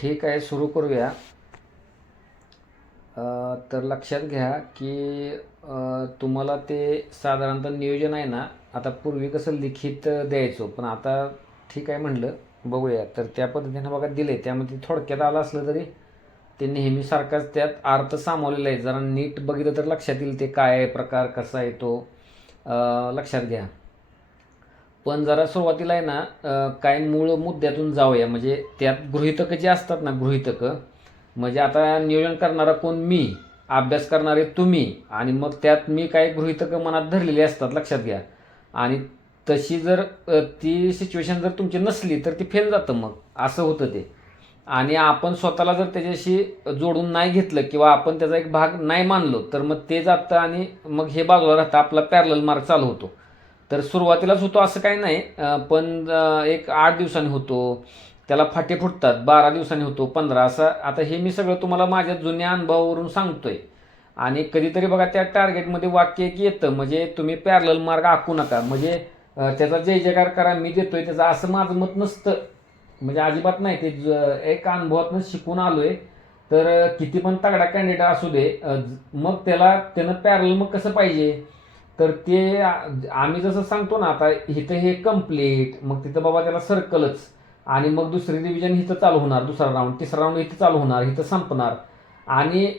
ठीक आहे, सुरू करूया. तर लक्षात घ्या की तुम्हाला ते साधारणतः नियोजन आहे ना. आता पूर्वी कसं लिखित द्यायचो, पण आता ठीक आहे म्हणलं बघूया. तर त्या पद्धतीनं बघा दिले, त्यामध्ये थोडक्यात आलं असलं तरी ते नेहमीसारखाच त्यात अर्थ सामावलेला आहे. जरा नीट बघितलं तर लक्षात येईल ते काय आहे, प्रकार कसा आहे तो लक्षात घ्या. पण जरा सुरुवातीला आहे ना काय मूळ मुद्द्यातून जाऊया. म्हणजे त्यात गृहीतकं जे असतात ना, गृहीतकं म्हणजे आता नियोजन करणारा कोण, मी. अभ्यास करणारे तुम्ही. आणि मग त्यात मी काय गृहीतकं मनात धरलेली असतात, लक्षात घ्या. आणि तशी जर ती सिच्युएशन जर तुमची नसली तर ती फेल जातं, मग असं होतं ते. आणि आपण स्वतःला जर त्याच्याशी जोडून नाही घेतलं किंवा आपण त्याचा एक भाग नाही मानलो तर मग ते जातं आणि मग हे बाजूला राहतं, आपला पॅरलल मार्ग चालू होतो. तर सुरुवातीलाच होतो असं काही नाही, पण एक 8 दिवसांनी होतो, त्याला फाटे फुटतात, 12 दिवसांनी होतो, 15. असं आता हे मी सगळं तुम्हाला माझ्या जुन्या अनुभवावरून सांगतोय. आणि कधीतरी बघा त्या टार्गेटमध्ये वाक्य एक येतं, म्हणजे तुम्ही पॅरलल मार्ग आखू नका. म्हणजे त्याचा जय जयकार करा, मी देतोय त्याचा, असं माझं मत नसतं. म्हणजे अजिबात नाही. ते एक अनुभवातनं शिकून आलोय. तर किती पण तगडा कॅन्डिडेट असू दे, मग त्यानं पॅरल मग कसं पाहिजे. तर ते आम्ही जसं सांगतो ना, आता इथं हे कम्प्लीट, मग तिथं बाबा त्याला सर्कलच. आणि मग दुसरी डिव्हिजन इथं चालू होणार, दुसरा राऊंड, तिसरा राऊंड इथं चालू होणार, इथं संपणार. आणि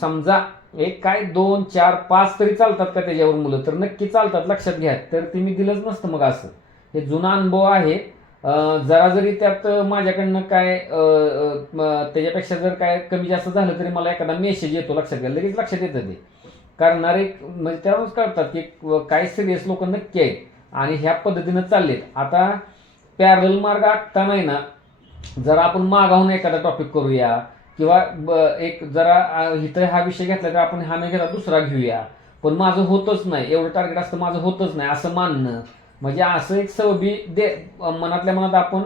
समजा एक काय 2 4 5 तरी चालतात का त्याच्यावर मुलं, तर नक्की चालतात, लक्षात घ्या. तर ते मी दिलंच नसतं मग असं. हे जुना अनुभव आहे. जरा जरी त्यात माझ्याकडनं काय त्याच्यापेक्षा जर काय कमी जास्त झालं तरी मला एखादा मेसेज येतो, लक्षात घ्या, लगेच लक्षात येतं ते. करणारे म्हणजे त्यावरच कळतात की काय सिरियस लोक नक्की आहेत आणि ह्या पद्धतीनं चाललेत. आता पॅरल मार्ग आखताना ना, जरा आपण मागाहून एखादा टॉपिक करूया किंवा एक जरा इथं हा विषय घेतला तर आपण हा नाही घेता दुसरा घेऊया. पण माझं होतच नाही, एवढं टार्गेट असतं माझं होतच नाही असं मानणं, म्हणजे असं एक सबबी मनातल्या मनात आपण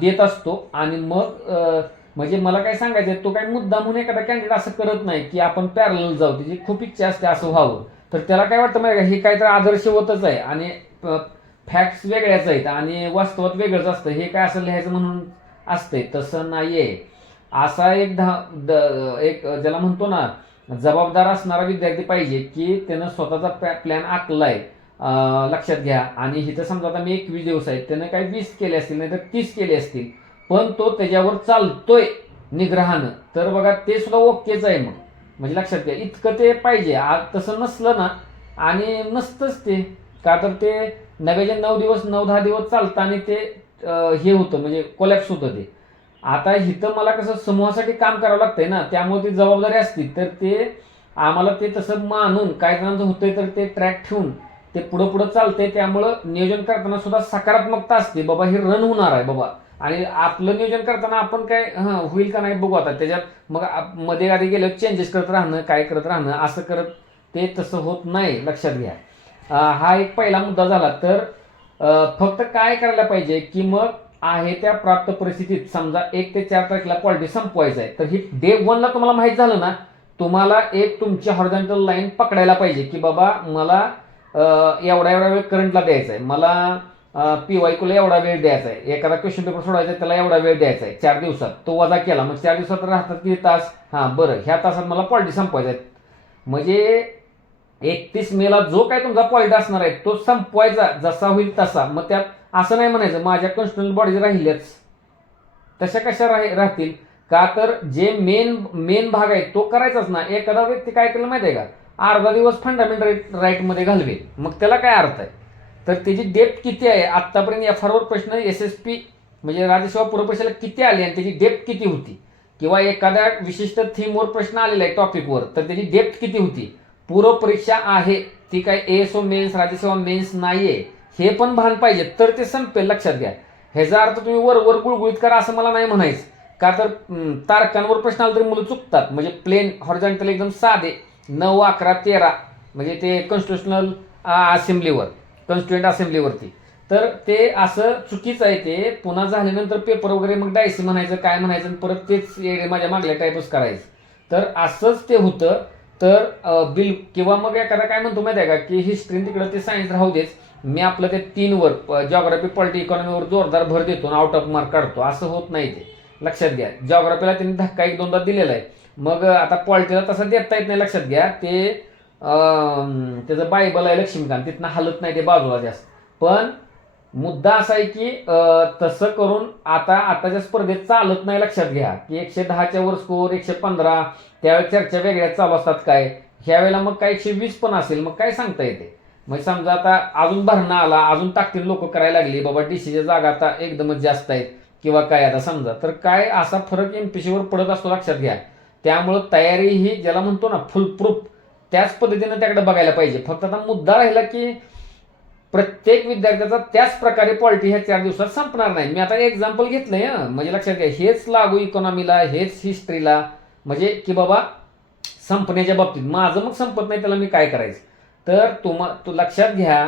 देत असतो. आणि मग म्हणजे मला काय सांगायचं, तो काय मुद्दा म्हणून एखादा कॅन्डिडेट असं करत नाही की आपण पॅरल जाऊ, त्याची खूप इच्छा असते असं व्हावं. तर त्याला काय वाटतं माहिती का, हे काय तर आदर्श होतच आहे आणि फॅक्ट्स वेगळ्याच आहेत आणि वास्तवात वेगळंच असतं, हे काय असं लिहायचं म्हणून असतंय, तसं नाहीये. असा एक ज्याला म्हणतो ना जबाबदार असणारा विद्यार्थी पाहिजे की त्यानं स्वतःचा प्लॅन आखलाय. लक्षात घ्या. आणि इथं समजा आता मी 21 दिवस आहेत, त्यानं काही 20 केले असतील, नाही तर 30 केले असतील, पण तो त्याच्यावर चालतोय निग्रहानं, तर बघा ते सुद्धा ओकेच आहे मग. म्हणजे लक्षात घ्या, इतकं ते पाहिजे. आज तसं नसलं ना, आणि नसतंच ते, का तर ते नव्याचे 9 दिवस 9-10 दिवस चालतं आणि ते हे होतं, म्हणजे कोलॅप्स होतं ते. आता इथं मला कसं समूहासाठी काम करावं लागतंय ना, त्यामुळे ती जबाबदारी असते. तर ते आम्हाला ते तसं मानून काय जणांचं होतंय, तर ते ट्रॅक ठेवून ते पुढं पुढं चालतंय. त्यामुळं नियोजन करताना सुद्धा सकारात्मकता असते, बाबा हे रन होणार आहे बाबा. आणि आपलं नियोजन करताना आपण काय होईल का नाही बघू आता, त्याच्यात मग मध्ये आधी गेलं चेंजेस करत राहणं, काय करत राहणं, असं करत ते तसं होत नाही, लक्षात घ्या. हा एक पहिला मुद्दा झाला. तर फक्त काय करायला पाहिजे की मग आहे त्या प्राप्त परिस्थितीत समजा 1 ते 4 तारखेला पॉलिटी संपवायचं आहे, तर ही डे 1ला तुम्हाला माहीत झालं ना, तुम्हाला एक तुमची हॉरिझॉन्टल लाईन पकडायला पाहिजे की बाबा मला एवढा एवढा वेळ करंटला द्यायचा आहे, मला PYQला एवढा वेळ द्यायचा आहे, एखादा क्वेश्चन पेपर सोडायचा आहे त्याला एवढा वेळ द्यायचा आहे 4 दिवसात, तो वजा केला, मग 4 दिवसात राहतात किती तास, बरं ह्या तासात मला पॉलिटी संपवायचा आहे. म्हणजे 31 मेला जो काय तुमचा पॉलिटी असणार आहे तो संपवायचा जसा होईल तसा. मग त्यात असं नाही म्हणायचं माझ्या कॉन्स्टिट्युएंट बॉडीज राहिल्याच, तशा कशा राहतील, का तर जे मेन भाग आहे तो करायचाच ना. एखादा व्यक्ती काय केलं माहिती आहे का, अर्धा दिवस फंडामेंटल राईटमध्ये घालवे, मग त्याला काय अर्थ आहे. तर त्याची डेप्थ किती आहे आत्तापर्यंत, FR वर प्रश्न SSP म्हणजे राज्यसेवा पूर्वपरीक्षेला किती आले आणि त्याची डेप्थ किती होती, किंवा एखाद्या विशिष्ट थीमवर प्रश्न आलेला आहे टॉपिकवर, तर त्याची डेप्थ किती होती. पूर्वपरीक्षा आहे ती काय ASO मेन्स राज्यसेवा मेन्स नाहीये, हे पण भान पाहिजे, तर ते संपेल, लक्षात घ्या. ह्याचा अर्थ तुम्ही वर गुळगुळीत करा असं मला नाही म्हणायचं, का तर तारखांवर प्रश्न आला तरी मुलं चुकतात. म्हणजे प्लेन हॉरिझॉन्टल एकदम साधे 9, 11, 13 म्हणजे ते कॉन्स्टिट्युशनल असेंब्लीवर, कॉन्स्टिट्युएंट असेंब्लीवरती, तर ते असं चुकीचं आहे. ते पुन्हा झाल्यानंतर पेपर वगैरे मग डायसी म्हणायचं, काय म्हणायचं, परत तेच माझ्या मागल्या टाईपच करायचं. तर असंच ते होतं. तर बिल किंवा मग एखादा काय म्हणतो माहिती आहे का, की हिस्ट्री तिकडं ते सायन्स राहू देच, मी आपलं ते 3वर जॉग्राफी पॉलिटी इकॉनॉमीवर जोरदार भर देतो, आउट ऑफ मार्क काढतो, असं होत नाही ते. लक्षात घ्या. जॉग्राफीला त्यांनी धक्का एक दोनदा दिलेला आहे. मग आता पॉलिटीला तसं देता येत नाही. लक्षात घ्या. ते त्याचं बायबल आहे लक्ष्मीकांत, तिथनं हलत नाही ते बाजूला जास्त. पण मुद्दा असा आहे की तसं करून आताच्या स्पर्धेत चालत नाही. लक्षात घ्या की 110च्या वर स्कोर, 115, त्यावेळेस चर्चा वेगळ्या चालू असतात. काय ह्यावेळेला मग काय 120 पण असेल, मग काय सांगता येते. मग समजा आता अजून भरणा आला, अजून ताकदीने लोक करायला लागली, बाबा डीसीच्या जागा आता एकदमच जास्त आहेत किंवा काय आता समजा, तर काय असा फरक एमपीसीवर पडत असतो. लक्षात घ्या. त्यामुळं तयारी ही ज्याला म्हणतो ना फुल प्रूफ, त्याच पद्धतीनं त्याकडे बघायला पाहिजे. फक्त आता मुद्दा राहिला की प्रत्येक विद्यार्थ्याचा त्याच प्रकारे पॉलिटी ह्या 4 दिवसात संपणार नाही. मी आता एक्झाम्पल घेतलंय म्हणजे लक्षात घ्या. हेच लागू इकॉनॉमीला, हेच हिस्ट्रीला, म्हणजे की बाबा संपण्याच्या बाबतीत माझं मग संपत नाही, त्याला मी काय करायचं. तर तू लक्षात घ्या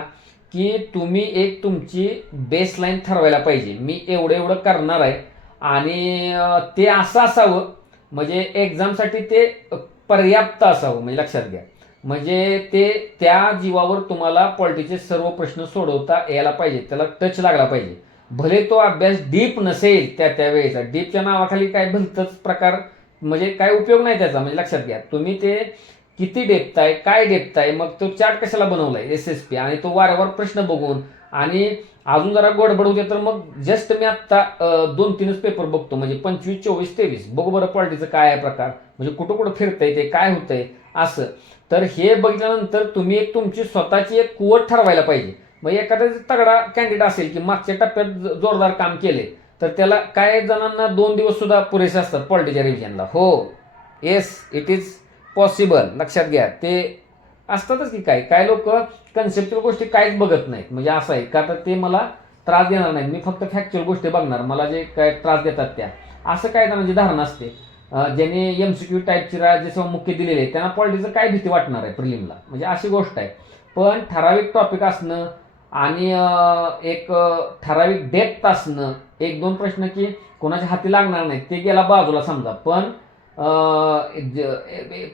की तुम्ही एक तुमची बेसलाईन ठरवायला पाहिजे. मी एवढं करणार आहे आणि ते असं असावं म्हणजे एक्झामसाठी ते पर्याप्त असावं. म्हणजे लक्षात घ्या. म्हणजे ते त्या जीवावर तुम्हाला पॉलिटीचे सर्व प्रश्न सोडवता यायला पाहिजे, त्याला टच लागला पाहिजे. भले तो अभ्यास डीप नसेल त्या वेळेचा, डीपच्या नावाखाली काय भलतंच प्रकार म्हणजे काय उपयोग नाही त्याचा. म्हणजे लक्षात घ्या. तुम्ही ते किती डेप्थ आहे, काय डेप्थ आहे, मग तो चार्ट कशाला बनवलाय एसएसपी, आणि तो वारंवार प्रश्न बघून आणि अजून जरा गडबड होते तर मग जस्ट मी आत्ता 2-3च पेपर बघतो. म्हणजे 25, 24, 23 बघू बरं पॉलिटीचं काय आहे प्रकार, म्हणजे कुठं फिरतंय ते काय होतंय असं. तर हे बघितल्यानंतर तुम्ही एक तुमची स्वतःची एक कुवत ठरवायला पाहिजे. मग एखादा तगडा कॅन्डिडेट असेल की मागच्या टप्प्यात जोरदार काम केले, तर त्याला काय जणांना 2 दिवस सुद्धा पुरेसे असतात पॉलिटीच्या रिव्हिजनला. हो, येस, इट इज पॉसिबल. लक्षात घ्या. ते असतातच की काय लोक कन्सेप्च्युअल गोष्टी काहीच बघत नाहीत. म्हणजे असं आहे का, तर ते मला त्रास देणार नाहीत, मी फक्त फॅक्च्युअल गोष्टी बघणार, मला जे काय त्रास देतात त्या. असं काय जणांची धारणा असते. ज्यांनी एमसीक्यू टाईपची राज्यसेवा मुख्य दिलेली आहे त्यांना पॉलिटीचं काय भीती वाटणार आहे प्रिलिमला, म्हणजे अशी गोष्ट आहे. पण ठराविक टॉपिक असणं आणि एक ठराविक डेप्थ असणं, 1-2 प्रश्न की कोणाच्या हाती लागणार नाहीत ते गेला बाजूला समजा, पण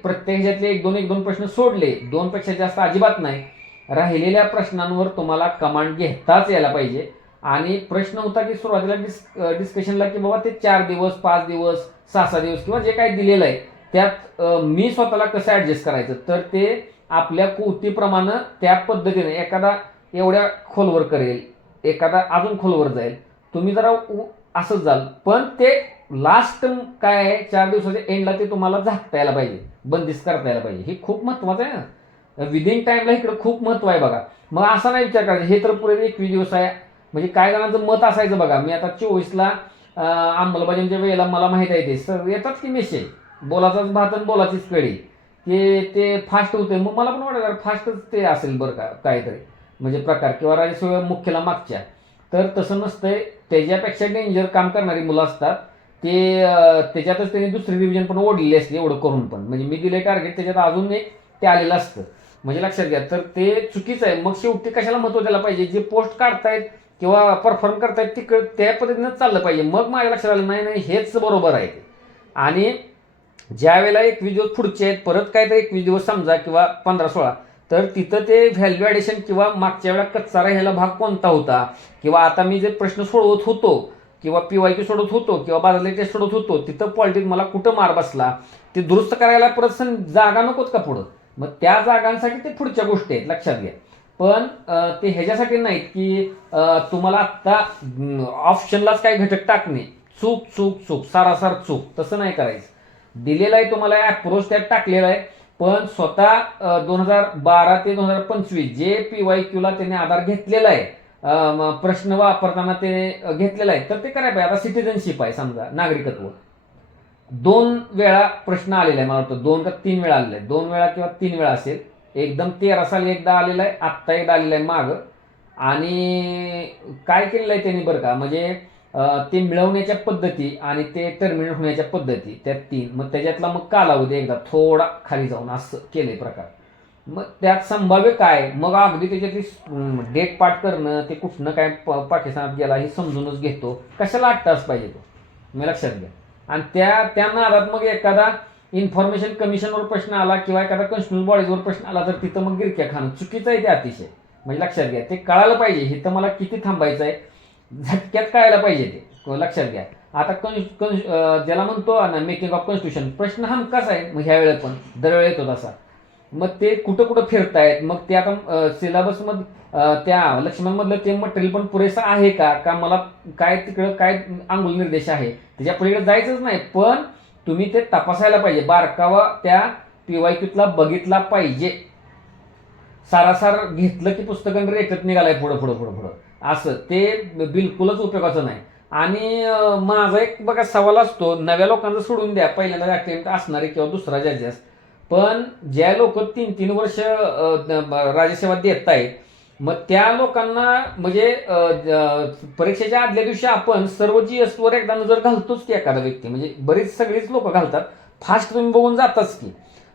प्रत्येक ह्याच्यातले 1-2 प्रश्न सोडले, 2 पेक्षा जास्त अजिबात नाही, राहिलेल्या प्रश्नांवर तुम्हाला कमांड घेताच यायला पाहिजे. आणि प्रश्न होता की सुरुवातीला डिस्कशनला की बाबा ते 4 दिवस, 5 दिवस, 6 दिवस किंवा जे काही दिलेलं आहे त्यात मी स्वतःला कसं ऍडजस्ट करायचं, तर ते आपल्या कुवतीप्रमाणे त्या पद्धतीने एखादा एवढ्या खोलवर करेल, एखादा अजून खोलवर जाईल, तुम्ही जरा असंच जाल, पण ते लास्ट काय आहे 4 दिवसाच्या एंडला ते तुम्हाला झाकता यायला पाहिजे, बंदिस्त करता यायला पाहिजे. हे खूप महत्वाचं आहे ना. विदिन टाइमला इकडे खूप महत्व आहे बघा. मग असा नाही विचार करायचा हे तर पुढे 21 दिवस आहे. म्हणजे काय जणांचं मत असायचं बघा, मी आता 24ला अंमलबजावणीच्या वेळेला मला माहीत आहे ते सर येतात की मेसेज, बोलाचाच भात आणि बोलाचीच कडी, ते फास्ट होते. मग मला पण वाटतं फास्टच ते असेल बरं का काहीतरी म्हणजे प्रकार, किंवा राज्यसेवा मुख्यला मागच्या. तर तसं नसतंय, त्याच्यापेक्षा डेंजर काम करणारी मुलं असतात ते. त्याच्यातच त्यांनी दुसरी डिव्हिजन पण ओढलेली असते एवढं करून पण, म्हणजे मी दिले टार्गेट त्याच्यात अजून एक ते आलेलं असतं. म्हणजे लक्षात घ्या. तर ते चुकीचं आहे. मग शेवटी कशाला महत्व द्यायला पाहिजे, जे पोस्ट काढतायत किंवा परफॉर्म करतायत तिकडे त्या पद्धतीनं चाललं पाहिजे. मग माझ्या लक्षात आलं नाही हेच बरोबर आहे ते. आणि ज्या वेळेला 21 दिवस पुढचे आहेत, परत काय तर 21 दिवस समजा किंवा 15-16, तर तिथं ते व्हॅल्यू ॲडिशन किंवा मागच्या वेळेला कच्चा राहिलेला भाग कोणता होता, किंवा आता मी जे प्रश्न सोडवत होतो किंवा PYQ सोडवत होतो किंवा बाजारले टेस्ट सोडवत होतो, तिथं पॉलिटिक मला कुठं मार बसला ते दुरुस्त करायला परत जागा नकोत का पुढं. मग त्या जागांसाठी ते पुढच्या गोष्टी आहेत, लक्षात घ्या. पण ते ह्याच्यासाठी नाहीत की तुम्हाला आत्ता ऑप्शनलाच काही घटक टाकणे, चूक चूक चूक सारासार चूक, तसं नाही करायचं. दिलेला आहे तुम्हाला अप्रोच त्यात टाकलेला आहे, पण स्वतः 2012 ते 2025 जे PYQला त्याने आधार घेतलेला आहे, प्रश्न वापरताना ते घेतलेला आहे, तर ते करायला पाहिजे. आता सिटिझनशिप आहे समजा, नागरिकत्व 2 वेळा प्रश्न आलेला आहे, मला वाटतं 2 का 3 वेळा आलेला आहे, 2 वेळा किंवा 3 वेळा असेल. एकदम 13 साली एकदा आलेला आहे, आत्ता एकदा आलेला आहे मागं. आणि काय केलेलं आहे त्यांनी बरं का, म्हणजे ते मिळवण्याच्या पद्धती आणि ते टर्मिनेट होण्याच्या पद्धती त्या 3, मग त्याच्यातला मग कालावधी एकदा थोडा खाली जाऊन असं केले प्रकार. मग त्यात संभाव्य काय, मग अगदी त्याच्यातली डेट पाठ करणं, ते कुठनं काय पाकिस्तानात गेला हे समजूनच घेतो, कशाला 8 तास पाहिजे तो, मी लक्षात घ्या. आणि त्या नादात मग एखादा इन्फॉर्मेशन कमिशनवर प्रश्न आला किंवा एखादा कन्स्टिट्युशनल बॉडीजवर प्रश्न आला, तर तिथं मग गिरक्या खाणं चुकीचं आहे ते अतिशय. म्हणजे लक्षात घ्या, ते कळायला पाहिजे, हे तर मला किती थांबायचं आहे, झटक्यात कळायला पाहिजे ते, लक्षात घ्या. आता ज्याला म्हणतो ना मेकिंग ऑफ कॉन्स्टिट्यूशन, प्रश्न हमखास आहे मग ह्या वेळेला पण दरवेळेला येतो तसा. मग ते कुठं कुठं फिरतायत, मग ते आता सिलेबस मध्ये त्या लक्ष्मण मधलं ते मटेरियल पण पुरेसं आहे का मला काय तिकडं काय अंगुल निर्देश आहे त्याच्या पलीकडे जायचंच नाही, पण तुम्ही ते तपासायला पाहिजे, बारकावा त्या PYQतला बघितला पाहिजे. सारासार घेतलं की पुस्तकांना रेटत निघालाय पुढं पुढं पुढं पुढं असं, ते बिलकुलच उपयोगाचं नाही. आणि माझा एक बघा सवाल असतो, नव्या लोकांचा सोडून द्या, पहिल्यांदा अटेम्प्ट असणारे किंवा दुसरा जजेस, पण ज्या लोक 3-3 वर्ष राज्यसेवा देत आहेत, मग त्या लोकांना म्हणजे परीक्षेच्या आदल्या दिवशी आपण सर्व GS वर एकदा नजर घालतोच की एखादा व्यक्ती, म्हणजे बरीच सगळीच लोक घालतात, फास्ट तुम्ही बघून जाताच की.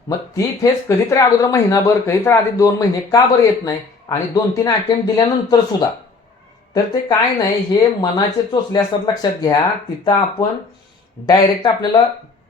मग ती फेस कधीतरी अगोदर महिनाभर, कधीतरी आधी 2 महिने का बरं येत नाही, आणि 2-3 अटेम्प्ट दिल्यानंतर सुद्धा, तर ते काय नाही, हे मनाचे चोचले असतात. लक्षात घ्या, तिथं आपण डायरेक्ट आपल्याला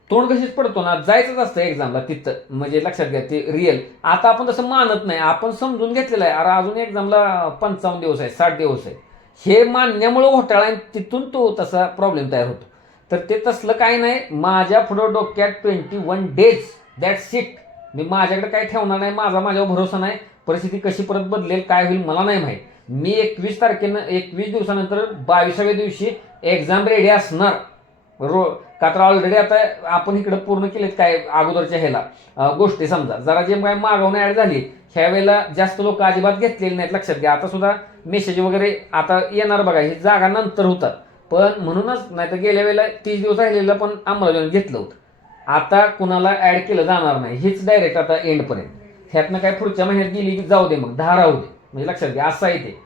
तोंड कशीच पडतो ना, जायचंच असतं एक्झामला तिथं, म्हणजे लक्षात घ्या ते रिअल. आता आपण तसं मानत नाही, आपण समजून घेतलेलं आहे, अरे अजून एक्झामला 55 दिवस आहे, 60 दिवस आहे, हे मानण्यामुळं घोटाळा आहे, तिथून तो तसा प्रॉब्लेम तयार होतो. तर ते तसलं काही नाही, माझ्या पुढं डोक्यात 21 days दॅट्स इट. मी माझ्याकडे काही ठेवणार नाही, माझ्यावर भरोसा नाही, परिस्थिती कशी परत बदलेल काय होईल मला नाही माहीत. मी 21 तारखेनं 21 दिवसानंतर 22व्या दिवशी एक्झाम रेडी असणार का तर ऑलरेडी आता आपण इकडे पूर्ण केलेत काय अगोदरच्या ह्याला गोष्टी. समजा जरा जे काय मागवणं ऍड झाली ह्या वेळेला जास्त लोक अजिबात घेतलेले नाहीत. लक्षात घ्या, आता सुद्धा मेसेज वगैरे आता येणार बघा, ही जागा नंतर होतात, पण म्हणूनच नाही तर गेल्या वेळेला 30 दिवस राहिलेलं पण आम्हाला घेतलं होतं. आता कुणाला ऍड केलं जाणार नाही, हेच डायरेक्ट आता एंडपर्यंत. ह्यातनं काय पुढच्या महिन्यात गेली की जाऊ दे, मग 10 राहू दे, म्हणजे लक्षात घ्या असं आहे ते.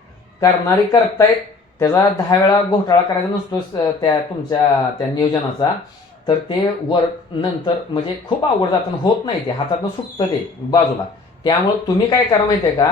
करणारी करतायत, त्याचा 10 वेळा घोटाळा करायचा नसतोच त्या तुमच्या त्या नियोजनाचा. तर ते वर्क नंतर म्हणजे खूप अवघड जाताना होत नाही, ते हातातनं सुटतं ते बाजूला. त्यामुळे तुम्ही काय करा माहिती आहे का,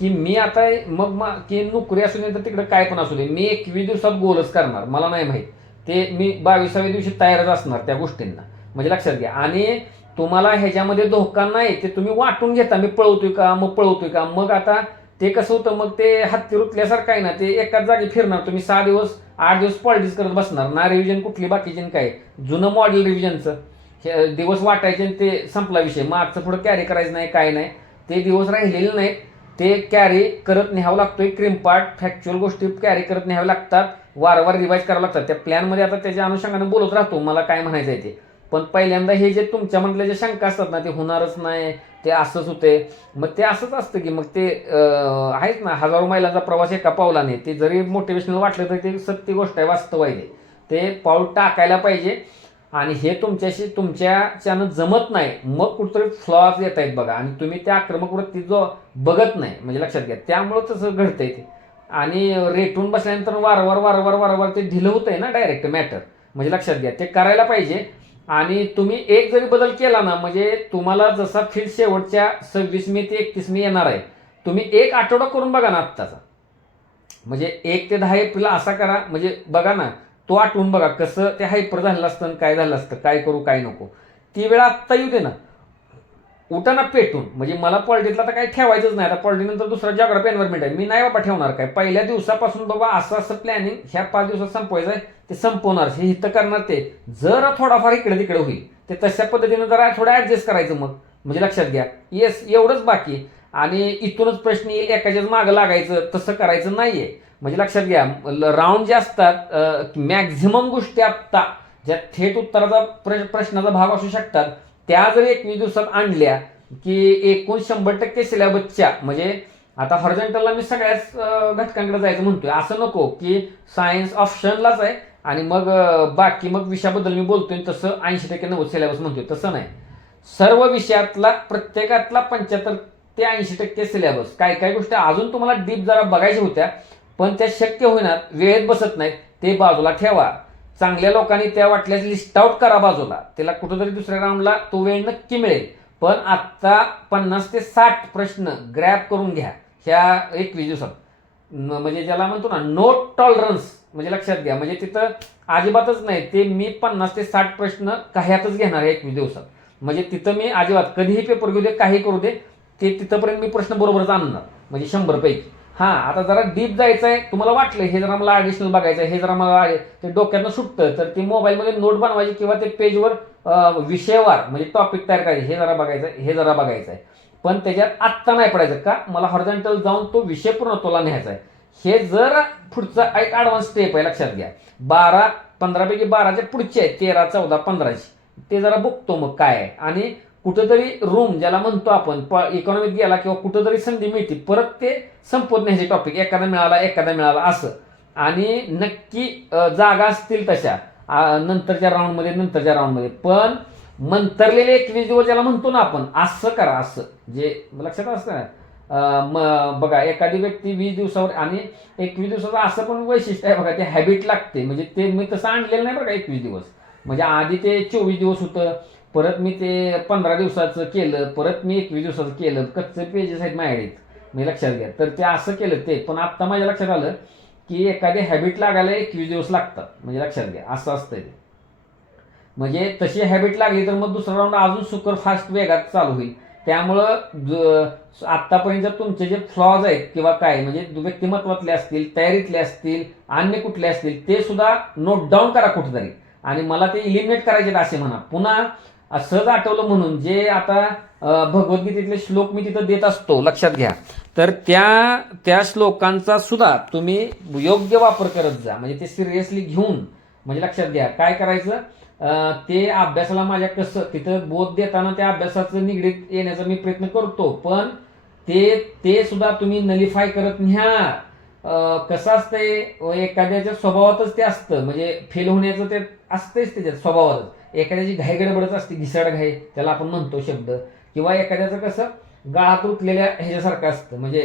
की मी आता मग की नोकरी असू दे तर तिकडे काय पण असू दे, मी 21 दिवसात गोलच करणार. मला नाही माहीत ते, मी 22व्या दिवशी तयारच असणार त्या गोष्टींना, म्हणजे लक्षात घ्या. आणि तुम्हाला ह्याच्यामध्ये धोका नाही, ते तुम्ही वाटून घेता, मी पळवतोय का मग पळवतोय का. मग आता ते कसं होतं, मग ते हत्ती रुतल्यासारखं आहे ना, ते एकाच जागी फिरणार. तुम्ही 6 दिवस 8 दिवस पॉलिटिक्स करत बसणार ना, रिव्हिजन कुठली बाकीची काय, जुनं मॉडेल रिव्हिजनचं दिवस वाटायचे ते संपला विषय. मागचं पुढं कॅरी करायचं नाही काय नाही, ते दिवस राहिलेले नाहीत, ते कॅरी करत न्यावं लागतोय. क्रिमपार्ट फॅक्च्युअल गोष्टी कॅरी करत न्याव्या लागतात, वारंवार रिवाईज करावं लागतात. त्या प्लॅनमध्ये आता त्याच्या अनुषंगाने बोलत राहतो मला काय म्हणायचं आहे ते. पण पहिल्यांदा हे जे तुमच्या म्हटल्या जे शंका असतात ना, ते होणारच नाही, ते असंच होते, मग ते असंच असतं की मग ते आहेच ना, 1000 मैलांचा प्रवास एका पावलाने. ते जरी मोटिवेशनल वाटलं तरी ते सत्य गोष्ट आहे, वास्तव आहे ते पाऊल टाकायला पाहिजे. आणि हे तुमच्याशी तुमच्याच्यानं जमत नाही, मग कुठेतरी फ्लॉज येत आहेत बघा, आणि तुम्ही त्या आक्रमक वृत्ती जो बघत नाही, म्हणजे लक्षात घ्या, त्यामुळं तसं घडतंय ते. आणि रेटून बसल्यानंतर वारंवार वारंवार वारंवार ते ढिलं होतंय ना डायरेक्ट मॅटर, म्हणजे लक्षात घ्या, ते करायला पाहिजे. आणि तुम्ही एक जरी बदल केला ना, म्हणजे तुम्हाला जसा फील्ड शेवटच्या 26 मे ते 31 मे येणार आहे, तुम्ही एक आठवडा करून बघा ना आत्ताचा, म्हणजे 1 ते 10 एप्रिल असा करा, म्हणजे बघा ना, तो आठवून बघा कसं ते हायपर झालं असतं, काय झालं असतं, काय करू काय नको. ती वेळ आत्ता येऊ दे ना, उठा ना पेटून. म्हणजे मला पॉलिटिक्सला तर काही ठेवायचंच नाही, आता पॉलिटिक्स नंतर दुसरा जॉग्राफी एन्व्हायरमेंट आहे, मी नाही बाबा ठेवणार काय. पहिल्या दिवसापासून बाबा असं असं प्लॅनिंग ह्या 5 दिवसात संपवायचं आहे, ते संपवणार, हे हित करणार. ते जरा थोडाफार इकडे तिकडे होईल, ते तशा पद्धतीने जरा थोडं ऍडजस्ट करायचं मग, म्हणजे लक्षात घ्या. येस, एवढंच बाकी. आणि इथूनच प्रश्न येईल एकाच्याच मागं लागायचं, तसं करायचं नाहीये, म्हणजे लक्षात घ्या. राऊंड जे असतात, मॅक्झिमम गोष्टी आत्ता ज्या थेट उत्तराचा प्रश्नाचा भाग असू शकतात, त्या जर 21 दिवसात आणल्या की एकूण 100% सिलेबसच्या, म्हणजे आता हॉरिझॉन्टलला मी सगळ्याच घटकांकडे जायचं म्हणतोय, असं नको की सायन्स ऑप्शनलाच आहे आणि मग बाकी मग विषयाबद्दल मी बोलतोय तसं 80% 90 सिलेबस म्हणतोय, तसं नाही. सर्व विषयातला प्रत्येकातला 75 ते 80% सिलेबस. काय काय गोष्टी अजून तुम्हाला डीप जरा बघायच्या होत्या, पण त्या शक्य होईनात, वेळेत बसत नाहीत, ते बाजूला ठेवा. चांगल्या लोकांनी त्या वाटल्यास लिस्ट आउट करा बाजूला, त्याला कुठंतरी दुसऱ्या राऊंडला तो वेळ नक्की मिळेल. पण आत्ता 50 ते 60 प्रश्न ग्रॅब करून घ्या ह्या 21 दिवसात, म्हणजे ज्याला म्हणतो ना नो टॉलरन्स, म्हणजे लक्षात घ्या. म्हणजे तिथं अजिबातच नाही, ते मी 50 ते 60 प्रश्न काह्यातच घेणार आहे 21 दिवसात. म्हणजे तिथं मी अजिबात कधीही पेपर घेऊ दे, काही करू दे, ते तिथंपर्यंत मी प्रश्न बरोबरच आणणार, म्हणजे 100 पैकी. हां, आता जरा डीप जायचं आहे, तुम्हाला वाटलं हे जरा मला ॲडिशनल बघायचं आहे, हे जरा मला ते डोक्यातनं सुटतं, तर ती मोबाईलमध्ये नोट बनवायची किंवा ते पेजवर विषयवार म्हणजे टॉपिक तयार करायचे, हे जरा बघायचं आहे, हे जरा बघायचं आहे. पण त्याच्यात आत्ता नाही पडायचं का, मला हॉरिझॉन्टल जाऊन तो विषय पूर्णत्वाला न्यायचा आहे. हे जर पुढचा एक ॲडव्हान्स स्टेप आहे, लक्षात घ्या. 15पैकी 12च्या पुढचे आहेत, 13, 14, 15ची ते जरा बघतो मग काय आहे. आणि कुठंतरी रूम ज्याला म्हणतो आपण इकॉनॉमीत गेला किंवा कुठंतरी संधी मिळते, परत ते संपत नाही हे टॉपिक, एखादा मिळाला असं. आणि नक्की जागा असतील तशा नंतरच्या राऊंडमध्ये पण मंतरलेले 21 दिवस ज्याला म्हणतो ना आपण, असं करा, असं जे लक्षात असतं ना. बघा, एखादी व्यक्ती 20 दिवसावर आणि 21 दिवसाचं असं पण वैशिष्ट्य आहे बघा, ते हॅबिट लागते. म्हणजे ते मी तसं आणलेलं नाही बघा 21 दिवस. म्हणजे आधी ते 24 दिवस होतं, परत मी ते 15 दिवसाचं केलं, परत मी 21 दिवसाचं केलं. कच्चे पेजेस आहेत माझ्याकडे, मी लक्षात घ्या. तर ते असं केलं ते. पण आत्ता माझ्या लक्षात आलं की एखादी हॅबिट लागायला 21 दिवस लागतात, म्हणजे लक्षात घ्या, असं असतं ते. म्हणजे तशी हॅबिट लागली तर मग दुसरा राऊंड अजून सुपर फास्ट वेगात चालू होईल. त्यामुळं आत्तापर्यंत जर तुमचे जे फ्लॉज आहेत किंवा काय म्हणजे व्यक्तिमत्वातले असतील, तयारीतले असतील, अन्य कुठले असतील, ते सुद्धा नोट डाऊन करा कुठेतरी. आणि मला ते इलिमिनेट करायचे असे म्हणा. पुन्हा सहज आठवलं म्हणून जे आता भगवद्गीतेतले श्लोक मी तिथं देत असतो, लक्षात घ्या. तर त्या श्लोकांचा सुद्धा तुम्ही योग्य वापर करत जा. म्हणजे ते सिरियसली घेऊन, म्हणजे लक्षात घ्या काय करायचं, ते अभ्यासाला माझ्या कसं तिथं बोध देताना त्या अभ्यासाचं निगडीत येण्याचा मी प्रयत्न करतो. पण ते सुद्धा तुम्ही नलिफाय करत न्या. कसं असतंय, एखाद्याच्या स्वभावातच ते असतं, म्हणजे फेल होण्याचं ते असतेच त्याच्यात स्वभावातच. एखाद्याची घाई गडबडच असते, घिसाड घाई त्याला आपण म्हणतो शब्द. किंवा एखाद्याचं कसं गाळात उठलेल्या ह्याच्यासारखं असतं, म्हणजे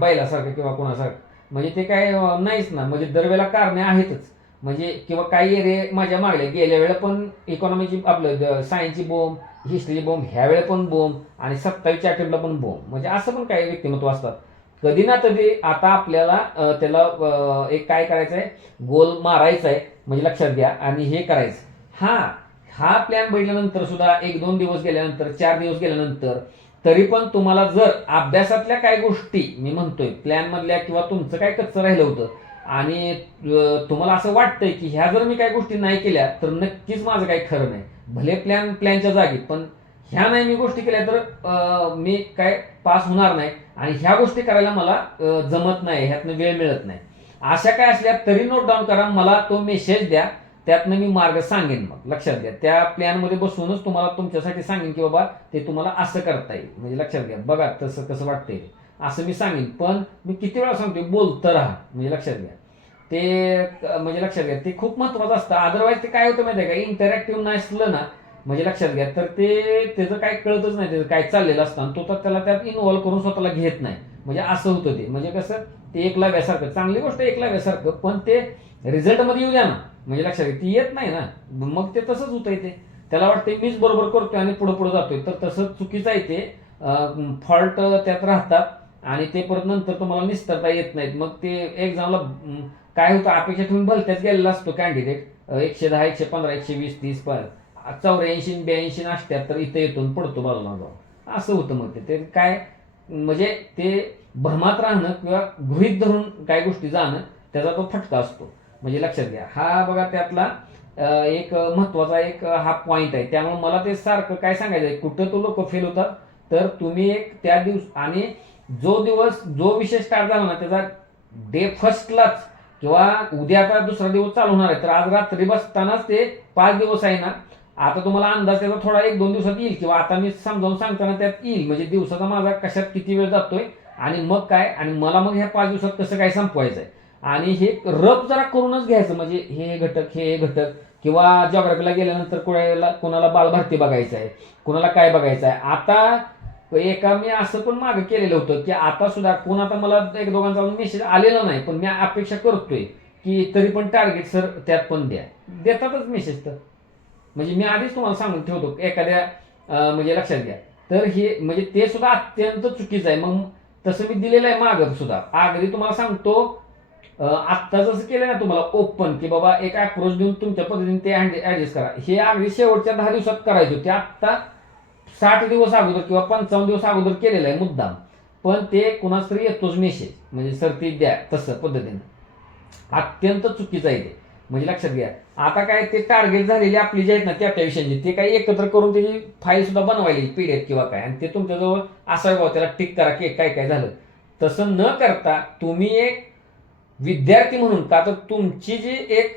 बैलासारखं किंवा कोणासारखं. म्हणजे ते काय नाहीच ना, म्हणजे दरवेळेला कारणे आहेतच. म्हणजे किंवा काही रे माझ्या मागले गेल्या वेळेला पण इकॉनॉमीची आपलं सायन्सची बोंब, हिस्ट्रीची बोंब, ह्या वेळेला पण बोंब, आणि 27च्या अटेम्प्टला पण बोंब. म्हणजे असं पण काही व्यक्तिमत्व असतात. कधी ना कधी आता आपल्याला त्याला एक काय करायचं आहे, गोल मारायचा आहे, म्हणजे लक्षात घ्या. आणि हे करायचं, हा प्लॅन बघितल्यानंतर सुद्धा 1-2 दिवस गेल्यानंतर, 4 दिवस गेल्यानंतर, तरी पण तुम्हाला जर अभ्यासातल्या काही गोष्टी मी म्हणतोय प्लॅन मधल्या किंवा तुमचं काय कच्चं राहिलं होतं आणि तुम्हाला असं वाटतंय की ह्या जर मी काही गोष्टी नाही केल्या तर नक्कीच माझं काही खरं नाही. भले प्लॅनच्या जागी, पण ह्या नाही मी गोष्टी केल्या तर मी काय पास होणार नाही, आणि ह्या गोष्टी करायला मला जमत नाही, ह्यातनं वेळ मिळत नाही. अशा काय असल्या तरी नोट डाऊन करा, मला तो मेसेज द्या, त्यातनं मी मार्ग सांगेन. मग लक्षात घ्या, त्या प्लॅनमध्ये बसूनच तुम्हाला तुमच्यासाठी सांगेन की बाबा ते तुम्हाला असं करता येईल. म्हणजे लक्षात घ्या, बघा तसं कसं वाटतंय असं मी सांगेन. पण मी किती वेळा सांगतोय, बोलतं राहा. म्हणजे लक्षात घ्या, ते म्हणजे लक्षात घ्या, ते खूप महत्वाचं असतं. अदरवाईज ते काय होतं माहिती आहे का, इंटरॅक्टिव्ह नसलं ना, म्हणजे लक्षात घ्या, तर त्याचं काय कळतच नाही, त्याचं काय चाललेलं असतं, आणि तो तर त्याला त्यात इन्व्हॉल्व्ह करून स्वतःला घेत नाही. म्हणजे असं होतं ते. म्हणजे कसं, ते एकलाव्यासारखं, चांगली गोष्ट एकलाव्यासारखं, पण ते रिझल्टमध्ये येऊ द्या ना. म्हणजे लक्षात घ्या, ती येत नाही ना, मग ते तसंच होतंय. ते त्याला वाटतंय मीच बरोबर करतोय आणि पुढे जातोय, तर तसं चुकीचं आहे. ते फॉल्ट त्यात राहतात आणि ते परत नंतर तुम्हाला निस्तरता येत नाहीत. मग ते एक्झामला काय होतं, अपेक्षा ठेवून भलत्याच गेलेला असतो कॅन्डिडेट. 110, 115, 120, 30, 84, 82, 78 इथे येतून पडतो बाजूला जाऊन. असं होतं. मग ते काय, म्हणजे ते भ्रमात राहणं किंवा गृहीत धरून काही गोष्टी जाणं, त्याचा तो फटका असतो. म्हणजे लक्षात घ्या, हा बघा त्यातला एक महत्वाचा एक हा पॉइंट आहे. त्यामुळे मला ते सारखं काय सांगायचं आहे, कुठं तो लोक फेल होतात, तर तुम्ही एक त्या आणि जो विषय स्टार्ट झाला ना, त्याचा डे फर्स्टलाच किंवा उद्या आता दुसरा दिवस चालू होणार आहे, तर आज रात्री बसतानाच ते 5 दिवस आहे ना, आता तुम्हाला अंदाज त्याचा थोडा 1-2 दिवसात येईल, किंवा आता मी समजावून सांगताना त्यात येईल. म्हणजे दिवसाचा माझा कशात किती वेळ जातोय आणि मग काय, आणि मला मग ह्या 5 दिवसात कसं काय संपवायचं आहे. आणि हे रफ जरा करूनच घ्यायचं. म्हणजे हे घटक किंवा जॉग्राफीला गेल्यानंतर कोणाला बालभारती बघायचं आहे, कोणाला काय बघायचं आहे. आता एका मी असं पण मागं केलेलं होतं की आता सुद्धा कोण, आता मला 1-2 मेसेज आलेला नाही, पण मी अपेक्षा करतोय की तरी पण टार्गेट सर त्यात पण देतातच मेसेज. तर म्हणजे मी आधीच तुम्हाला सांगून ठेवतो एखाद्या म्हणजे लक्षात घ्या, तर हे म्हणजे ते सुद्धा अत्यंत चुकीचं आहे. मग तसं मी दिलेलं आहे मागं सुद्धा. अगदी तुम्हाला सांगतो, आत्ता जसं केलं ना तुम्हाला ओपन, की बाबा एक अप्रोच देऊन तुमच्या पद्धतीने ते ऍडजस्ट करा, हे अगदी शेवटच्या 10 दिवसात करायचं. ते आत्ता 60 दिवस अगोदर किंवा 55 दिवस अगोदर केलेलं आहे मुद्दाम. पण ते कुणाच तरी येतोच मेसेज, म्हणजे सर ती द्या तसं पद्धतीनं. अत्यंत चुकीचं आहे ते, म्हणजे लक्षात घ्या. आता काय ते टार्गेट झालेली आपली जे आहेत ना त्या विषयांची ते काही एकत्र करून त्याची फाईल सुद्धा बनवायली PDF किंवा काय, आणि ते तुमच्याजवळ असावं बाबा, त्याला टिक करा की काय काय झालं. तसं न करता तुम्ही एक विद्यार्थी म्हणून, का तर तुमची जी एक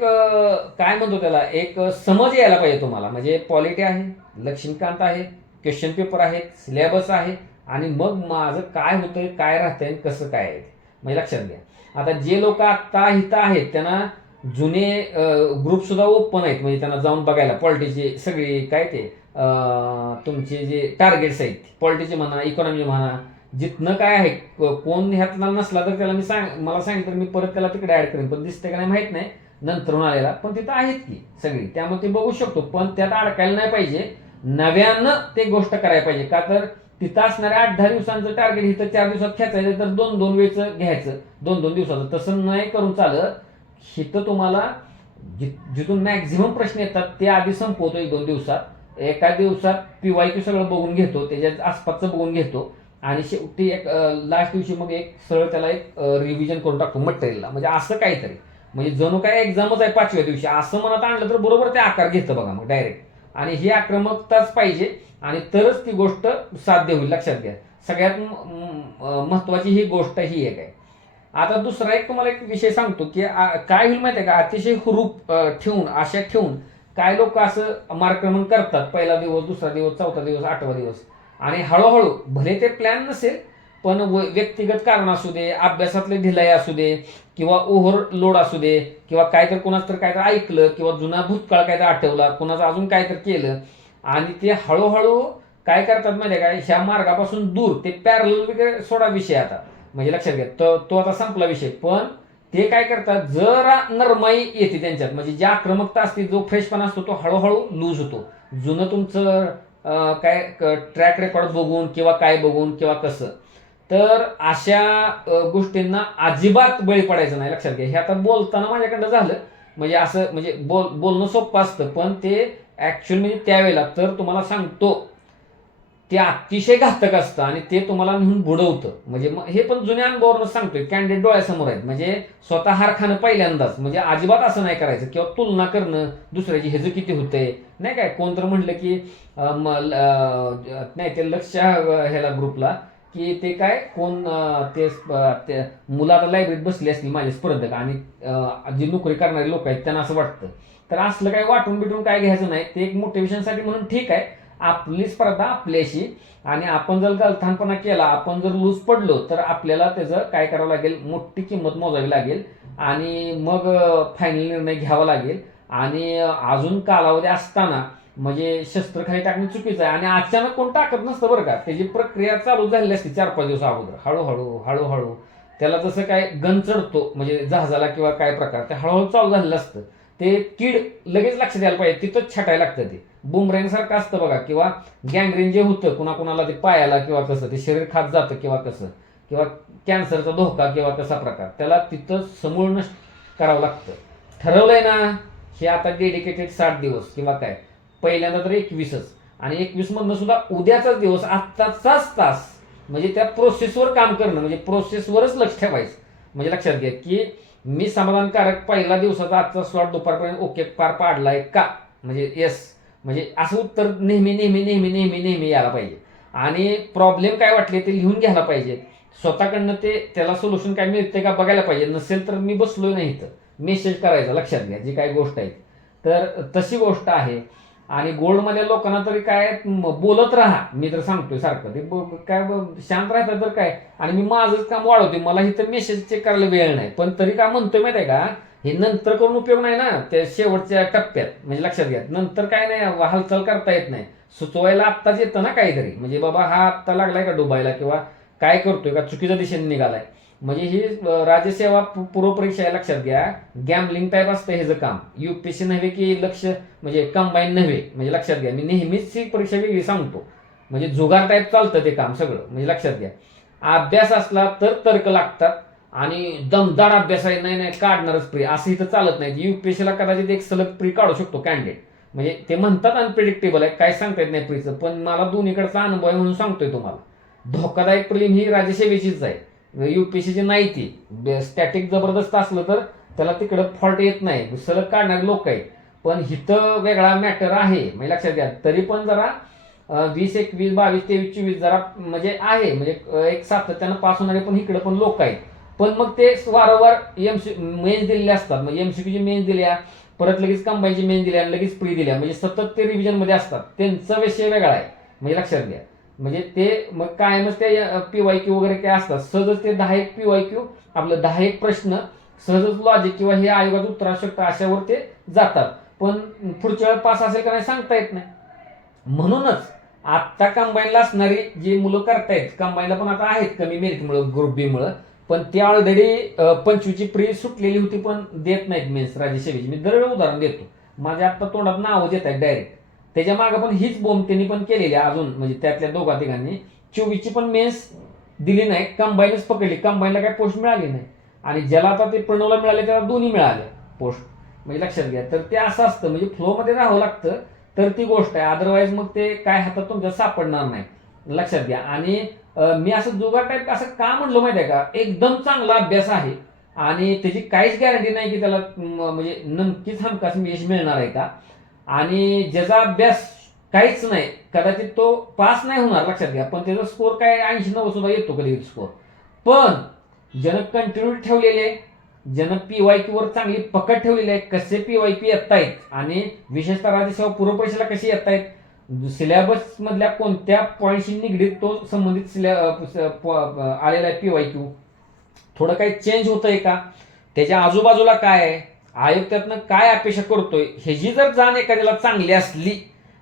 काय म्हणतो त्याला, एक समज यायला पाहिजे तुम्हाला. म्हणजे पॉलिटी आहे, लक्ष्मीकांत आहे, क्वेश्चन पेपर आहे, सिलेबस आहे, आणि मग माझं काय होतंय, काय राहतंय, कसं काय आहे म्हणजे लक्षात घ्या. आता जे लोक आत्ता इथं आहेत त्यांना जुने ग्रुप सुद्धा ओपन आहेत, म्हणजे त्यांना जाऊन बघायला पॉलिटीचे सगळे काय ते तुमचे जे टार्गेट्स आहेत, पॉलिटीचे म्हणा, इकॉनॉमी म्हणा, जिथनं काय आहे, कोण ह्यातला नसला तर त्याला मला सांगितलं मी परत त्याला तिकडे ऍड करेन, पण दिसते का नाही माहित नाही नंतर आलेला, पण तिथं आहेत की सगळी, त्यामुळे ते बघू शकतो. पण त्यात अडकायला नाही पाहिजे, नव्यानं ते गोष्ट करायला पाहिजे. का तर तिथं असणाऱ्या 8-10 दिवसांचं टार्गेट इथं 4 दिवसात खेचायचं, तर 2-2 वेळचं घ्यायचं, 2-2 दिवसाचं. तसं नाही करून चालत. इथं तुम्हाला जिथून मॅक्झिमम प्रश्न येतात ते आधी संपवतो 1-2 दिवसात. एका दिवसात PYQ सगळं बघून घेतो, त्याच्या आसपासचं बघून घेतो, आणि शेवटी एक लास्ट दिवशी मग एक सरळ त्याला एक रिव्हिजन करून टाकतो मटेरियलला. म्हणजे असं काहीतरी, म्हणजे जणू काय एक्झामच आहे 5व्या दिवशी असं मनात आणलं तर बरोबर ते आकार घेतं बघा मग डायरेक्ट. आणि ही आक्रमकताच पाहिजे, आणि तरच ती गोष्ट साध्य होईल. लक्षात घ्या, सगळ्यात महत्वाची ही गोष्ट ही एक आहे. आता दुसरा एक तुम्हाला एक विषय सांगतो की काय होईल माहिती आहे का, अतिशय हुरूप ठेवून, आशा ठेवून काय लोक असं मार्गक्रमण करतात, पहिला दिवस, दुसरा दिवस, चौथा दिवस, 8वा दिवस, आणि हळूहळू भले ते प्लॅन नसेल पण व्यक्तिगत कारण असू दे, अभ्यासातले ढिलाई असू दे, किंवा ओव्हरलोड असू दे, किंवा काहीतरी कोणाचं तर काहीतरी ऐकलं, किंवा जुना भूतकाळ काहीतरी आठवला, कोणाचं अजून काहीतरी केलं, आणि ते हळूहळू काय करतात माहिती आहे का, ह्या मार्गापासून दूर ते पॅरलल वगैरे सोडा विषय आता, म्हणजे लक्षात घ्या तो आता संपला विषय. पण ते काय करतात, जरा नरमाई येते त्यांच्यात, म्हणजे जी आक्रमकता असते, जो फ्रेशपणा असतो तो हळूहळू लूज होतो. जुनं तुमचं काय ट्रॅक रेकॉर्ड बघून किंवा काय बघून किंवा कसं, तर अशा गोष्टींना अजिबात बळी पडायचं नाही. लक्षात घ्या, हे आता बोलताना माझ्याकडनं झालं, म्हणजे असं म्हणजे बोलणं सोपं असतं, पण ते ऍक्च्युअल म्हणजे त्यावेळेला तर तुम्हाला सांगतो ते अतिशय घातक असतं, आणि ते तुम्हाला नेऊन बुडवतं. म्हणजे हे पण जुन्या अनुभवावरून सांगतोय, कॅन्डिडेट डोळ्यासमोर आहेत, म्हणजे स्वतः हार खाणं पहिल्यांदाच. म्हणजे अजिबात असं नाही करायचं, किंवा तुलना करणं दुसऱ्याची, ह्याचं किती होतंय नाही काय. कोणतं म्हटलं की नाही ते लक्ष ह्याला ग्रुपला की ते काय कोण ते मुलं आता लायब्ररीत बसली असली माझे स्पर्धक, आणि जी नोकरी करणारे लोक आहेत त्यांना असं वाटतं. तर असलं काय वाटून बिटून काय घ्यायचं नाही, ते एक मोटिवेशनसाठी म्हणून ठीक आहे, आपली स्पर्धा आपल्याशी, आणि आपण जर गलथानपणा केला, आपण जर लूज पडलो, तर आपल्याला त्याचं काय करावं लागेल, मोठी किंमत मोजावी लागेल, आणि मग फायनल निर्णय घ्यावा लागेल. आणि अजून कालावधी असताना म्हणजे शस्त्र खाली टाकणे चुकीचं आहे, आणि अचानक कोण टाकत नसतं बरं का, त्याची प्रक्रिया चालू झालेली असते 4-5 दिवस अगोदर, हळूहळू हळूहळू. त्याला जसं काय गन चढतो म्हणजे जहाजाला किंवा काय प्रकार, ते हळूहळू चालू झालेलं असतं. ते कीड लगेच लक्षात यायला पाहिजे, तिथंच छाटायला लागतं. ते बुमरँग सारखं असतं बघा, किंवा गँग्रीन जे होतं कुणाकुणाला ते पायाला किंवा कसं ते शरीर खात जातं किंवा कसं, किंवा कॅन्सरचा धोका किंवा कसा प्रकार, त्याला तिथं समूळ नष्ट करावं लागतं. ठरवलंय ना, हे आता डेडिकेटेड 60 दिवस किंवा काय, पहिल्यांदा तर 21च, आणि 21 मधनं सुद्धा उद्याचाच दिवस, आत्ताचाच तास, म्हणजे त्या प्रोसेसवर काम करणं, म्हणजे प्रोसेसवरच लक्ष ठेवायचं. म्हणजे लक्षात घ्या की मी समाधानकारक पहिला दिवसाचा आजचा स्लॉट दुपारपर्यंत ओके पार पाडलाय का, म्हणजे येस, म्हणजे असं उत्तर नेहमी नेहमी नेहमी नेहमी नेहमी यायला पाहिजे. आणि प्रॉब्लेम काय वाटले ते लिहून घ्यायला पाहिजे स्वतःकडनं, ते त्याला सोल्युशन काय मिळते का बघायला पाहिजे. नसेल तर मी बसलोय नाही तर मेसेज करायचा. लक्षात घ्या, जी काही गोष्ट आहे तर तशी गोष्ट आहे. आणि गोल्डमध्ये लोकांना तरी काय बोलत राहा, मी तर सांगतोय सारखं, ते काय शांत राहतात तर काय, आणि मी माझंच काम वाढवते, मला इथं मेसेज चेक करायला वेळ नाही, पण तरी काय म्हणतोय माहिती आहे का, हे नंतर करून उपयोग नाही ना त्या शेवटच्या टप्प्यात. म्हणजे लक्षात घ्या, नंतर काय नाही, हालचाल करता येत नाही, सुचवायला आत्ताच येतं ना काहीतरी, म्हणजे बाबा हा आत्ता लागलाय का डुबायला, किंवा काय करतोय का चुकीच्या दिशेने निघालाय. म्हणजे ही राज्यसेवा पूर्व परीक्षा आहे, लक्षात घ्या, गॅमलिंग टाईप असतं ह्याचं काम. UPSC नव्हे की लक्ष म्हणजे कंबाईन नव्हे, म्हणजे लक्षात घ्या, मी नेहमीच ही परीक्षा वेगळी सांगतो, म्हणजे जुगार टाईप चालतं ते काम सगळं. म्हणजे लक्षात घ्या, अभ्यास असला तर तर्क लागतात, आणि दमदार अभ्यास आहे, नाही नाही काढणारच प्री, असं इथं चालत नाही. UPSCला कदाचित एक सलग प्री काढू शकतो कॅन्डिडेट, म्हणजे ते म्हणतात अनप्रिडिक्टेबल आहे, काय सांगता येत नाही प्रीचं, पण मला दोन्हीकडचा अनुभव आहे म्हणून सांगतोय तुम्हाला. धोकादायक प्रिलिम ही राज्यसेवेचीच आहे, UPSCची नाही. ती स्टॅटिक जबरदस्त असलं तर त्याला तिकडं फॉल्ट येत नाही, सलग काढणारे लोक आहेत. पण हिथं वेगळा मॅटर आहे, म्हणजे लक्षात घ्या. तरी पण जरा 20, 21, 22, 23, 24 जरा म्हणजे आहे, म्हणजे एक सातत्यानं पास होणारे पण इकडे पण लोक आहेत. पण मग ते वारंवार मेन्स दिलेले असतात, म्हणजे MCQची मेन्स दिल्या, परत लगेच कंबाईनची मेन्स दिल्या, लगेच प्री दिल्या, म्हणजे सतत ते रिव्हिजनमध्ये असतात. त्यांचा विषय वेगळा आहे, म्हणजे लक्षात घ्या. म्हणजे ते मग कायमच ते PYQ वगैरे काय असतात, सहजच ते 10 PYQ आपलं 10 प्रश्न सहजच लॉजिक किंवा हे आयोगाचं उत्तर असू शकतं अशावर ते जातात. पण पुढच्या वेळेस पास असेल का नाही सांगता येत नाही. म्हणूनच आत्ता कंबाईनला असणारी जी मुलं करतायत, कंबाईनला पण आता आहेत कमी मेरिटमुळे, ग्रुप बी मुळे, पण ती ऑलरेडी 25ची प्री सुटलेली होती पण देत नाहीत मेन्स राज्यसेवेची. मी दरवेळी उदाहरण देतो, माझ्या आत्ता तोंडात नावं येत आहेत डायरेक्ट. त्याच्या मागे पण हीच बोंब त्यांनी पण केलेली अजून, म्हणजे त्यातल्या दोघा तिघांनी 24ची पण मेन्स दिली नाही, कंबाईनच पकडली, कंबाईनला काही पोस्ट मिळाली नाही. आणि ज्याला आता ते प्रणवला मिळाले त्याला दोन्ही मिळाले पोस्ट, म्हणजे लक्षात घ्या. तर ते असं असतं, म्हणजे फ्लोमध्ये राहावं लागतं तर ती गोष्ट आहे, अदरवाईज मग ते काय हातात तुमच्या सापडणार नाही, लक्षात घ्या. आणि मी असं जुगार टाईप असं का म्हणलो माहिती आहे का, एकदम चांगला अभ्यास आहे आणि त्याची काहीच गॅरंटी नाही की त्याला म्हणजे नक्कीच हमखास यश मिळणार आहे का. आणि ज्याचा अभ्यास काहीच नाही, कदाचित तो पास नाही होणार, लक्षात घ्या, पण त्याचा स्कोर काय 80-90 सुद्धा येतो कधी स्कोर. पण ज्यानं कंटिन्यू ठेवलेले, ज्यानं PYQ वर चांगली पकड ठेवलेली आहे, कसे PYQ येत आहेत आणि विशेषतः राज्यसेवा पूर्व परीक्षेला कशी येत आहेत, सिलेबस मधल्या कोणत्या पॉईंटशी निगडीत तो संबंधित आलेला आहे PYQ, थोडं काही चेंज होतंय का, त्याच्या आजूबाजूला काय आहे, आयोग त्यातनं काय अपेक्षा करतोय, ह्याची जर जाण एखाद्याला चांगली असली,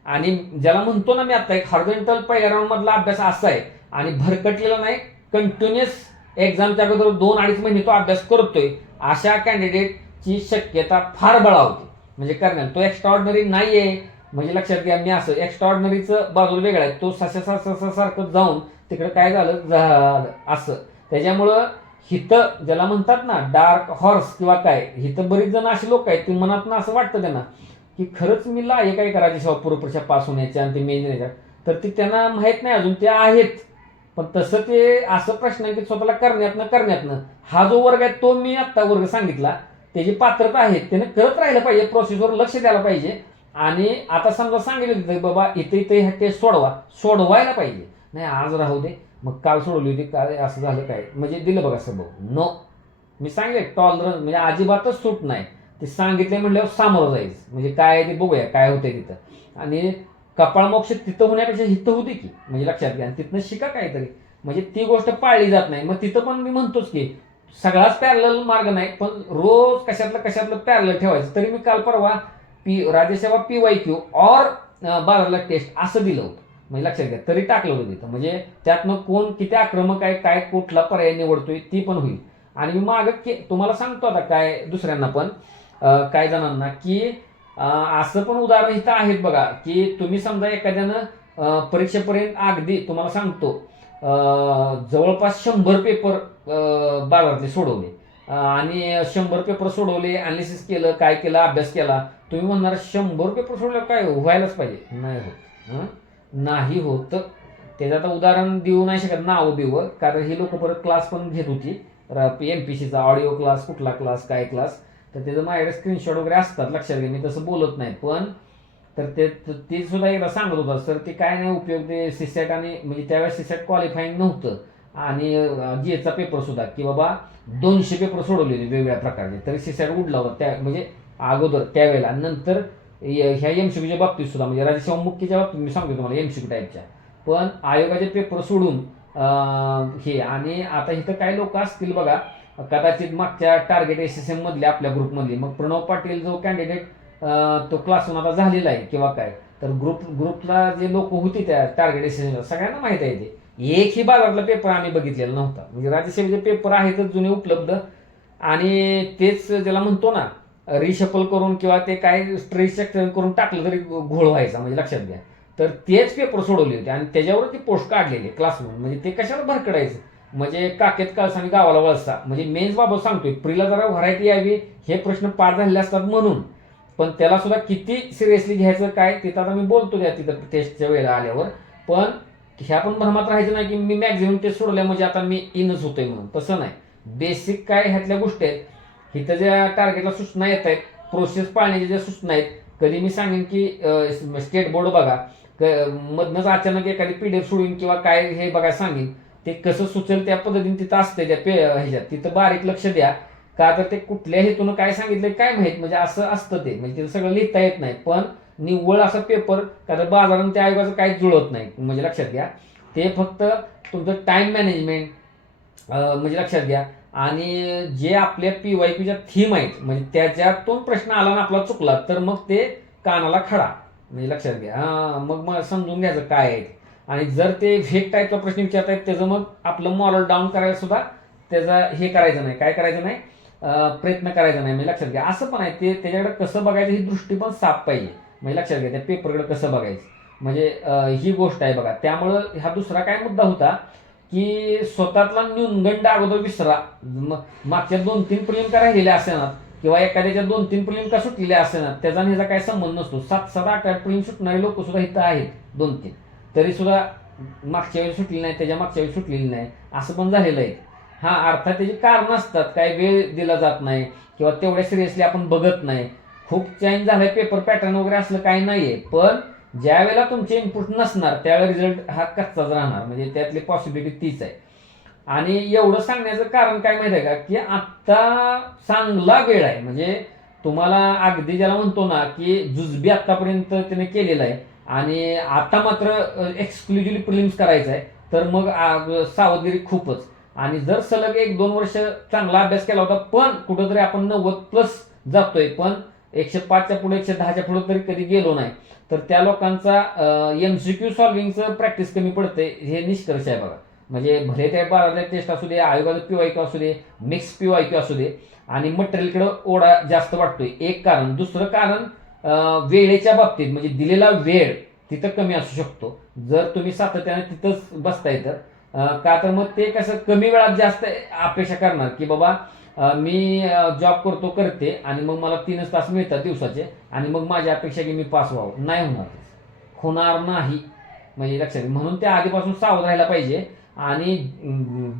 आणि ज्याला म्हणतो ना मी आता एक हॉरिझॉन्टल पहिल्या राऊंड मधला अभ्यास असा आहे आणि भरकटलेला नाही, कंटिन्युअस एक्झामच्या अगोदर 2-2.5 महिने तो अभ्यास करतोय, अशा कॅन्डिडेटची शक्यता फार बळावते. म्हणजे करण्यात तो एक्स्ट्राऑर्डिनरी नाहीये, म्हणजे लक्षात घ्या. मी असं एक्स्ट्राऑर्डिनरीचं बाजूला वेगळं आहे, तो सारखं जाऊन तिकडे काय झालं असं. त्याच्यामुळं हिथं ज्याला म्हणतात ना डार्क हॉर्स किंवा काय, हिथं बरीच जण असे लोक आहेत की मनातनं असं वाटतं त्यांना की खरंच मी लायक काय करायची सेवा पूर्व परीक्षा पास होण्याच्या आणि ते मेन देण्याच्या, तर ते त्यांना माहीत नाही अजून, ते आहेत. पण तसं ते असं प्रश्न आहे की स्वतःला करण्यातनं हा जो वर्ग आहे तो मी आत्ता वर्ग सांगितला, त्याची पात्रता आहे, त्याने करत राहिलं पाहिजे, प्रोसेसवर लक्ष द्यायला पाहिजे. आणि आता समजा सांगितलं बाबा इथे ह्या टेस्ट सोडवायला पाहिजे, नाही आज राहू दे, मग काल सोडवली होती काय असं झालं काय, म्हणजे दिलं बघा सबब. नो, मी सांगितलं टॉलरन्स म्हणजे अजिबातच सूट नाही. ते सांगितले म्हणल्यावर सामोरं जायचं, म्हणजे काय ते बघूया काय होतंय तिथं. आणि कपाळमोक्ष तिथं होण्यापेक्षा हिथं होती की, म्हणजे लक्षात घ्या, तिथनं शिका काहीतरी, म्हणजे ती गोष्ट पाळली जात नाही. मग तिथं पण मी म्हणतोच की सगळाच पॅरलल मार्ग नाही, पण रोज कशातलं पॅरलल ठेवायचं. तरी मी काल परवा राज्यसेवा PYQ और 12 टेस्ट असं दिलं होतं, म्हणजे लक्षात घ्या, तरी टाकलं होतं तिथं. म्हणजे त्यातनं कोण किती आक्रमक आहे, काय कुठला पर्याय निवडतोय ती पण होईल. आणि मी मागं तुम्हाला सांगतो आता काय दुसऱ्यांना पण काय जणांना की असं पण उदाहरण इथं आहेत बघा, की तुम्ही समजा एखाद्यानं परीक्षेपर्यंत अगदी तुम्हाला सांगतो जवळपास 100 पेपर 12 सोडवले आणि 100 पेपर सोडवले, अनालिसिस केलं, काय केलं, अभ्यास केला. तुम्ही म्हणणार 100 पेपर सोडल्यावर काय व्हायलाच पाहिजे, नाही होत, नाही होत. त्याचं आता उदाहरण देऊ नाही शकत नाव बिव, कारण ही लोक परत क्लास पण घेत होती, MPCचा ऑडिओ क्लास, कुठला क्लास, काय क्लास, तर त्याचं माझ्याकडे स्क्रीनशॉट वगैरे असतात, लक्षात घ्या. मी तसं बोलत नाही, पण तर ते सुद्धा एकदा सांगत होता सर ते काय नाही उपयोग, ते सीसॅट आणि म्हणजे त्यावेळेस सीसॅट क्वालिफाईंग नव्हतं आणि GHचा पेपर सुद्धा, की बाबा 200 पेपर सोडवले होते वेगवेगळ्या प्रकारचे, तरी सीसॅट उडला होता त्या म्हणजे अगोदर त्यावेळेला. नंतर ह्या MCQच्या बाबतीत सुद्धा, म्हणजे राज्यसेवा मुख्यच्या बाबतीत मी सांगतो तुम्हाला MCQ टाईपच्या, पण आयोगाचे पेपर सोडून हे. आणि आता इथं काही लोक असतील बघा, कदाचित मागच्या टार्गेट SSM मधले आपल्या ग्रुपमधले, मग प्रणव पाटील जो कॅन्डिडेट तो क्लासून आता झालेला आहे किंवा काय, तर ग्रुपला जे लोक होती त्या टार्गेट SSM सगळ्यांना माहिती आहे ते एकही बाजारातला पेपर आम्ही बघितलेला नव्हता. म्हणजे राज्यसेवेचे पेपर आहेतच जुने उपलब्ध, आणि तेच ज्याला म्हणतो ना रिशफल करून किंवा ते काय स्ट्रक्चर करून टाकलं तरी घोळ व्हायचा, म्हणजे लक्षात घ्या. तर तेच पेपर सोडवले होते आणि त्याच्यावर ती पोस्ट काढलेली क्लासमधून. म्हणजे ते कशाला भरकडायचं, म्हणजे काकेत कळसा आणि गावाला वळसा. म्हणजे मेन्स बाबत सांगतोय, प्रीला जरा व्हरायटी यावी, हे प्रश्न पार झालेले असतात म्हणून, पण त्याला सुद्धा किती सिरियसली घ्यायचं काय तिथं आता मी बोलतो त्या तिथं टेस्टच्या वेळेला आल्यावर. पण ह्या पण भ्रमात राहायचं नाही की मी मॅक्झिमम टेस्ट सोडल्या म्हणजे आता मी इनच होतोय म्हणून, तसं नाही. बेसिक काय ह्यातल्या गोष्टी आहेत, इथं ज्या टार्गेटला सूचना येत आहेत, प्रोसेस पाळण्याच्या ज्या सूचना आहेत. कधी मी सांगेन की स्टेट बोर्ड बघा, मधनच अचानक एखादी PDF सोडून किंवा काय हे बघा सांगेन, ते कसं सुचेल त्या पद्धतीने तिथं असते त्या ह्याच्यात, तिथं बारीक लक्ष द्या. का तर ते कुठल्या हेतून काय सांगितलंय काय माहित, म्हणजे असं असतं ते, म्हणजे तिथं सगळं लिहिता येत नाही. पण निव्वळ असा पेपर, का तर बाजारात त्या आयोगाचं काहीच जुळत नाही, म्हणजे लक्षात घ्या. ते फक्त तुमचं टाइम मॅनेजमेंट म्हणजे लक्षात घ्या. आणि जे आपल्या PYQच्या थीम आहेत, म्हणजे त्याच्यातून प्रश्न आला ना आपला चुकला, तर मग ते कानाला खडा, म्हणजे लक्षात घ्या. मग समजून घ्यायचं काय आहे. आणि जर ते व्हेग टाईपचा प्रश्न विचारतायत, त्याचं मग आपलं मॉरल डाऊन करायला सुद्धा त्याचा हे करायचं नाही, काय करायचं नाही, प्रयत्न करायचा नाही, म्हणजे लक्षात घ्या. असं पण आहे ते, त्याच्याकडे कसं बघायचं ही दृष्टी पण साफ पाहिजे, म्हणजे लक्षात घ्या. त्या पेपरकडे कसं बघायचं, म्हणजे ही गोष्ट आहे बघा. त्यामुळं हा दुसरा काय मुद्दा होता की स्वतःतला न्यूनगंड अगोदर विसरा. मागच्या 2-3 प्रिलिम का राहिलेल्या असेनात, किंवा एखाद्याच्या 2-3 प्रिलिम का सुटलेल्या असेनात, त्याचा ह्याचा काय संबंध नसतो. 7-7, 8-8 प्रिलिम सुटणारे लोक सुद्धा इथं आहेत 2-3, तरी सुद्धा मागच्या वेळी सुटली नाही, त्याच्या मागच्या वेळी सुटलेली नाही, असं पण झालेलं आहे. हा, अर्थात त्याची कारणं असतात, काय वेळ दिला जात नाही किंवा तेवढ्या सिरियसली आपण बघत नाही. खूप चेंज झालाय पेपर पॅटर्न वगैरे असलं काही नाहीये. पण ज्या वेळेला तुमचे इनपुट नसणार त्यावेळेला रिझल्ट हा कच्चाच राहणार, म्हणजे त्यातली पॉसिबिलिटी तीच आहे. आणि एवढं सांगण्याचं कारण काय माहिती आहे का, की आत्ता चांगला वेळ आहे, म्हणजे तुम्हाला अगदी ज्याला म्हणतो ना की जुजबी आतापर्यंत त्याने केलेला आहे, आणि आता मात्र एक्सक्लुझिव्हली प्रिलिम्स करायचं आहे, तर मग सावधगिरी खूपच. आणि जर सलग 1-2 वर्ष चांगला अभ्यास केला होता, पण कुठंतरी आपण 90+ जातोय, पण 105च्या पुढे 110च्या पुढे तरी कधी गेलो नाही, तर त्या लोकांचा MCQ सॉल्व्हिंगचं प्रॅक्टिस कमी पडते, हे निष्कर्ष आहे बघा. म्हणजे भले त्या 12 टेस्ट असू दे, आयोगाचं PYQ असू दे, मिक्स PYQ असू दे, आणि मटेरियलकडे ओढा जास्त वाटतोय, एक कारण. दुसरं कारण वेळेच्या बाबतीत, म्हणजे दिलेला वेळ तिथं कमी असू शकतो, जर तुम्ही सातत्याने तिथंच बसताय तर. का तर मग ते कसं कमी वेळात जास्त अपेक्षा करणार की बाबा मी जॉब करते आणि मग मला 3च तास मिळतात दिवसाचे, आणि मग माझी अपेक्षा की मी पास व्हावं, नाही होणार नाही, म्हणजे लक्षात. म्हणून त्या आधीपासून सावध राहायला पाहिजे. आणि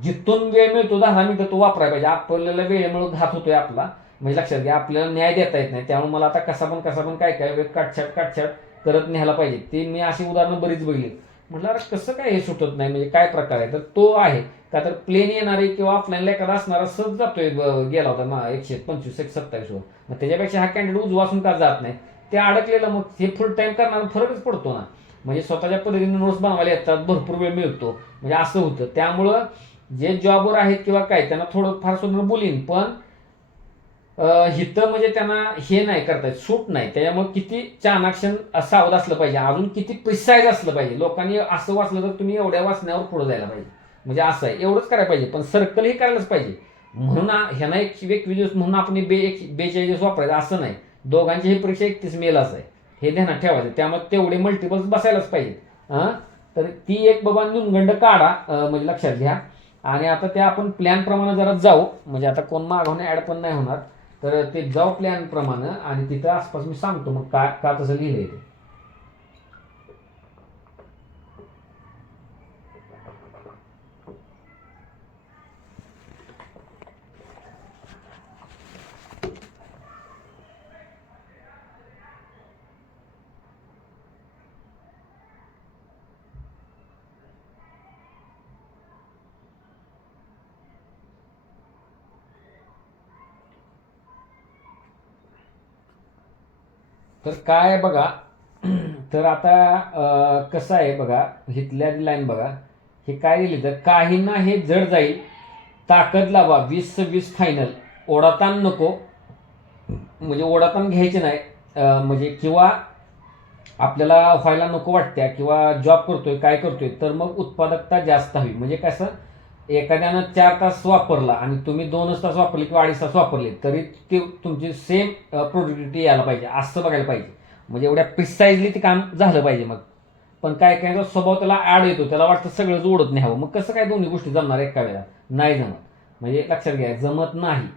जिथून वेळ मिळतो 10 मिनिटं तो वापरायला पाहिजे. आपल्याला वेळेमुळे घात होतोय आपला, म्हणजे लक्षात घ्या. आपल्याला न्याय देता येत नाही, त्यामुळे मला आता कसा पण काय वेळ काटछाट करत न्यायला पाहिजे. ते मी अशी उदाहरणं बरीच बघितली. म्हटलं अरे कसं काय हे सुटत नाही, म्हणजे काय प्रकार आहे, तर तो आहे. का तर प्लेन येणारे किंवा ऑफलाईनला एखादा असणारा सहज जातोय, गेला होता 125, 127 वर. मग त्याच्यापेक्षा हा कॅन्डिडेट उजवासून का जात नाही, ते अडकलेलं. मग हे फुल टाइम करणारा फरकच पडतो ना, म्हणजे स्वतःच्या पद्धतीने नोट्स बनवायला येतात, भरपूर वेळ मिळतो, म्हणजे असं होतं. त्यामुळं जे जॉबवर आहेत किंवा काय, त्यांना थोडं फार सुद्धा बोलीन, पण हिथं म्हणजे त्यांना हे नाही करता सूट नाही. त्याच्यामुळे किती चाणाक्षण सावध असलं पाहिजे, अजून किती प्रिसाईज असलं पाहिजे. लोकांनी असं वाचलं तर तुम्ही एवढ्या वाचण्यावर पुढे जायला पाहिजे, म्हणजे असं आहे. एवढंच करायला पाहिजे, पण सर्कलही करायलाच पाहिजे. म्हणून ह्यांना 21 दिवस म्हणून आपण 42 दिवस वापरायचं असं नाही. दोघांची ही परीक्षा 31 मेलाच आहे, हे ध्यानात ठेवायचं. त्यामुळे तेवढे मल्टिपल्स बसायलाच पाहिजे. तर ती एक बाबा न्यूनगंड काढा, म्हणजे लक्षात घ्या. आणि आता त्या आपण प्लॅन प्रमाणे जरा जाऊ, म्हणजे आता कोण मागवणे ऍड पण नाही होणार, तर ते जाऊ प्लॅन प्रमाणे. आणि तिथं आसपास मी सांगतो मग का तसं लिहिलंय ते. तर काय बघा, तर आता कसं आहे बघा, हिथल्या लाईन बघा, हे काय दिले तर काहींना हे जड जाईल, ताकद लावा, 20-20 फायनल, ओढाताण नको, म्हणजे ओढाताण घ्यायचे नाही. म्हणजे किंवा आपल्याला व्हायला नको वाटत्या, किंवा जॉब करतोय काय करतोय, तर मग उत्पादकता जास्त हवी. म्हणजे कसं, एखाद्यानं 4 तास वापरला आणि तुम्ही 2च तास वापरले किंवा 2.5 तास वापरले, तरी ते तुमची सेम प्रोडक्टिव्हिटी यायला पाहिजे, असं बघायला पाहिजे. म्हणजे एवढ्या प्रिसाइजली ते काम झालं पाहिजे. मग पण काय स्वभाव त्याला ऍड येतो, त्याला वाटतं सगळंच ओढत नाही हवं, मग कसं काय दोन्ही गोष्टी जमणार एका वेळेला, नाही जमत, म्हणजे लक्षात घ्या जमत नाही.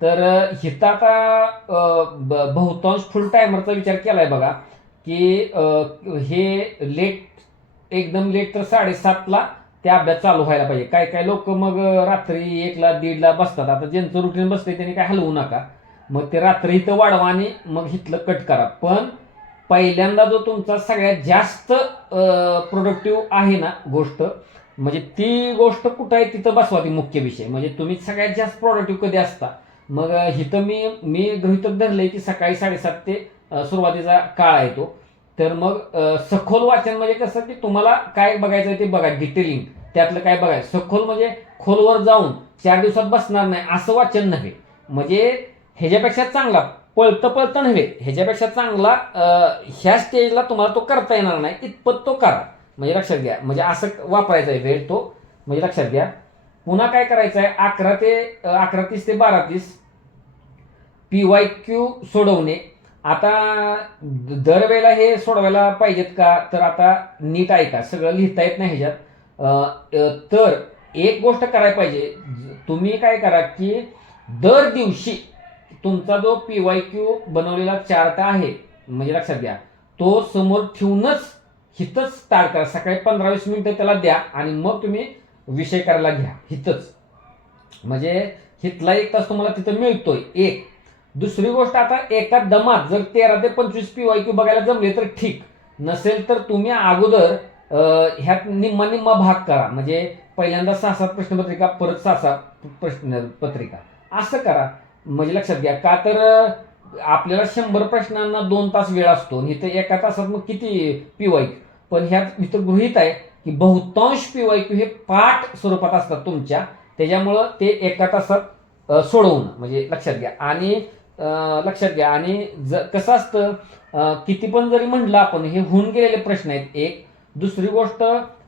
तर हिथं आता बहुतांश फुल टायमरचा विचार केलाय बघा, की हे लेट एकदम लेट तर 7:30ला ते अभ्यास चालू व्हायला पाहिजे. काय काय लोक मग रात्री 1ला 1:30ला बसतात. आता ज्यांचं रुटीन बसतंय त्यांनी काय हलवू नका. मग ते रात्री इथं वाढवा आणि मग इथलं कट करा. पण पहिल्यांदा जो तुमचा सगळ्यात जास्त प्रोडक्टिव्ह आहे ना गोष्ट, म्हणजे ती गोष्ट कुठं आहे तिथं बसवा. ती मुख्य विषय म्हणजे तुम्ही सगळ्यात जास्त प्रोडक्टिव्ह कधी असता. मग इथं मी गृहीतक धरलंय की सकाळी 7:30 ते सुरुवातीचा काळ आहे तो. तर मग सखोल वाचन म्हणजे कसं की तुम्हाला काय बघायचं ते बघा, डिटेलिंग त्यातलं काय बघायचं. सखोल म्हणजे खोलवर जाऊन 4 दिवसात बसणार नाही असं वाचन नव्हे. म्हणजे ह्याच्यापेक्षा चांगला पळतं नव्हे, ह्याच्यापेक्षा चांगला ह्या स्टेजला तुम्हाला तो करता येणार नाही इतपत तो करा. म्हणजे लक्षात घ्या, म्हणजे असं वापरायचा आहे वेळ तो, म्हणजे लक्षात घ्या. पुन्हा काय करायचं आहे, 11:30 ते 12:30 PYQ सोडवणे. आता दरवेळेला हे सोडवायला पाहिजेत का, तर आता नीट ऐका, सगळं लिहिता येत नाही ह्याच्यात. तर एक गोष्ट करायला पाहिजे, तुम्ही काय करा की दर दिवशी तुमचा जो PYQ बनवलेला चार्ट आहे, म्हणजे लक्षात घ्या, तो समोर ठेवूनच हिथंच स्टार्ट करा. सकाळी 15-20 मिनिटं त्याला द्या आणि मग तुम्ही विषय करायला घ्या हिथंच. म्हणजे हिथला 1 तास तुम्हाला तिथं मिळतोय. एक दुसरी गोष्ट, आता एका दमात जर 13 ते 25 PYQ बघायला जमले तर ठीक, नसेल तर तुम्ही अगोदर ह्यात निम्मा भाग करा. म्हणजे पहिल्यांदा 6-7 प्रश्नपत्रिका, परत 6-7 प्रश्नपत्रिका असं करा. म्हणजे लक्षात घ्या, का तर आपल्याला 100 प्रश्नांना 2 तास वेळ असतो. इथं एका तासात मग किती PYQ. पण ह्यात इथं गृहीत आहे की बहुतांश PYQ हे पाठ स्वरूपात असतात तुमच्या, त्याच्यामुळं ते एका तासात सोडवून, म्हणजे लक्षात घ्या. आणि लक्षात घ्या, आणि कसं असतं, किती पण जरी म्हणलं आपण, हे होऊन गेलेले प्रश्न आहेत. एक दुसरी गोष्ट,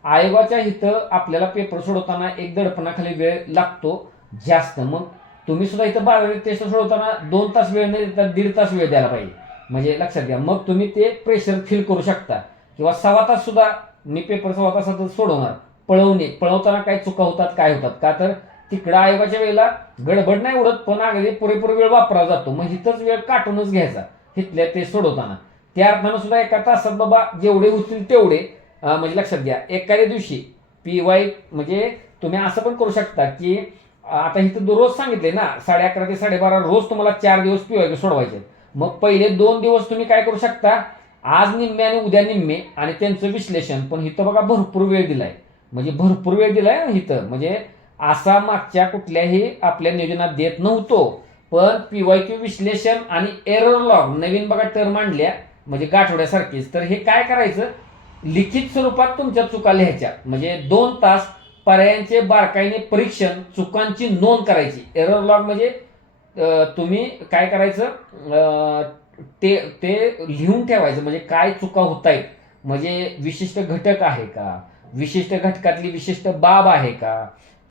आयोगाच्या इथं आपल्याला पेपर सोडवताना एक दडपणाखाली वेळ लागतो जास्त. मग तुम्ही सुद्धा इथं 12वी टेस्ट सोडवताना 2 तास वेळ नाही देता, 1.5 तास वेळ द्यायला पाहिजे. म्हणजे लक्षात घ्या, मग तुम्ही ते प्रेशर फील करू शकता. किंवा 1.25 तास सुद्धा मी पेपर 1.25 तासातच सोडवणार. पळवताना काय चुका होतात, काय होतात, का तर तिकडं आयोगाच्या वेळेला गडबड नाही उडत, पण अगदी पुरेपूर वेळ वापरला जातो. मग इथंच वेळ काटूनच घ्यायचा इथल्या ते सोडवताना. त्या अर्थानं सुद्धा एका तासात बाबा जेवढे होतील तेवढे, म्हणजे लक्षात घ्या. एखाद्या दिवशी PY म्हणजे तुम्ही असं पण करू शकता की आता इथं रोज सांगितले ना, 11:30 ते 12:30 रोज तुम्हाला 4 दिवस PYQ सोडवायचे. मग पहिले 2 दिवस तुम्ही काय करू शकता, आज निम्मे आणि उद्या निम्मे, आणि त्यांचं विश्लेषण. पण इथं बघा भरपूर वेळ दिलाय, म्हणजे भरपूर वेळ दिलाय इथं. म्हणजे असा मागच्या कुठल्याही आपल्या नियोजनात देत नव्हतो. पण PYQ विश्लेषण आणि एरर लॉग नवीन बघा टर्म आणल्या, म्हणजे गाठवड्यासारखीच. तर हे काय करायचं, लिखित स्वरूपात तुमच्या चुका लिहायच्या. म्हणजे 2 तास पर्यायांचे बारकाईने परीक्षण, चुकांची नोंद करायची. एरर लॉग म्हणजे तुम्ही काय करायचं, ते लिहून ठेवायचं. म्हणजे काय चुका होत आहेत, म्हणजे विशिष्ट घटक आहे का, विशिष्ट घटकातली विशिष्ट बाब आहे का,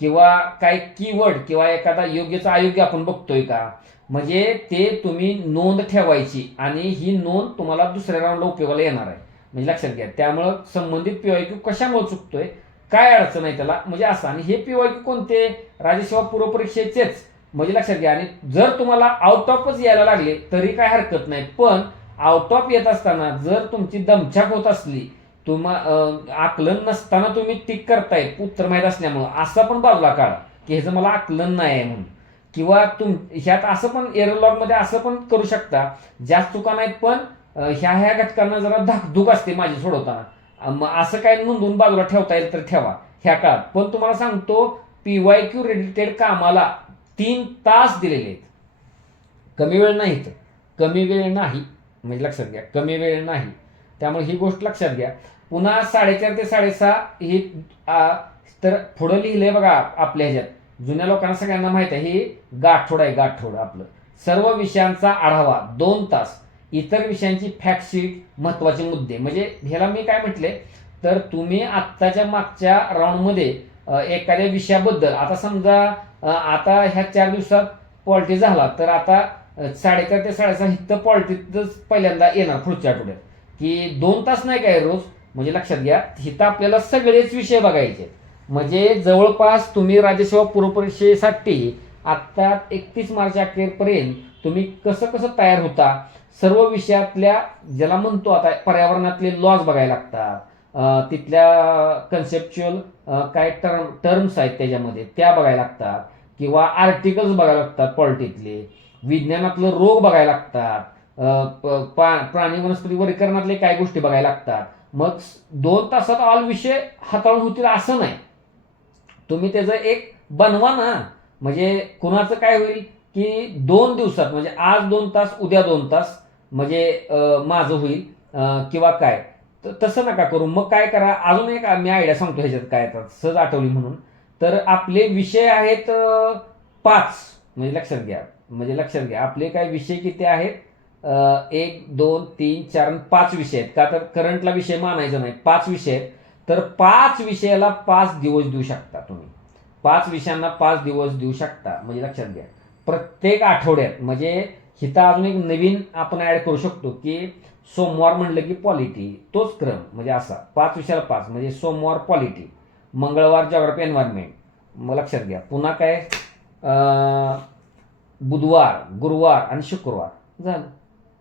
किंवा काय कीवर्ड किंवा एखादा योग्यचं अयोग्य आपण बघतोय का. म्हणजे ते तुम्ही नोंद ठेवायची, आणि ही नोंद तुम्हाला दुसऱ्या राऊंडला उपयोगाला येणार आहे. म्हणजे लक्षात घ्या, त्यामुळं संबंधित PYQ कशामुळे चुकतोय, काय अडचण आहे त्याला, म्हणजे असं. आणि हे PYQ कोणते, राज्यसेवा पूर्व परीक्षेचेच. म्हणजे लक्षात घ्या. आणि जर तुम्हाला आउट ऑफच यायला लागले तरी काय हरकत नाही, पण आउट ऑफ येत असताना जर तुमची दमछाक होत असली, आकलन नसताना तुम्ही टिक करताय उत्तर माहीत असल्यामुळं, असं पण बाजूला काढा की ह्याचं मला आकलन नाही आहे म्हणून. किंवा ह्यात असं पण एरर लॉग मध्ये असं पण करू शकता, जास्त चुका नाहीत पण ह्या घटकांना जरा धाकधूक असते माझी सोडवताना, मग असं काय नोंदवून बाजूला ठेवता येईल तर ठेवा ह्या काळात. पण तुम्हाला सांगतो, PYQ रिलेटेड कामाला 3 तास दिलेले आहेत. कमी वेळ नाही, तर कमी वेळ नाही, म्हणजे लक्षात घ्या, कमी वेळ नाही. त्यामुळे ही गोष्ट लक्षात घ्या. पुन्हा 4:30 ते 6:30 ही तर पुढं लिहिलंय बघा आपल्या ह्याच्यात, जुन्या लोकांना सगळ्यांना माहित आहे, ही गाठोड आहे. गाठोड आपलं सर्व विषयांचा आढावा 2 तास, इतर विषयांची फॅक्टशीट, महत्वाचे मुद्दे. म्हणजे ह्याला मी काय म्हटले, तर तुम्ही आत्ताच्या मागच्या राऊंडमध्ये एखाद्या विषयाबद्दल, आता समजा आता ह्या 4 दिवसात पॉलिटी झाला, तर आता 4:30 ते 6:30 हिथं पॉलिटिक्सच पहिल्यांदा येणार पुढच्या आठवड्यात, की 2 तास नाही काय रोज. म्हणजे लक्षात घ्या, हिथं आपल्याला सगळेच विषय बघायचे. म्हणजे जवळपास तुम्ही राज्यसेवा पूर्व परीक्षेसाठी आत्ता 31 मार्च अखेरपर्यंत तुम्ही कसं तयार होता, सर्व विषयातल्या, ज्याला म्हणतो आता पर्यावरणातले लॉज बघायला लागतात, तिथल्या कन्सेप्च्युअल काय टर्म्स आहेत त्याच्यामध्ये त्या बघायला लागतात, किंवा आर्टिकल्स बघायला लागतात पॉलिटीतले, विज्ञानातलं रोग बघायला लागतात, प्राणी वनस्पती वर्गीकरणातले काय गोष्टी बघायला लागतात. मग 2 तासात ऑल विषय हाताळून होतील असं नाही. तुम्ही त्याचं एक बनवा ना. म्हणजे कुणाचं काय होईल की 2 दिवसात, म्हणजे आज 2 तास उद्या 2 तास, म्हणजे माझं होईल किंवा काय. तसं नका करू. मग काय करा, अजून एक मी आयडिया सांगतो ह्याच्यात काय, तर सहज आठवली म्हणून. तर आपले विषय आहेत 5, म्हणजे लक्षात घ्या आपले काय विषय किती आहेत, 1 2 3 4 5 विषय आहेत. का तर करंटला विषय मानायचा नाही, 5 विषय आहेत. तर 5 विषयाला 5 दिवस देऊ शकता तुम्ही. 5 विषयांना 5 दिवस देऊ शकता. म्हणजे लक्षात घ्या प्रत्येक आठवड्यात. म्हणजे हिथं अजून एक नवीन आपण ऍड करू शकतो की सोमवार म्हणलं की पॉलिटी, तोच क्रम. म्हणजे असा 5 विषयाला 5, म्हणजे सोमवार पॉलिटी, मंगळवार जॉग्राफी एन्व्हायरमेंट. मग लक्षात घ्या पुन्हा काय, बुधवार, गुरुवार आणि शुक्रवार झालं.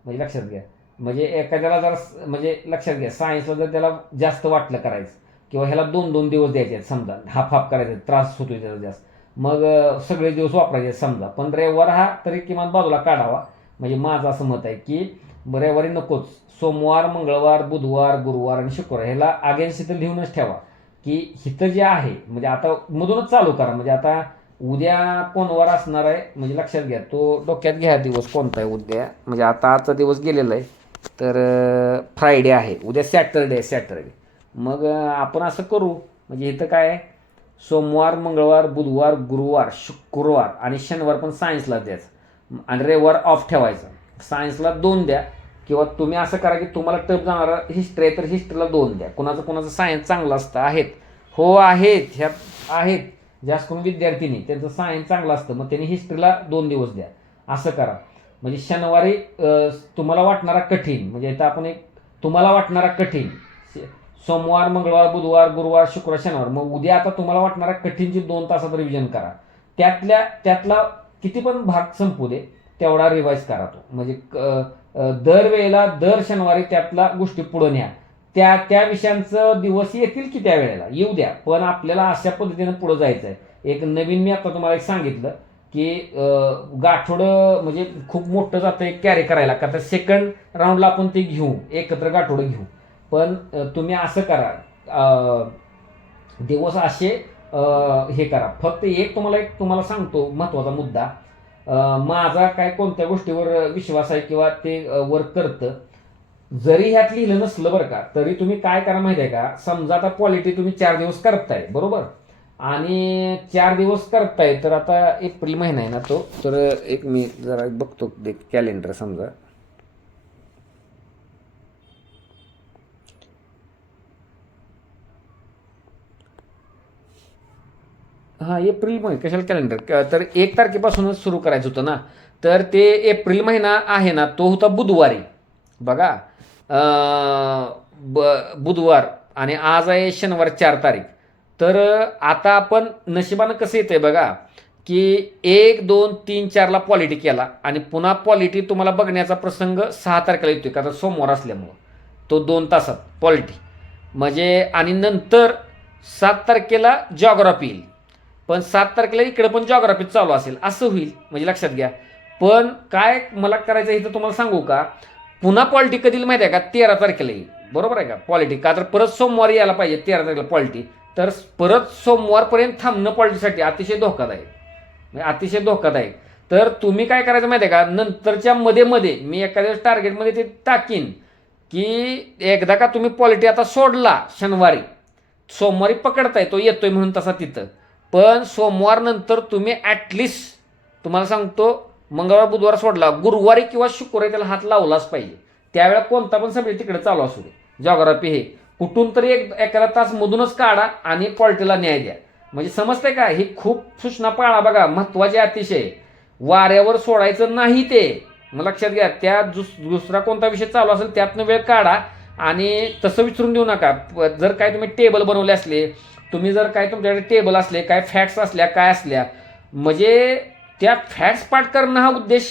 म्हणजे लक्षात घ्या. म्हणजे एखाद्याला जर म्हणजे लक्षात घ्या सायन्सला जर त्याला जास्त वाटलं करायचं, किंवा ह्याला 2-2 दिवस द्यायचे आहेत समजा, हाफ करायचे, त्रास होतोय त्याचा जास्त, मग सगळे दिवस वापरायचे समजा, पण रविवार हा तरी किमान बाजूला काढावा. म्हणजे माझं असं मत आहे की रविवारी नकोच. सोमवार, मंगळवार, बुधवार, गुरुवार आणि शुक्रवार ह्याला अगेन्स्ट इथं लिहूनच ठेवा की हिथं जे आहे. म्हणजे आता मधूनच चालू करा. म्हणजे आता उद्या कोणवार असणार आहे, म्हणजे लक्षात घ्या, तो डोक्यात घ्या दिवस कोणता आहे उद्या. म्हणजे आता आजचा दिवस गेलेला आहे, तर फ्रायडे आहे, उद्या सॅटरडे. मग आपण असं करू. म्हणजे इथं काय आहे, सोमवार, मंगळवार, बुधवार, गुरुवार, शुक्रवार आणि शनिवार पण सायन्सला द्यायचं, आणि रविवार ऑफ ठेवायचा. सायन्सला 2 द्या, किंवा तुम्ही असं करा की तुम्हाला टफ जाणारा हिस्ट्री आहे तर हिस्ट्रीला 2 द्या. कुणाचं सायन्स चांगलं असतं, ह्या आहेत जास्त करून विद्यार्थिनी, त्यांचं सायन्स चांगलं असतं, मग त्यांनी हिस्ट्रीला 2 दिवस द्या. असं करा. म्हणजे शनिवारी तुम्हाला वाटणारा कठीण, म्हणजे इथं आपण एक तुम्हाला वाटणारा कठीण सोमवार, मंगळवार, बुधवार, गुरुवार, शुक्रवार, शनिवार. मग उद्या आता तुम्हाला वाटणारा कठीणची 2 तासात रिव्हिजन करा. त्यातला किती पण भाग संपू दे तेवढा रिवाईज करा तो. म्हणजे दरवेळेला दर शनिवारी त्यातला गोष्टी पुढे न्या. त्या विषयांचं दिवस येतील की त्या वेळेला येऊ द्या, पण आपल्याला अशा पद्धतीनं पुढे जायचं आहे. एक नवीन मी आता तुम्हाला एक सांगितलं की गाठोडं म्हणजे खूप मोठं जातं एक कॅरी करायला, का तर सेकंड राऊंडला आपण ते घेऊ, एकत्र गाठोडं घेऊ. पण तुम्ही असं करा, दिवस असे हे करा. फक्त एक तुम्हाला सांगतो महत्वाचा मुद्दा, माझा काय कोणत्या गोष्टीवर विश्वास आहे किंवा ते वर्क करतं, जरी ह्यात लिहिलं नसलं बरं का, तरी तुम्ही काय करा माहिती आहे का. समजा आता पॉलिटी तुम्ही 4 दिवस करताय, बरोबर, आणि 4 दिवस करताय, तर आता एप्रिल महिना आहे ना तो, तर एक मी जरा बघतो कॅलेंडर. समजा हां, एप्रिल महिना कशाला कॅलेंडर, तर 1 तारखेपासूनच सुरू करायचं होतं ना. तर ते एप्रिल महिना आहे ना, तो होता बुधवारी. बघा, बुधवार, आणि आज आहे शनिवार 4 तारीख. तर आता आपण नशिबानं कसं येतंय बघा की 1 2 3 4ला पॉलिटी केला, आणि पुन्हा पॉलिटी तुम्हाला बघण्याचा प्रसंग 6 तारखेला येतोय, का तर सोमवार असल्यामुळं तो 2 तासात पॉलिटी. म्हणजे आणि नंतर 7 तारखेला जॉग्राफी येईल, पण 7 तारखेला इकडे पण जॉग्राफी चालू असेल, असं होईल. म्हणजे लक्षात घ्या. पण काय मला करायचं इथं तुम्हाला सांगू का, पुन्हा पॉलिटी कधी माहिती आहे का, 13 तारखेला येईल, बरोबर आहे का पॉलिटी. का तर परत सोमवारी यायला पाहिजे 13 तारखेला पॉलिटी, तर परत सोमवारपर्यंत थांबणं पॉलिटीसाठी अतिशय धोकादायक. तर तुम्ही काय करायचं माहिती आहे का, नंतरच्या मध्ये मी एखाद्या टार्गेटमध्ये ते टाकीन की एकदा का तुम्ही पॉलिटी आता सोडला शनिवारी, सोमवारी पकडताय तो येतोय म्हणून तसा तिथं, पण सोमवार नंतर तुम्ही ॲटलिस्ट तुम्हाला सांगतो मंगळवार बुधवार सोडला, गुरुवारी किंवा शुक्रवारी त्याला हात लावलाच पाहिजे. त्यावेळेला कोणता पण सब्जेक्ट तिकडे चालू असू दे, जॉग्राफी हे कुठून तरी एखादा तास मधूनच काढा आणि पॉलिटीला न्याय द्या. म्हणजे समजतंय का, ही खूप सूचना पाळा बघा, महत्वाचे अतिशय. वाऱ्यावर सोडायचं नाही ते, मग लक्षात घ्या. त्या दुसरा कोणता विषय चालू असेल त्यातनं वेळ काढा, आणि तसं विचारून देऊ नका. जर काय तुम्ही टेबल बनवले असले, तुम्ही जर काय तुमच्याकडे टेबल असले, काय फॅक्ट्स असल्या काय असल्या, म्हणजे त्या फॅक्ट्स पाठ करणं हा उद्देश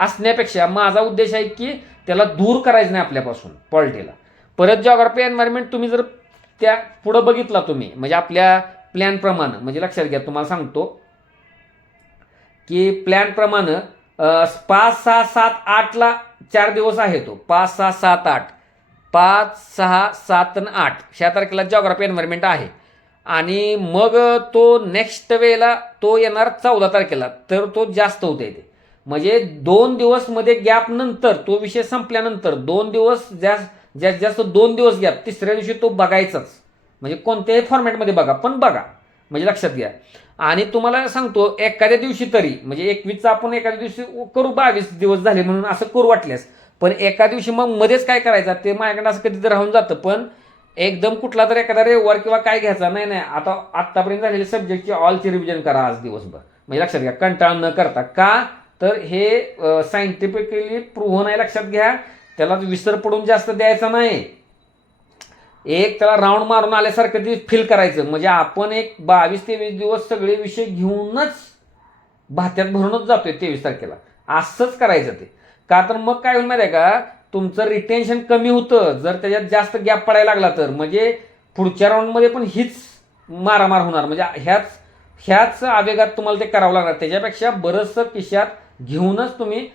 असण्यापेक्षा माझा उद्देश आहे की त्याला दूर करायचं नाही आपल्यापासून पॉलिटीला. परत जॉग्राफी एन्व्हायरमेंट तुम्ही जर त्या पुढं बघितला तुम्ही म्हणजे आपल्या प्लॅनप्रमाणे, म्हणजे लक्षात घ्या तुम्हाला सांगतो की प्लॅनप्रमाणे 5 6 7 8ला 4 दिवस आहे तो, 5 6 7 8, 5 6 7 आणि 8 ह्या तारखेला जॉग्राफी एन्व्हायरमेंट आहे. आणि मग तो नेक्स्ट वेळेला तो येणार 14 तारखेला, तर तो जास्त होते ते, म्हणजे 2 दिवस मध्ये गॅप नंतर तो विषय संपल्यानंतर 2 दिवस जास्त जास्त 2 दिवस गॅप, तिसऱ्या दिवशी तो बघायचाच, म्हणजे कोणत्याही फॉर्मॅटमध्ये बघा पण बघा, म्हणजे लक्षात घ्या. आणि तुम्हाला सांगतो एखाद्या दिवशी तरी, म्हणजे 21चा आपण एखाद्या दिवशी करू, 22 दिवस झाले म्हणून असं करू वाटल्यास, पण एका दिवशी मग मध्येच काय करायचं ते माझ्याकडे असं कधी राहून जातं. पण एकदम कुठला तर एखादा रविवार किंवा काय घ्यायचा नाही, आता आत्तापर्यंत झालेले सब्जेक्टची ऑलची रिव्हिजन करा आज दिवसभर, म्हणजे लक्षात घ्या कंटाळ न करता. का तर हे सायंटिफिकली प्रूव्हन आहे, लक्षात घ्या. त्याला विसर पडून जास्त द्यायचा नाही, एक त्याला राऊंड मारून आल्यासारखं ते फील करायचं. म्हणजे आपण एक 22-23 दिवस सगळे विषय घेऊनच भात्यात भरूनच जातोय 23 तारखेला, असंच करायचं ते. का तर मग काय होईल माहिती आहे का, तुमचं रिटेन्शन कमी होतं जर त्याच्यात जास्त गॅप पडायला लागला तर. म्हणजे पुढच्या राऊंडमध्ये पण हीच मारामार होणार, म्हणजे ह्याच आवेगात तुम्हाला ते करावं लागणार. त्याच्यापेक्षा बरंचसं खिशात घेऊनच तुम्ही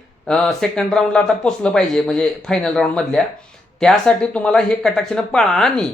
सेकंड राऊंडला आता पोचलं पाहिजे, म्हणजे फायनल राऊंडमधल्या. त्यासाठी तुम्हाला हे कटाक्षानं पाळा. आणि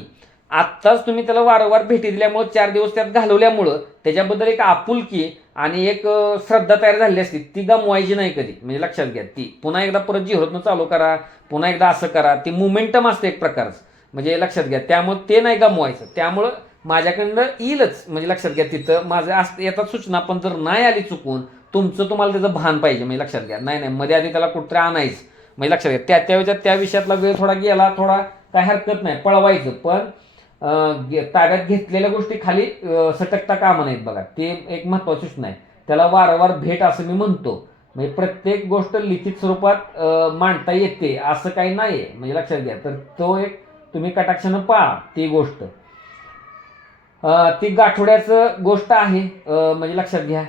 आत्ताच तुम्ही त्याला वारंवार भेटी दिल्यामुळं 4 दिवस त्यात घालवल्यामुळं त्याच्याबद्दल एक आपुलकी आणि एक श्रद्धा तयार झालेली असते, ती गमवायची नाही कधी, म्हणजे लक्षात घ्या. ती पुन्हा एकदा परत जिरोतनं चालू करा, पुन्हा एकदा असं करा, ती मोमेंटम असते एक प्रकारचं, म्हणजे लक्षात घ्या. त्यामुळे ते नाही गमवायचं. त्यामुळं माझ्याकडनं येईलच, म्हणजे लक्षात घ्या. तिथं माझं येतात सूचना, पण जर नाही आली चुकून तुमचं तुम्हाला त्याचं भान पाहिजे, म्हणजे लक्षात घ्या. नाही मध्ये आधी त्याला कुठतरी आणायचं, म्हणजे लक्षात घ्या. त्यावेळेच्या त्या विषयातला वेळ थोडा गेला, थोडा काय हरकत नाही, पळवायचं. पण ताब्यात घेतलेल्या गोष्टी खाली सटकता कामा नाहीत बघा, ते एक महत्वाची सूचना आहे. त्याला वारंवार भेट असं मी म्हणतो, म्हणजे प्रत्येक गोष्ट लिखित स्वरूपात मांडता येते असं काही नाहीये, म्हणजे लक्षात घ्या. तर तो एक तुम्ही कटाक्षानं पाळा ती गोष्ट. ती गाठोड्याचं गोष्ट आहे, म्हणजे लक्षात घ्या.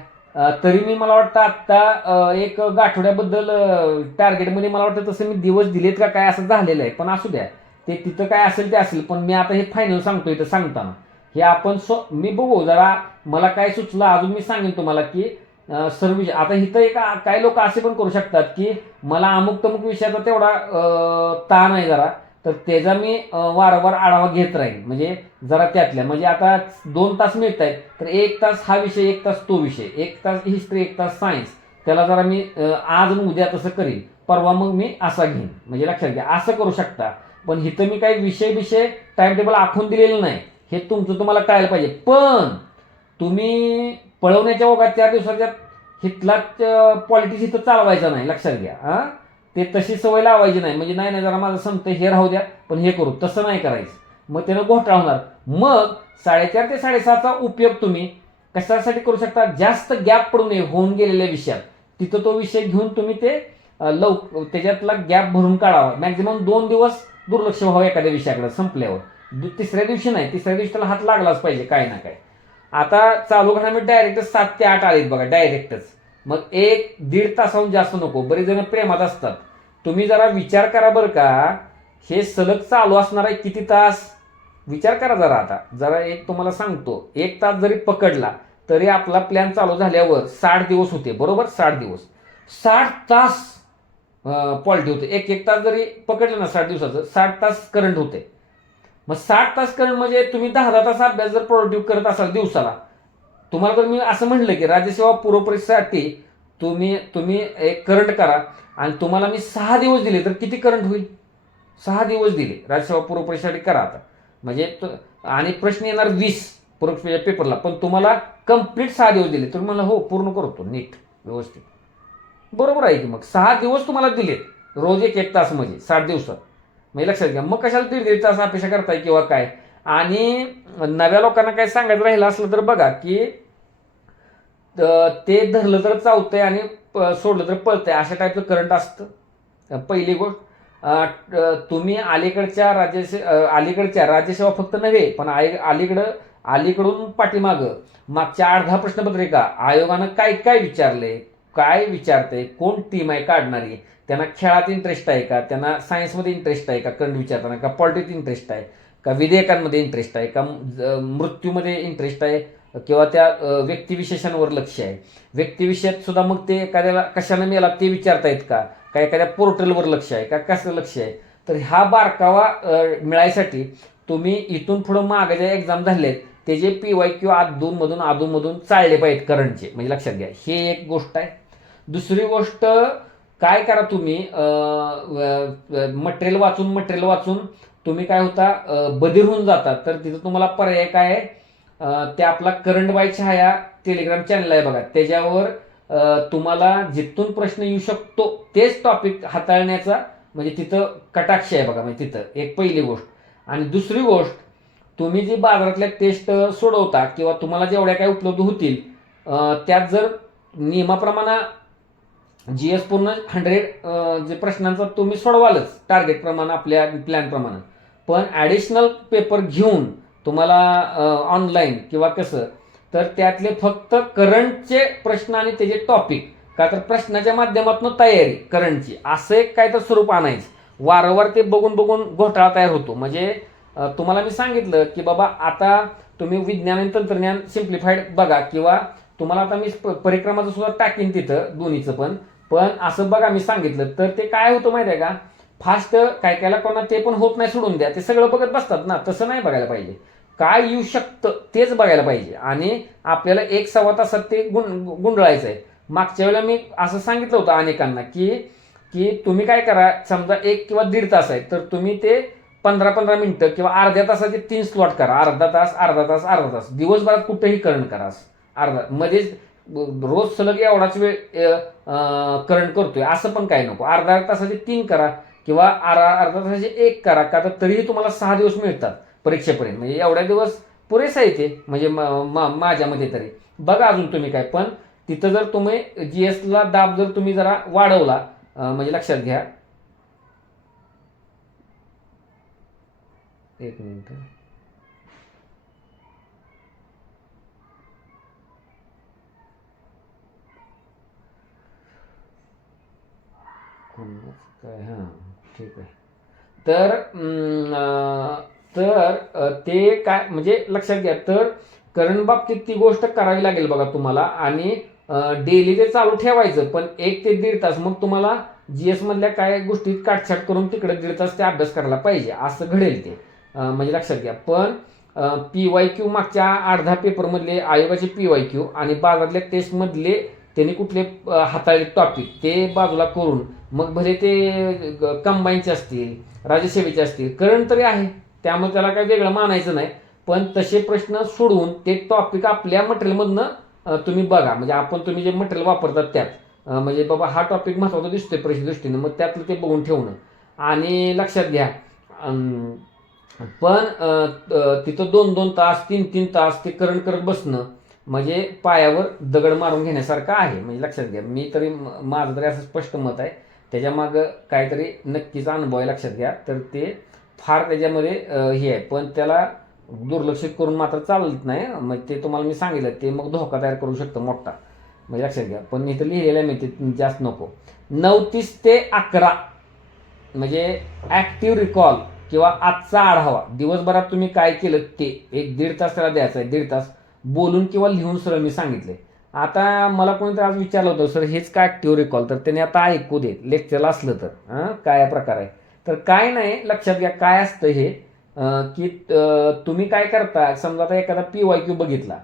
तरी मी मला वाटतं आत्ता एक गाठोड्याबद्दल टार्गेटमध्ये मला वाटतं तसं मी दिवस दिलेत का काय असं झालेलं आहे. पण असू द्या, ते तिथं काय असेल ते असेल. पण मी आता हे फायनल सांगतो इथं सांगताना, हे आपण मी बघू जरा मला काय सुचलं अजून मी सांगेन तुम्हाला की सर्व विषय. आता इथं एक काही लोक असे पण करू शकतात की मला अमुक तमुक विषयाचा तेवढा ताण आहे जरा, तर त्याचा मी वारंवार आढावा घेत राहीन. म्हणजे जरा त्यातल्या, म्हणजे आता 2 तास मिळत आहेत, तर 1 तास हा विषय, 1 तास तो विषय, 1 तास हिस्ट्री, 1 तास सायन्स, त्याला जरा मी आज आणि उद्या तसं करीन, परवा मग मी असा घेईन, म्हणजे लक्षात घ्या. असं करू शकता. पण इथं मी काही विषय टाइम टेबल आखून दिलेलं नाही, हे तुमचं तुम्हाला कळायला पाहिजे. पण तुम्ही पळवण्याच्या ओघात 4 दिवसाच्या हिथला पॉलिटिक्स इथं चालवायचा नाही, लक्षात घ्या. ते तशी सवय लावायची नाही, म्हणजे नाही जरा माझं संपतं हे राहू द्या पण हे करू, तसं नाही करायचं. मग त्यानं घोटाळा होणार. मग 4:30 ते 7:30चा उपयोग तुम्ही कशासाठी करू शकता, जास्त गॅप पडू नये होऊन गेलेल्या विषयात, तिथं तो विषय घेऊन तुम्ही ते त्याच्यातला गॅप भरून काढावा. मॅक्झिमम 2 दिवस दुर्लक्ष व्हावं एखाद्या विषयाकडे संपल्यावर. तिसऱ्या दिवशी नाही, तिसऱ्या दिवशी त्याला हात लागलाच पाहिजे काय ना काय. आता चालू घडामोडी डायरेक्ट 7 ते 8 आलेत बघा, डायरेक्टच. मग 1-1.5 तासाहून जास्त नको. बरेच जण प्रेमात असतात. तुम्ही जरा विचार करा बरं का, हे सलग चालू असणार आहे किती तास, विचार करा जरा. आता जरा एक तुम्हाला सांगतो, 1 तास जरी पकडला तरी आपला प्लॅन चालू झाल्यावर 60 दिवस होते, बरोबर. 60 दिवस, 60 तास पॉलिटी होते. 1 तास जरी पकडलं ना 60 दिवसाचं, 60 तास करंट होते. मग 60 तास करंट म्हणजे तुम्ही 10 तास अभ्यास जर प्रोडक्टिव्ह करत असाल दिवसाला, तुम्हाला जर मी असं म्हटलं की राज्यसेवा पूर्व परीक्षेसाठी तुम्ही एक करंट करा आणि तुम्हाला मी 6 दिवस दिले तर किती करंट होईल. 6 दिवस दिले राज्यसेवा पूर्व परीक्षेसाठी करा आता, म्हणजे आणि प्रश्न येणार 20 पूर्व पेपरला, पण तुम्हाला कंप्लीट 6 दिवस दिले तर मला हो पूर्ण करतो नीट व्यवस्थित, बरोबर आहे की. मग 6 दिवस तुम्हाला दिलेत, रोज 1 तास, म्हणजे 60 दिवसात, म्हणजे लक्षात घ्या. मग कशाला 1.5 तास अपेक्षा करताय किंवा काय. आणि नव्या लोकांना काय सांगायचं राहिलं असलं तर बघा की ते धरलं तर चावतंय आणि सोडलं तर पळतंय, अशा टाईपचं करंट असतं. पहिली गोष्ट, तुम्ही अलीकडच्या राज्यसेवा फक्त नव्हे पण अलीकडून पाठीमागं मागच्या 8-10 प्रश्नपत्रिका आयोगानं काय काय विचारले, काय विचारते, कोण टीम आहे काढणारी, त्यांना खेळात इंटरेस्ट आहे का, त्यांना सायन्समध्ये इंटरेस्ट आहे का, करंट विचारताना का पॉलिटिक्स इंटरेस्ट आहे, का विधेयकांमध्ये इंटरेस्ट आहे, का मृत्यूमध्ये इंटरेस्ट आहे, किंवा त्या व्यक्तिविशेषांवर लक्ष आहे. व्यक्तिविषयात सुद्धा मग ते एखाद्याला कशाने मेला ते विचारतायत का एखाद्या पोर्टलवर लक्ष आहे का कसं लक्ष आहे. तर हा बारकावा मिळायसाठी तुम्ही इथून पुढं मागे ज्या एक्झाम झाले आहेत त्याचे PYQ अधूनमधून चालले पाहिजेत करंटचे, म्हणजे लक्षात घ्या. हे एक गोष्ट आहे. दुसरी गोष्ट काय करा तुम्ही, मटेरियल वाचून तुम्ही काय होता बधीर होऊन जाता. तर तिथं तुम्हाला पर्याय काय आहे, ते आपला current by Chhaya Telegram channel आहे बघा, त्याच्यावर तुम्हाला जिथून प्रश्न येऊ शकतो तेच टॉपिक हाताळण्याचा म्हणजे तिथं कटाक्ष आहे बघा. म्हणजे तिथं एक पहिली गोष्ट. आणि दुसरी गोष्ट, तुम्ही जी बाजारातल्या टेस्ट सोडवता किंवा तुम्हाला जेवढ्या काय उपलब्ध होतील त्यात जर नियमाप्रमाणे GS पूर्ण 100 जे प्रश्नांचा तुम्ही सोडवालच टार्गेट प्रमाणे आपल्या प्लॅन प्रमाणे, पण ॲडिशनल पेपर घेऊन तुम्हाला ऑनलाईन किंवा कसं, तर त्यातले फक्त करंटचे प्रश्न आणि त्याचे टॉपिक, का तर प्रश्नाच्या माध्यमातून तयारी करंटची असं एक काय तर स्वरूप आणायचं. वारंवार ते बघून घोटाळा तयार होतो. म्हणजे तुम्हाला मी सांगितलं की बाबा आता तुम्ही विज्ञान आणि तंत्रज्ञान सिम्प्लिफाईड बघा, किंवा तुम्हाला आता मी परिक्रमाचं सुद्धा टाकीन तिथं दोन्हीचं पण असं बघा मी सांगितलं. तर ते काय होतं माहिती आहे का, फास्ट काय कोणा ते पण होत नाही, सोडून द्या, ते सगळं बघत बसतात ना. तसं नाही बघायला पाहिजे. काय येऊ शकतं तेच बघायला पाहिजे आणि आपल्याला 1-1.25 तासात ते गुंडळायचं आहे. मागच्या वेळेला मी असं सांगितलं होतं अनेकांना की तुम्ही काय करा, समजा 1 किंवा 1.5 तास आहे तर तुम्ही ते 15-15 मिनिटं किंवा अर्ध्या तासाचे 3 स्लॉट करा. अर्धा तास दिवसभरात कुठेही करंट करा. मध्येच रोज सलग एवढाच वेळ करंट करतोय असं पण काय नको. अर्धा तासाचे 3 करा किंवा अर्धा तासाचे 1 करा, का तर तरीही तुम्हाला 6 दिवस मिळतात परीक्षेपर्यंत. म्हणजे एवढ्या दिवस पुरेसा येते म्हणजे माझ्या मध्ये तरी. बघा अजून तुम्ही काय, पण तिथं जर तुम्ही GSला दाब जर तुम्ही जरा वाढवला, म्हणजे लक्षात घ्या, एक मिनिट, काय, हां ठीक आहे. तर ते काय म्हणजे लक्षात घ्या, तर करंट बाबतीत ती गोष्ट करावी लागेल बघा तुम्हाला. आणि डेली ते चालू ठेवायचं, पण 1 ते 1.5 तास मग तुम्हाला GS मधल्या काय गोष्टी काटछाट करून तिकडे 1.5 तास ते अभ्यास करायला पाहिजे, असं घडेल ते. म्हणजे लक्षात घ्या. पण PYQ मागच्या 8-10 पेपरमधले आयोगाचे PYQ आणि बाजारातल्या टेस्टमधले त्यांनी कुठले हाताळले टॉपिक ते बाजूला करून, मग भले ते कंबाईनचे असतील, राज्यसेवेचे असतील, करंट तरी आहे त्यामुळे त्याला काही वेगळं मानायचं नाही. पण तसे प्रश्न सोडवून ते टॉपिक आपल्या मटेरियलमधनं तुम्ही बघा. म्हणजे तुम्ही जे मटेरियल वापरतात त्यात म्हणजे बाबा हा टॉपिक महत्त्वाचा दिसतोय परीक्षे दृष्टीने, मग त्यातलं ते बघून ठेवणं. आणि लक्षात घ्या, पण तिथं 2-2 तास 3-3 तास ते करत बसणं म्हणजे पायावर दगड मारून घेण्यासारखं आहे. म्हणजे लक्षात घ्या, मी तरी माझं तरी असं स्पष्ट मत आहे. त्याच्यामागं काहीतरी नक्कीच अनुभव आहे, लक्षात घ्या. तर ते फार त्याच्यामध्ये हे आहे, पण त्याला दुर्लक्षित करून मात्र चालत नाही. मग ते तुम्हाला मी सांगितलं, ते मग धोका तयार करू शकतं मोठा. म्हणजे लक्षात घ्या. पण इथं लिहिलेलं आहे मी, ते जास्त नको. 9:30 ते 11 म्हणजे ॲक्टिव्ह रिकॉल किंवा आजचा आढावा, दिवसभरात तुम्ही काय केलं ते 1-1.5 तास त्याला द्यायचा आहे. 1.5 तास बोलून किंवा लिहून सरळ मी सांगितले. आता मला कोणीतरी आज विचारलं होतं, सर हेच काय ॲक्टिव्ह रिकॉल, तर त्याने आता ऐकू देत लेक्चरला असलं तर काय प्रकार आहे. तर काय नाही, लक्षात घ्या काय असतं हे, की तुम्ही काय करता, समजा आता एखादा PYQ बघितला,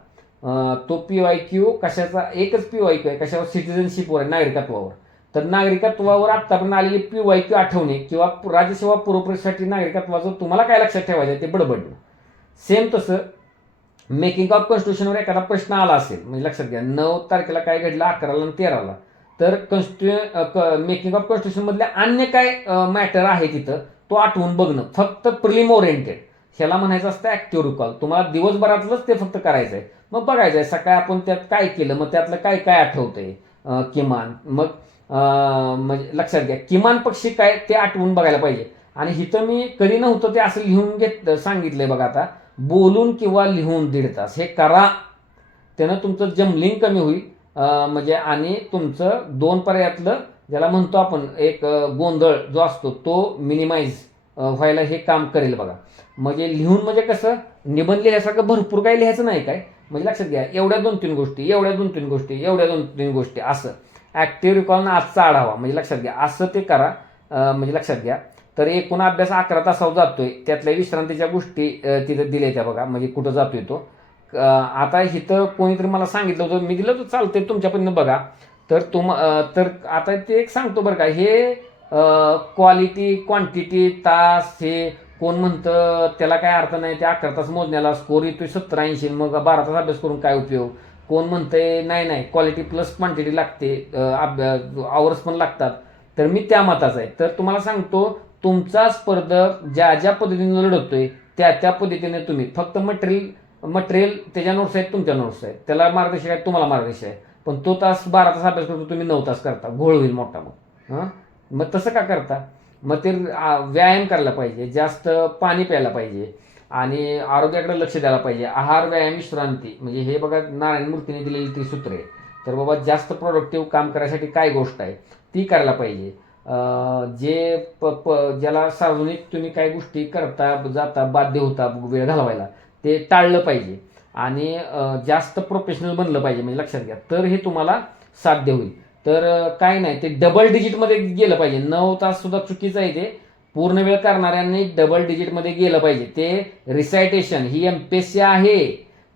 तो PYQ कशाचा, एकच PYQ आहे कशावर, सिटिझनशिपवर आहे, नागरिकत्वावर. तर नागरिकत्वावर आत्तापर्यंत आलेली PYQ आठवणे किंवा राज्यसेवा पूर्वपरीक्षेसाठी नागरिकत्वाचं तुम्हाला काय लक्षात ठेवायचं आहे ते बडबडणं. सेम तसं मेकिंग ऑफ कॉन्स्टिट्यूशनवर एखादा प्रश्न आला असेल, म्हणजे लक्षात घ्या 9 तारखेला काय घडलं, 11ला आणि 13ला, तर मेकिंग ऑफ कॉन्स्टिट्यूशन मधल्या अन्य काय मॅटर आहे तिथं तो आठवून बघणं, फक्त प्रिलिम ओरिएंटेड, ह्याला म्हणायचं असतं ॲक्टिव्ह रिकॉल. तुम्हाला दिवसभरातलंच ते फक्त करायचं आहे. मग बघायचं आहे सकाळी आपण त्यात काय केलं, मग त्यातलं काय काय आठवतंय किमान, मग म्हणजे लक्षात घ्या किमान पक्षी काय ते आठवून बघायला पाहिजे. आणि इथं मी कधी नव्हतं ते असं लिहून सांगितलंय बघा. आता बोलून किंवा लिहून 1.5 तास हे करा, त्यानं तुमचं जमलिंग कमी होईल. म्हणजे आणि तुमचं 2 पर्यायातलं ज्याला म्हणतो आपण एक गोंधळ जो असतो तो मिनिमाइज व्हायला हे काम करेल बघा. म्हणजे लिहून म्हणजे कसं निबंध लिहायसारखं भरपूर काही लिहायचं नाही काय, म्हणजे लक्षात घ्या एवढ्या 2-3 गोष्टी, एवढ्या 2-3 गोष्टी, एवढ्या 2-3 गोष्टी असं ॲक्टिव्ह रिकॉल आजचा आढावा म्हणजे लक्षात घ्या असं ते करा. म्हणजे लक्षात घ्या. तर एकूण अभ्यास 11 तासावर जातोय, त्यातल्या विश्रांतीच्या गोष्टी तिथं दिल्या त्या बघा, म्हणजे कुठं जातोय तो. आता इथं कोणीतरी मला सांगितलं होतं, मी दिलं होतं चालतंय तुमच्यापर्यंत बघा. तर आता ते एक सांगतो बरं का, हे क्वालिटी क्वांटिटी तास हे कोण म्हणतं त्याला काय अर्थ नाही, ते 11 तास मोजण्याला स्कोर येतोय 70-80, मग 12 तास अभ्यास करून काय उपयोग. कोण म्हणतंय नाही नाही क्वालिटी प्लस क्वांटिटी लागते, आवर्स पण लागतात. तर मी त्या मताचा आहे. तर तुम्हाला सांगतो, तुमचा स्पर्धक ज्या ज्या पद्धतीने लढतोय त्या पद्धतीने तुम्ही फक्त मटेरियल त्याच्या नोट्स आहेत, तुमच्या नोट्स आहेत, त्याला मार्गदर्शक आहे, तुम्हाला मार्गदर्शक आहे. पण तो 12 तास अभ्यास करतो, तुम्ही 9 तास करता, घोळ होईल मोठा. मग तसं का करता. मग ते व्यायाम करायला पाहिजे, जास्त पाणी प्यायला पाहिजे आणि आरोग्याकडे लक्ष द्यायला पाहिजे. आहार, व्यायाम, विश्रांती, म्हणजे हे बघा नारायण मूर्तीने दिलेली ती सूत्रे. तर बाबा जास्त प्रोडक्टिव्ह काम करायसाठी काय गोष्ट आहे ती करायला पाहिजे. ज्याला सार्वजनिक तुम्ही काय गोष्टी करता जाता बाध्य होता वेळ घालवायला, ते टाळलं पाहिजे आणि जास्त प्रोफेशनल बनलं पाहिजे, म्हणजे लक्षात घ्या. तर हे तुम्हाला साध्य होईल. तर काय नाही, ते डबल डिजिटमध्ये गेलं पाहिजे. 9 तास सुद्धा चुकीचं आहे ते. पूर्ण वेळ करणाऱ्यांनी डबल डिजिटमध्ये गेलं पाहिजे. ते रिसायटेशन ही एमपीएससी आहे,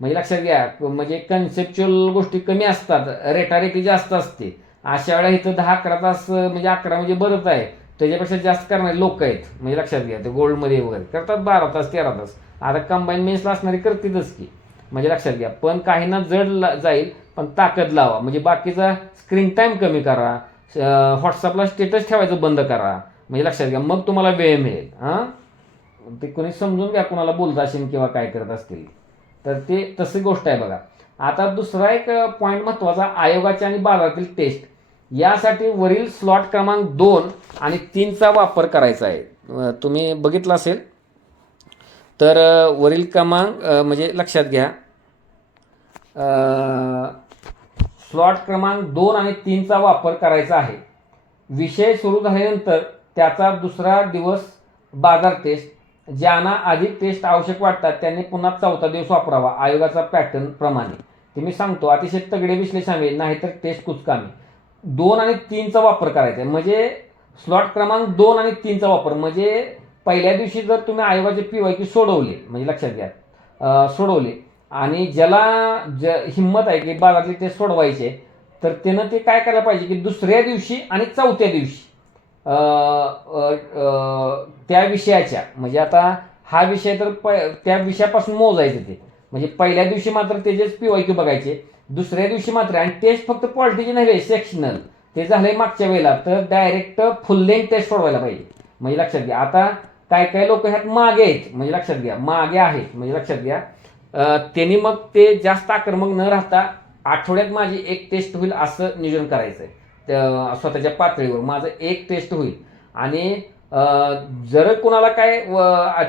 म्हणजे लक्षात घ्या. म्हणजे कन्सेप्च्युअल गोष्टी कमी असतात, रेटारेटी जास्त असते. अशा वेळेला इथं 10-11 तास, म्हणजे 11 म्हणजे बरंच आहे, त्याच्यापेक्षा जास्त करणारे लोक आहेत, म्हणजे लक्षात घ्या. ते गोल्डमध्ये वगैरे करतात 12 तास 13 तास. आता कंबाईन मेन्सला असणारी करतीलच की, म्हणजे लक्षात घ्या. पण काहींना जड जाईल, पण ताकद लावा. म्हणजे बाकीचा स्क्रीन टाईम कमी करा, व्हॉट्सअपला स्टेटस ठेवायचं बंद करा, म्हणजे लक्षात घ्या. मग तुम्हाला वेळ मिळेल. ते कोणी समजून घ्या, कुणाला बोलत असेल किंवा काय करत असतील तर ते तशी गोष्ट आहे बघा. आता दुसरा एक पॉईंट महत्त्वाचा, आयोगाची आणि बाजारातील टेस्ट, यासाठी वरील स्लॉट क्रमांक 2 आणि 3चा वापर करायचा आहे. तुम्ही बघितलं असेल तर वरील क्रमांक म्हणजे लक्षात घ्या, स्लॉट क्रमांक 2 आणि 3चा वापर करायचा आहे. विषय सुरू झाल्यानंतर त्याचा दुसरा दिवस बाजार टेस्ट, ज्यांना अधिक टेस्ट आवश्यक वाटतात त्यांनी पुन्हा 4था दिवस वापरावा आयोगाचा पॅटर्न प्रमाणे. ते मी सांगतो, अतिशय तगडे विश्लेषण हवे, नाहीतर टेस्ट कुचकामी. 2 आणि 3चा वापर करायचा आहे, म्हणजे स्लॉट क्रमांक 2 आणि 3चा वापर म्हणजे पहिल्या दिवशी जर तुम्ही आयोगाचे PYQ सोडवले, म्हणजे लक्षात घ्या सोडवले, आणि ज्याला हिंमत आहे की बाजारातले टेस्ट सोडवायचे, तर त्यानं ते काय करायला पाहिजे की दुसऱ्या दिवशी आणि 4थ्या दिवशी त्या विषयाच्या, म्हणजे आता हा विषय तर त्या विषयापासून मोजायचं ते, म्हणजे पहिल्या दिवशी मात्र त्याचेच PYQ बघायचे, दुसऱ्या दिवशी मात्र. आणि टेस्ट फक्त पॉलिटिची नव्हे, सेक्शनल ते झालंय मागच्या वेळेला, तर डायरेक्ट फुल लेंथ टेस्ट सोडवायला पाहिजे, म्हणजे लक्षात घ्या. आता काय काय लोक ह्यात मागे आहेत, म्हणजे लक्षात घ्या, मागे आहेत, म्हणजे लक्षात घ्या. त्यांनी मग ते जास्त आक्रमक न राहता आठवड्यात माझी एक टेस्ट होईल असं नियोजन करायचं आहे. स्वतःच्या पातळीवर माझं एक टेस्ट होईल. आणि जर कोणाला काय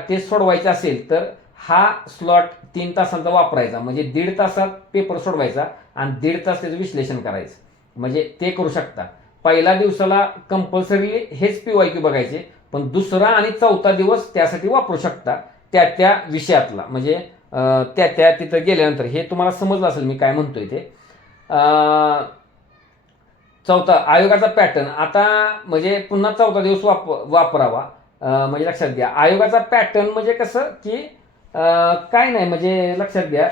टेस्ट सोडवायचं असेल तर हा स्लॉट 3 तासांचा वापरायचा, म्हणजे 1.5 तासात पेपर सोडवायचा आणि 1.5 तास त्याचं विश्लेषण करायचं, म्हणजे ते करू शकता. पहिल्या दिवसाला कंपल्सरी हेच PYQ बघायचे, पण दुसरा आणि 4था दिवस त्यासाठी वापरू शकता त्या विषयातला, म्हणजे त्या तिथं गेल्यानंतर. हे तुम्हाला समजलं असेल मी काय म्हणतोय ते. 4था आयोगाचा पॅटर्न, आता म्हणजे पुन्हा 4था दिवस वापरावा, म्हणजे लक्षात घ्या. आयोगाचा पॅटर्न म्हणजे कसं की काय नाही, म्हणजे लक्षात घ्या,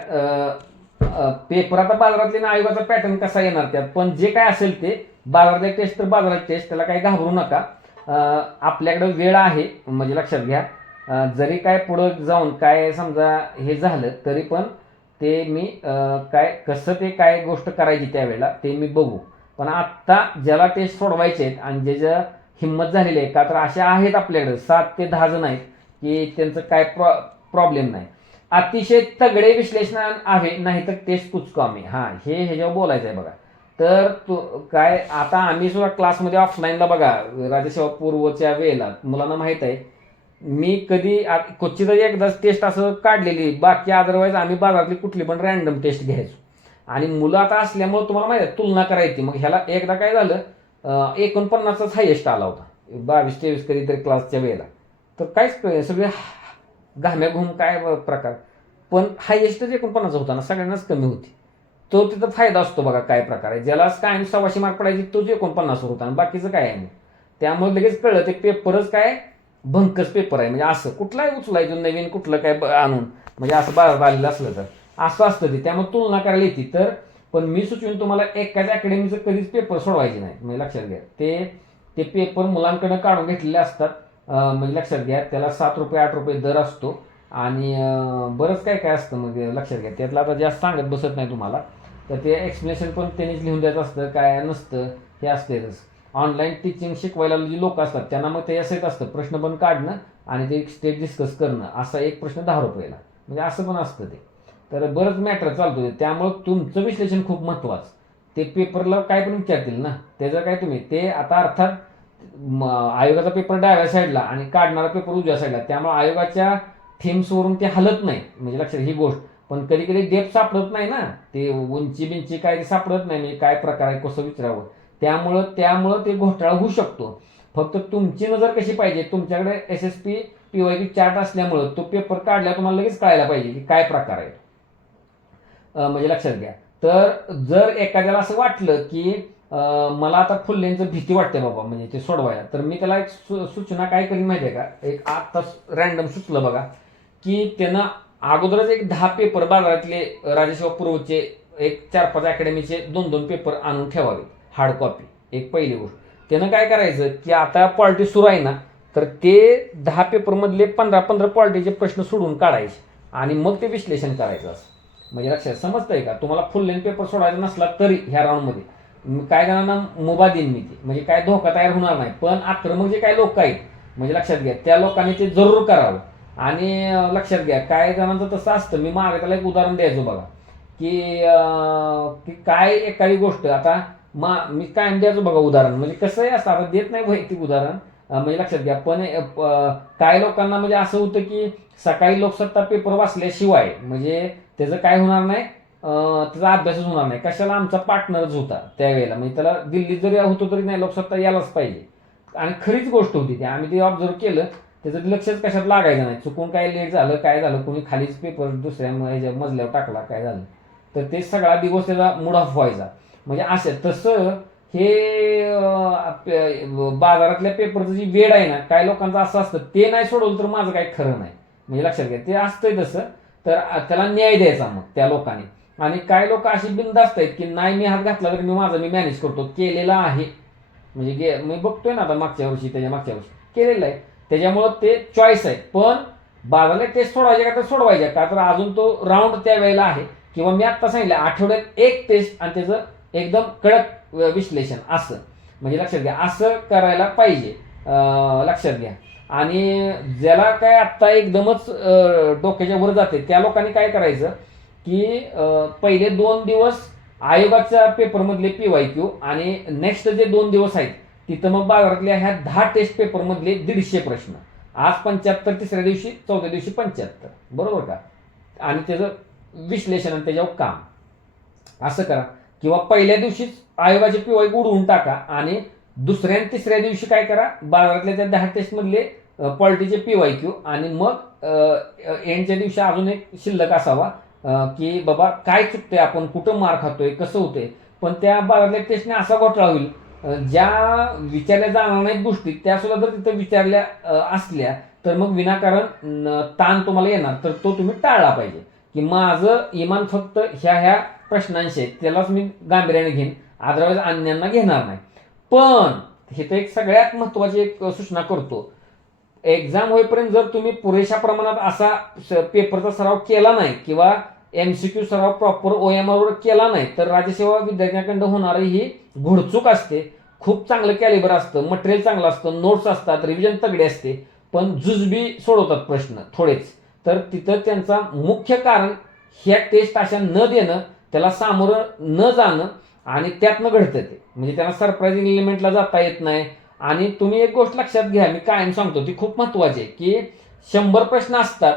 पेपर आता बाजारातले ना आयोगाचा पॅटर्न कसा येणार त्यात, पण जे काय असेल ते बाजारातले टेस्ट तर बाजारात टेस्ट, त्याला काही घाबरू नका. आपल्याकडे वेळ आहे, म्हणजे लक्षात घ्या. जरी काय पुढं जाऊन काय समजा हे झालं तरी पण ते मी काय कसं ते काय गोष्ट करायची त्यावेळेला ते मी बघू. पण आत्ता ज्याला टेस्ट सोडवायचे आहेत आणि ज्याच्या हिंमत झालेली आहे, का तर अशा आहेत आपल्याकडे 7 ते 10 जण आहेत की त्यांचं काय प्रॉब्लेम नाही, अतिशय तगडे विश्लेषण आहे, नाहीतर टेस्ट कुचकामी. हे ह्याच्यावर बोलायचं आहे बघा. तर काय आता आम्ही सुद्धा क्लासमध्ये ऑफलाईनला बघा, राजसेवा पूर्वच्या वेळेला मुलांना माहीत आहे, मी कधी क्वचित एकदाच टेस्ट असं काढलेली, बाकी अदरवाईज आम्ही बाजारातली कुठली पण रॅन्डम टेस्ट घ्यायचो. आणि मुलं आता असल्यामुळे तुम्हाला माहिती आहे तुलना करायची. मग ह्याला एकदा काय झालं, 49चाच हायेस्ट आला होता, 22-23 कधीतरी क्लासच्या वेळेला. तर काहीच सगळे घाम्या घुम काय प्रकार. पण हायेस्टच 49 होता ना, सगळ्यांनाच कमी होती. तो तिथं फायदा असतो बघा काय प्रकार आहे. ज्याला काय 100 मार्क पडायचे तोच 49 होता आणि बाकीचं काय आहे. त्यामुळे लगेच कळलं ते पेपरच काय भंकस पेपर आहे. म्हणजे असं कुठलाही उचलायचं नवीन कुठलं काय आणून म्हणजे असं बाहेर आलेलं असलं तर असं असतं ते. त्यामुळे तुलना करायला येते. तर पण मी सुचवीन तुम्हाला एखाद्या अकॅडमीचं कधीच पेपर सोडवायचे नाही. म्हणजे लक्षात घ्या ते पेपर मुलांकडे काढून घेतलेले असतात. म्हणजे लक्षात घ्या त्याला 7 रुपये 8 रुपये दर असतो आणि बरंच काय काय असतं. मग लक्षात घ्या त्यातलं आता जास्त सांगत बसत नाही तुम्हाला. तर ते एक्सप्लेनेशन पण त्यांनीच लिहून द्यायचं असतं, काय नसतं हे असतेच. ऑनलाईन टीचिंग शिकवायला जे लोक असतात त्यांना मग ते असंच असतं, प्रश्न पण काढणं आणि ते स्टेट डिस्कस करणं. असा एक प्रश्न 10 रुपयाला, म्हणजे असं पण असतं ते. तर बरंच मॅटर चालतो ते. त्यामुळं तुमचं विश्लेषण खूप महत्त्वाचं. ते पेपरला काय पण विचारतील ना, त्याचं काय तुम्ही ते आता अर्थात आयोगाचा पेपर डाव्या साईडला आणि काढणारा पेपर उजव्या साईडला, त्यामुळे आयोगाच्या थीम्सवरून ते हलत नाही. म्हणजे लक्षात ही गोष्ट. पण कधी कधी डेप सापडत नाही ना, ते उंची बिंची काय ते सापडत नाही. म्हणजे काय प्रकार आहे कसं विचारावं. त्यामुळं ते घोटाळा होऊ शकतो. फक्त तुमची नजर कशी पाहिजे, तुमच्याकडे SSP PYQ चार्ट असल्यामुळं तो पेपर काढला तुम्हाला लगेच कळायला पाहिजे की काय प्रकार आहे. म्हणजे लक्षात घ्या. तर जर एखाद्याला असं वाटलं की मला आता फुल लेनचं भीती वाटते बाबा म्हणजे ते सोडवायला, तर मी त्याला एक सूचना काय करीन माहिती आहे का, एक आत्ता रॅन्डम सुचलं बघा की त्यानं अगोदरच एक 10 पेपर बाजारातले राजेसेवा पूर्वचे एक 4-5 अकॅडमीचे 2-2 पेपर आणून ठेवावे हार्ड कॉपी. एक पहिली गोष्ट. त्यानं काय करायचं की आता पॉलिटी सुरू आहे ना, तर ते 10 पेपरमधले 15-15 पॉलिटीचे प्रश्न सोडून काढायचे आणि मग ते विश्लेषण करायचं असं. म्हणजे लक्षात समजतंय का. तुम्हाला फुल लेंथ पेपर सोडायचा नसला तरी ह्या राऊंडमध्ये काय जणांना मुभा देईन मी ते, म्हणजे काय धोका तयार होणार नाही. पण आक्रमक जे काही लोक आहेत म्हणजे लक्षात घ्या त्या लोकांनी ते जरूर करावं. आणि लक्षात घ्या काय जणांचं तसं असतं. मी मागे त्याला एक उदाहरण द्यायचो बघा की काय एखादी गोष्ट आता मी काय द्यायचो बघा उदाहरण. म्हणजे कसंही असतं, आता देत नाही वैयक्तिक उदाहरण. म्हणजे लक्षात घ्या. पण काय लोकांना म्हणजे असं होतं की सकाळी लोकसत्ता पेपर वाचल्याशिवाय म्हणजे त्याचं काय होणार नाही, त्याचा अभ्यासच होणार नाही. कशाला आमचा पार्टनरच होता त्यावेळेला. म्हणजे त्याला दिल्ली जरी होतो तरी नाही लोकसत्ता यायलाच पाहिजे. आणि खरीच गोष्ट होती ती. आम्ही ते ऑब्झर्व केलं. त्याचं लक्षच कशात लागायचं नाही. चुकून काय लेट झालं काय झालं, कोणी खालीच पेपर दुसऱ्या मजल्यावर टाकला काय झालं, तर ते सगळा दिवस त्याचा मूड ऑफ व्हायचा. म्हणजे असं तसं हे बाजारातल्या पेपरचं जी वेळ आहे ना, काय लोकांचं असं असतं ते नाही सोडवलं तर माझं काही खरं नाही. म्हणजे लक्षात घ्या ते असतंय तसं. तर त्याला न्याय द्यायचा मग त्या लोकांनी. आणि काय लोक अशी बिनधास्त आहेत की नाही मी हात घातला तरी मी मॅनेज करतो, केलेला आहे. म्हणजे मी बघतोय ना आता मागच्या वर्षी त्याच्या मागच्या वर्षी केलेलं आहे. त्याच्यामुळं ते चॉईस आहे. पण बाजारला टेस्ट सोडवायच्या का तर सोडवायच्या का तर अजून तो राऊंड त्या वेळेला आहे. किंवा मी आत्ता सांगितलं आठवड्यात एक टेस्ट आणि त्याचं एकदम कडक विश्लेषण असं. म्हणजे लक्षात घ्या असं करायला पाहिजे. लक्षात घ्या. आणि ज्याला काय आत्ता एकदमच डोक्याच्या वर जाते त्या लोकांनी काय करायचं की पहिले 2 दिवस आयोगाच्या पेपरमधले PYQ आणि नेक्स्ट जे 2 दिवस आहेत तिथं मग बाजारातल्या ह्या 10 टेस्ट पेपरमधले 150 प्रश्न. आज 75, तिसऱ्या दिवशी चौथ्या दिवशी 75, बरोबर का. आणि त्याचं विश्लेषण आणि त्याच्यावर काम असं करा. किंवा पहिल्या दिवशीच आयोगाचे PYQ उडवून टाका आणि दुसऱ्या आणि तिसऱ्या दिवशी काय करा बाजारातल्या त्या 10 टेस्टमधले पॉलिटीचे PYQ आणि मग एंडच्या दिवशी अजून एक शिल्लक असावा की बाबा काय चुकतंय आपण कुठं मार खातोय कसं होतंय. पण त्या बाजारातल्या टेस्टने असा घोटाळा होईल ज्या विचारल्या जाणार नाहीत गोष्टी त्या सुद्धा जर तिथं विचारल्या असल्या तर मग विनाकारण ताण तुम्हाला येणार. तर तो तुम्ही टाळला पाहिजे की माझं इमान फक्त ह्या प्रश्नांशी आहे त्यालाच मी गांभीर्याने घेईन, अदरवाईज अन्यांना घेणार नाही. पण हे तर एक सगळ्यात महत्वाची एक सूचना करतो. एक्झाम होईपर्यंत जर तुम्ही पुरेशा प्रमाणात असा पेपरचा सराव केला नाही किंवा MCQ सराव प्रॉपर OMR वर केला नाही तर राज्यसेवा विद्यार्थ्यांकडून होणारी ही घोडचूक असते. खूप चांगलं कॅलिबर असतं, मटेरियल चांगलं असतं, नोट्स असतात, रिव्हिजन तगडे असते, पण जुजबी सोडवतात प्रश्न थोडेच. तर तिथं त्यांचा मुख्य कारण ह्या टेस्ट अशा न देणं, त्याला सामोरं न जाणं आणि त्यातनं घडतं ते. म्हणजे त्यांना सरप्राईजिंग एलिमेंटला जाता येत नाही. आणि तुम्ही एक गोष्ट लक्षात घ्या, मी कायम सांगतो ती खूप महत्वाची आहे की 100 प्रश्न असतात.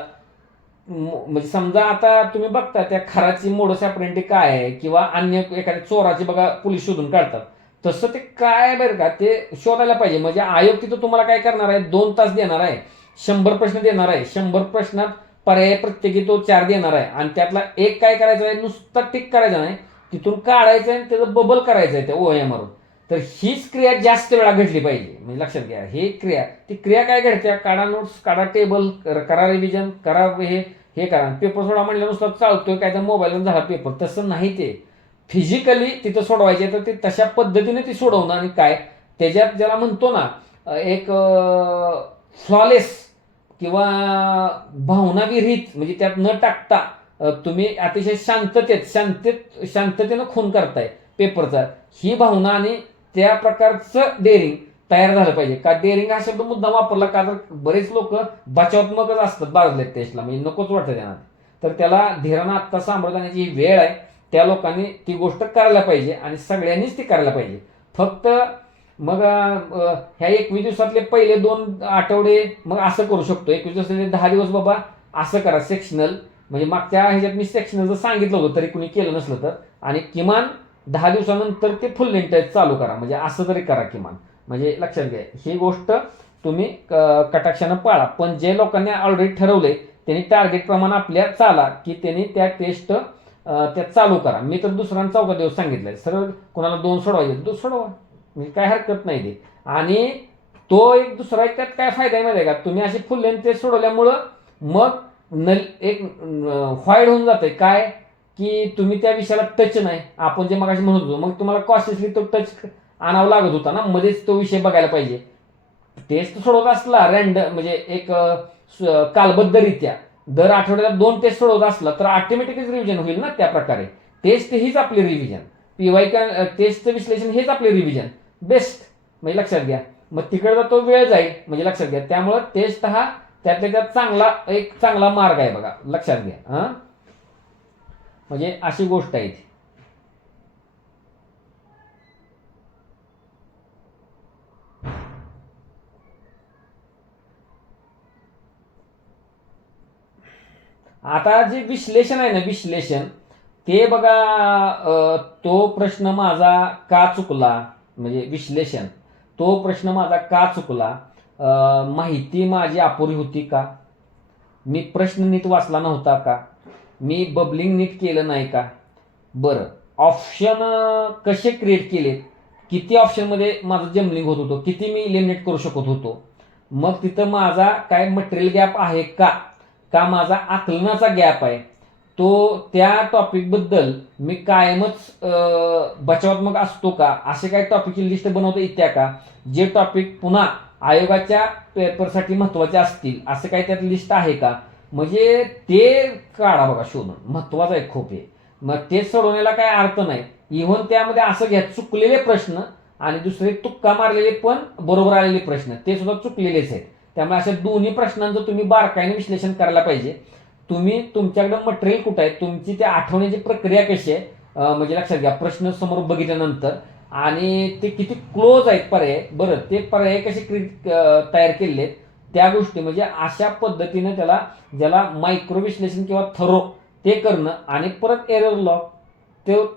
म्हणजे समजा आता तुम्ही बघता त्या खराची मोडस ऑपरेंडी काय आहे किंवा अन्य एखाद्या चोराची बघा पोलीस शोधून काढतात, तसं ते काय बरं का ते शोधायला पाहिजे. म्हणजे आयोग तिथं तुम्हाला काय करणार आहे 2 तास देणार आहे, 100 प्रश्न देणार आहे, 100 प्रश्नात पर्याय प्रत्येकी तो 4 देणार आहे आणि त्यातला एक काय करायचं आहे, नुसता टिक करायचा नाही, तिथून काढायचं आहे आणि त्याचं बबल करायचं आहे त्या OMR. तर हीच क्रिया जास्त वेळा घडली पाहिजे. म्हणजे लक्षात घ्या, हे क्रिया, ती क्रिया काय घडते, काढा नोट्स, काढा टेबल, करा रिव्हिजन, करा हे करा. पेपर सोडा म्हणलं नुसतं चालतोय काय तर मोबाईलवर झाला पेपर, तसं नाही. ते फिजिकली तिथं सोडवायचे, तर ते तशा पद्धतीने ती सोडवणं आणि काय त्याच्यात ज्याला म्हणतो ना एक फ्लॉलेस किंवा भावनाविरहित, म्हणजे त्यात न टाकता तुम्ही अतिशय शांततेनं खून करताय पेपरचा, ही भावना आणि त्या प्रकारचं डेअरिंग तयार झालं पाहिजे. का डेअरिंग हा शब्द मुद्दा वापरला का, तर बरेच लोक बचावात्मकच असतात बाजलेत टेस्टला, म्हणजे नकोच वाटतं त्यांना. तर त्याला धीरानं आत्ता सामोरं जाण्याची ही वेळ आहे. त्या लोकांनी ती गोष्ट करायला पाहिजे आणि सगळ्यांनीच ती करायला पाहिजे. फक्त मग ह्या 21 दिवसातले पहिले 2 आठवडे मग असं करू शकतो. 21 दिवसातले 10 दिवस बाबा असं करा सेक्शनल, म्हणजे मागच्या ह्याच्यात मी सेक्शनल सांगितलं होतं तरी कुणी केलं नसलं तर, आणि किमान 10 दिवसानंतर ते फुल लेंथ टेस्ट चालू करा. म्हणजे असं तरी करा किमान. म्हणजे लक्षात घ्या, ही गोष्ट तुम्ही कटाक्षानं पाळा. पण जे लोकांनी ऑलरेडी ठरवलंय त्यांनी टार्गेट प्रमाणे आपल्या चाला, की त्यांनी त्या टेस्ट त्या चालू करा. मी तर दुसरा आणि चौथा दिवस सांगितलंय. सरळ कोणाला 2 सोडवायचे 2 सोडवा, म्हणजे काय हरकत नाही ते. आणि तो एक दुसरा एक त्यात काय फायदा आहे माहिती आहे का, तुम्ही अशी फुल लेंथ टेस्ट सोडवल्यामुळं मग एक व्हाईड होऊन जाते काय, की तुम्ही त्या विषयाला टच नाही. आपण जे मगाशी म्हणत होतो, मग तुम्हाला कॉशियसली तो टच आणावा लागत होता ना, मध्येच तो विषय बघायला पाहिजे. टेस्ट सोडवत असला रँडम, म्हणजे एक कालबद्धरित्या दर आठवड्याला 2 टेस्ट सोडवत असला तर ऑटोमॅटिकच रिव्हिजन होईल ना. त्या प्रकारे टेस्ट हीच आपली रिव्हिजन, PY टेस्टचं विश्लेषण हेच आपले रिव्हिजन बेस्ट. म्हणजे लक्षात घ्या, मग तिकडचा तो वेळ जाईल. म्हणजे लक्षात घ्या, त्यामुळं टेस्ट हा त्यातल्या त्यात एक चांगला मार्ग आहे बघा, लक्षात घ्या. म्हणजे अशी गोष्ट आहे ती. आता जे विश्लेषण आहे ना, विश्लेषण ते बघा, तो प्रश्न माझा का चुकला, म्हणजे विश्लेषण, तो प्रश्न माझा का चुकला, माहिती माझी अपुरी होती का, मी प्रश्न नीट वाचला नव्हता का, मी बबलिंग नीट केलं नाही का, बरं ऑप्शन कसे क्रिएट केले, किती ऑप्शनमध्ये माझं जम्बलिंग होत होतं, किती मी इलिमिनेट करू शकत होतो, मग तिथं माझा काय मटेरियल गॅप आहे का माझा आकलनाचा गॅप आहे, तो त्या टॉपिकबद्दल मी कायमच बचावात्मक असतो का, असे काही टॉपिकची लिस्ट बनवता येत्या का, जे टॉपिक पुन्हा आयोगाच्या पेपरसाठी महत्वाचे असतील असं काही त्यात लिस्ट आहे का. म्हणजे ते काढा बघा शोधून, महत्वाचं आहे खूप हे. मग ते सोडवण्याला काय अर्थ नाही. इव्हन त्यामध्ये असं घ्या, चुकलेले प्रश्न आणि दुसरे तुक्का मारलेले पण बरोबर आलेले प्रश्न ते सुद्धा चुकलेलेच आहेत. त्यामुळे अशा दोन्ही प्रश्नांचं तुम्ही बारकाईने विश्लेषण करायला पाहिजे. तुम्ही तुमच्याकडे मटेरियल कुठं आहे, तुमची त्या आठवण्याची प्रक्रिया कशी आहे, म्हणजे लक्षात घ्या प्रश्न समोर बघितल्यानंतर, आणि ते किती क्लोज आहेत पर्याय, बरं ते पर्याय कसे तयार केलेले आहेत त्या गोष्टी, म्हणजे अशा पद्धतीने ज्याला मायक्रो विश्लेषण किंवा थरो ते करणं, आणि परत एरर लॉग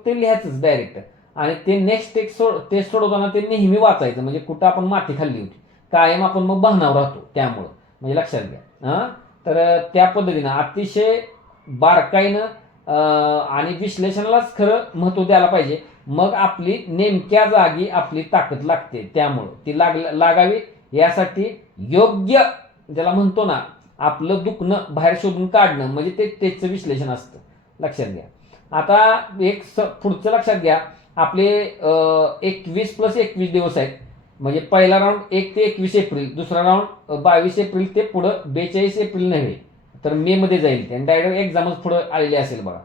ते लिहायचंच डायरेक्ट, आणि ते नेक्स्ट टेस्ट सोडवताना ते नेहमी वाचायचं. म्हणजे कुठं आपण माती खाल्ली होती कायम आपण मग बहाणावर राहतो. त्यामुळं म्हणजे लक्षात घ्या. तर त्या पद्धतीनं अतिशय बारकाईनं आणि विश्लेषणालाच खरं महत्त्व द्यायला पाहिजे. मग आपली नेमक्या जागी आपली ताकद लागते. त्यामुळं ती लागावी यासाठी योग्य, ज्याला म्हणतो ना आपलं दुखणं बाहेर शोधून काढणं, म्हणजे ते टेस्टचं विश्लेषण असतं. लक्षात घ्या. आता एक पुढचं लक्षात घ्या, आपले 21 + 21 दिवस आहेत. म्हणजे पहिला राऊंड 1 ते 21 एप्रिल, दुसरा राऊंड 22 एप्रिल ते पुढं 42 एप्रिल नव्हे तर मे मध्ये जाईल ते, आणि डायरेक्ट एक्झामच पुढं आलेली असेल बघा.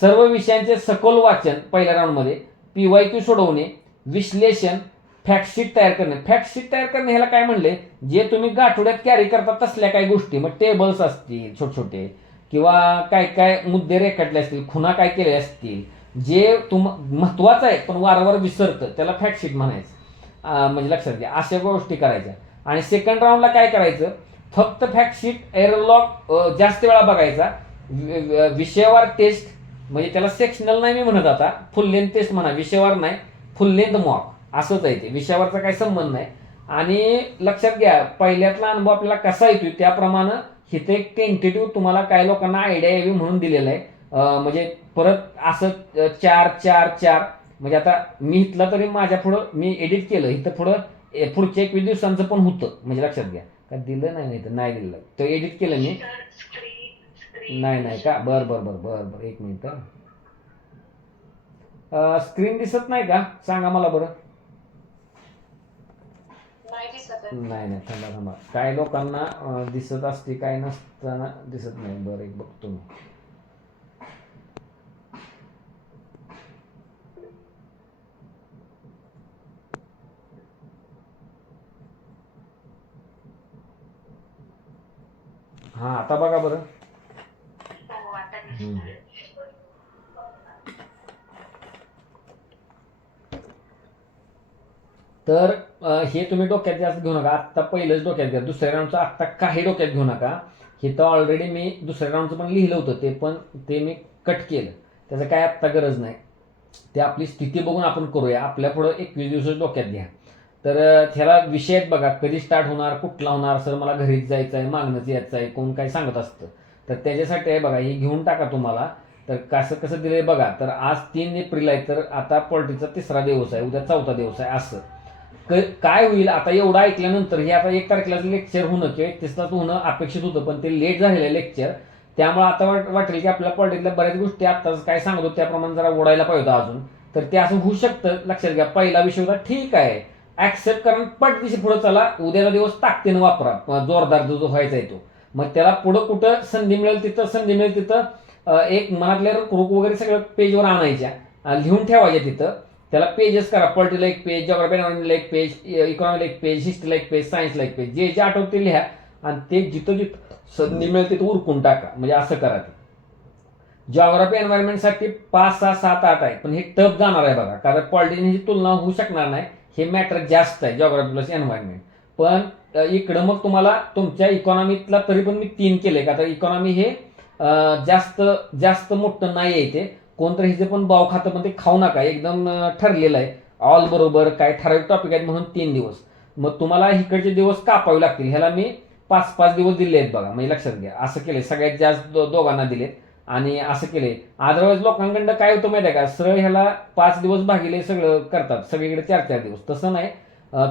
सर्व विषयांचे सखोल वाचन पहिल्या राऊंडमध्ये, PYQ सोडवणे, विश्लेषण, फॅक्टशीट तयार करणे. फॅक्टशीट तयार करणे ह्याला काय म्हणले, जे तुम्ही गाठोड्यात कॅरी करता तसल्या काही गोष्टी, मग टेबल्स असतील छोटे छोटे, किंवा काय काय मुद्दे रेखाटले असतील, खुणा काय केले असतील, जे महत्वाचं आहे पण वारंवार विसरतं, त्याला फॅक्टशीट म्हणायचं. म्हणजे लक्षात घ्या अशा गोष्टी करायच्या. आणि सेकंड राऊंडला काय करायचं, फक्त फॅक्टशीट, एरर लॉग जास्त वेळा बघायचा, विषयावर टेस्ट, म्हणजे त्याला सेक्शनल नाही मी म्हणत, आता फुल लेंथ टेस्ट म्हणा, विषयावर नाही फुल लेंथ मॉक असंच आहे ते, विषयावरचा काही संबंध नाही. आणि लक्षात घ्या पहिल्यातला अनुभव आपल्याला कसा येतोय त्याप्रमाणे इथे एक टेंटेटिव्ह तुम्हाला काही लोकांना आयडिया यावी म्हणून दिलेलं आहे. म्हणजे परत असं 4-4-4 म्हणजे आता मी इथला तरी माझ्या पुढं मी एडिट केलं इथं पुढं पुढच्या 21 दिवसांचं पण होतं म्हणजे लक्षात घ्या. का दिलं नाही तर नाही दिलं तर एडिट केलं मी नाही का बरं बरं बरं बरं बरं एक मिनिट. स्क्रीन दिसत नाही का सांगा मला बरं. नाही थांबा थांबा काय लोकांना दिसत असते काय नसताना दिसत नाही. बरं एक बघतो मी. हा आता बघा बरं. तर हे तुम्ही डोक्यात जास्त घेऊ नका. आत्ता पहिलंच डोक्यात घ्या. दुसऱ्या राऊंडचं आत्ता काही डोक्यात घेऊ नका. हे तर ऑलरेडी मी दुसऱ्या राऊंडचं पण लिहिलं होतं ते मी कट केलं. त्याचं काय आत्ता गरज नाही. ते आपली स्थिती बघून आपण करूया. आपल्या पुढं 21 दिवस डोक्यात घ्या. तर त्याला विषय बघा कधी स्टार्ट होणार कुठला होणार. सर मला घरीच जायचं आहे मागणंच यायचं आहे कोण काय सांगत असतं. तर त्याच्यासाठी आहे बघा हे घेऊन टाका तुम्हाला. तर कसं कसं दिलंय बघा. तर आज 3 एप्रिल आहे तर आता पॉलिटिक्सचा 3रा दिवस आहे उद्या 4था दिवस आहे. असं काय होईल आता एवढं ऐकल्यानंतर हे आता 1 तारखेला लेक्चर होणं किंवा 31लाच होणं अपेक्षित होतं पण ते लेट झालेलं आहे लेक्चर. त्यामुळे आता वाटेल की आपल्या पॉलिटिक्सला बऱ्याच गोष्टी आत्ताच काय सांगतो त्याप्रमाणे जरा ओढायला पाहिजे अजून. तर ते असं होऊ शकतं. लक्षात घ्या पहिला विषय होता ठीक आहे ऍक्सेप्ट करून पट दिवशी पुढे चला उद्याचा दिवस ताकदीनं वापरा जोरदार जो व्हायचा आहे तो. मग त्याला पुढं कुठं संधी मिळेल तिथं एक मनातल्या रुक वगैरे सगळं पेजवर आणायच्या लिहून ठेवायच्या तिथं. त्याला पेजेस करा. पॉलिटीला एक पेज जॉग्राफी एन्व्हायरमेंटला एक पेज इकॉनॉमीला एक पेज हिस्ट्रीला एक पेज सायन्सला एक पेज जे आठवते ते लिहा आणि ते जिथं संधी मिळेल तिथं उरकून टाका. म्हणजे असं करा. ते जॉग्राफी एन्व्हायरमेंटसाठी 5, 6, 7, 8 आहे पण हे टफ जाणार आहे बघा कारण पॉलिटिक्सची तुलना होऊ शकणार नाही. हे मॅटर जास्त आहे जॉग्राफी प्लस एन्व्हायरमेंट. पण इकडं मग तुम्हाला तुमच्या इकॉनॉमीतला तरी पण मी 3 केले का तर इकॉनॉमी हे जास्त मोठं नाही आहे. ते कोणतरी हिचे पण बाव खातं पण ते खाऊ नका एकदम ठरलेलं आहे. ऑल बरोबर काय ठराविक टॉपिक आहेत म्हणून 3 दिवस. मग तुम्हाला इकडचे दिवस कापावे लागतील. ह्याला मी 5-5 दिवस दिले आहेत बघा. म्हणजे लक्षात घ्या असं केले सगळ्यात जास्त दोघांना दिलेत आणि असं केले. अदरवाईज लोकांकडं काय होतं माहिती आहे का सरळ ह्याला 5 दिवस भागिले सगळं करतात सगळीकडे 4-4 दिवस. तसं नाही.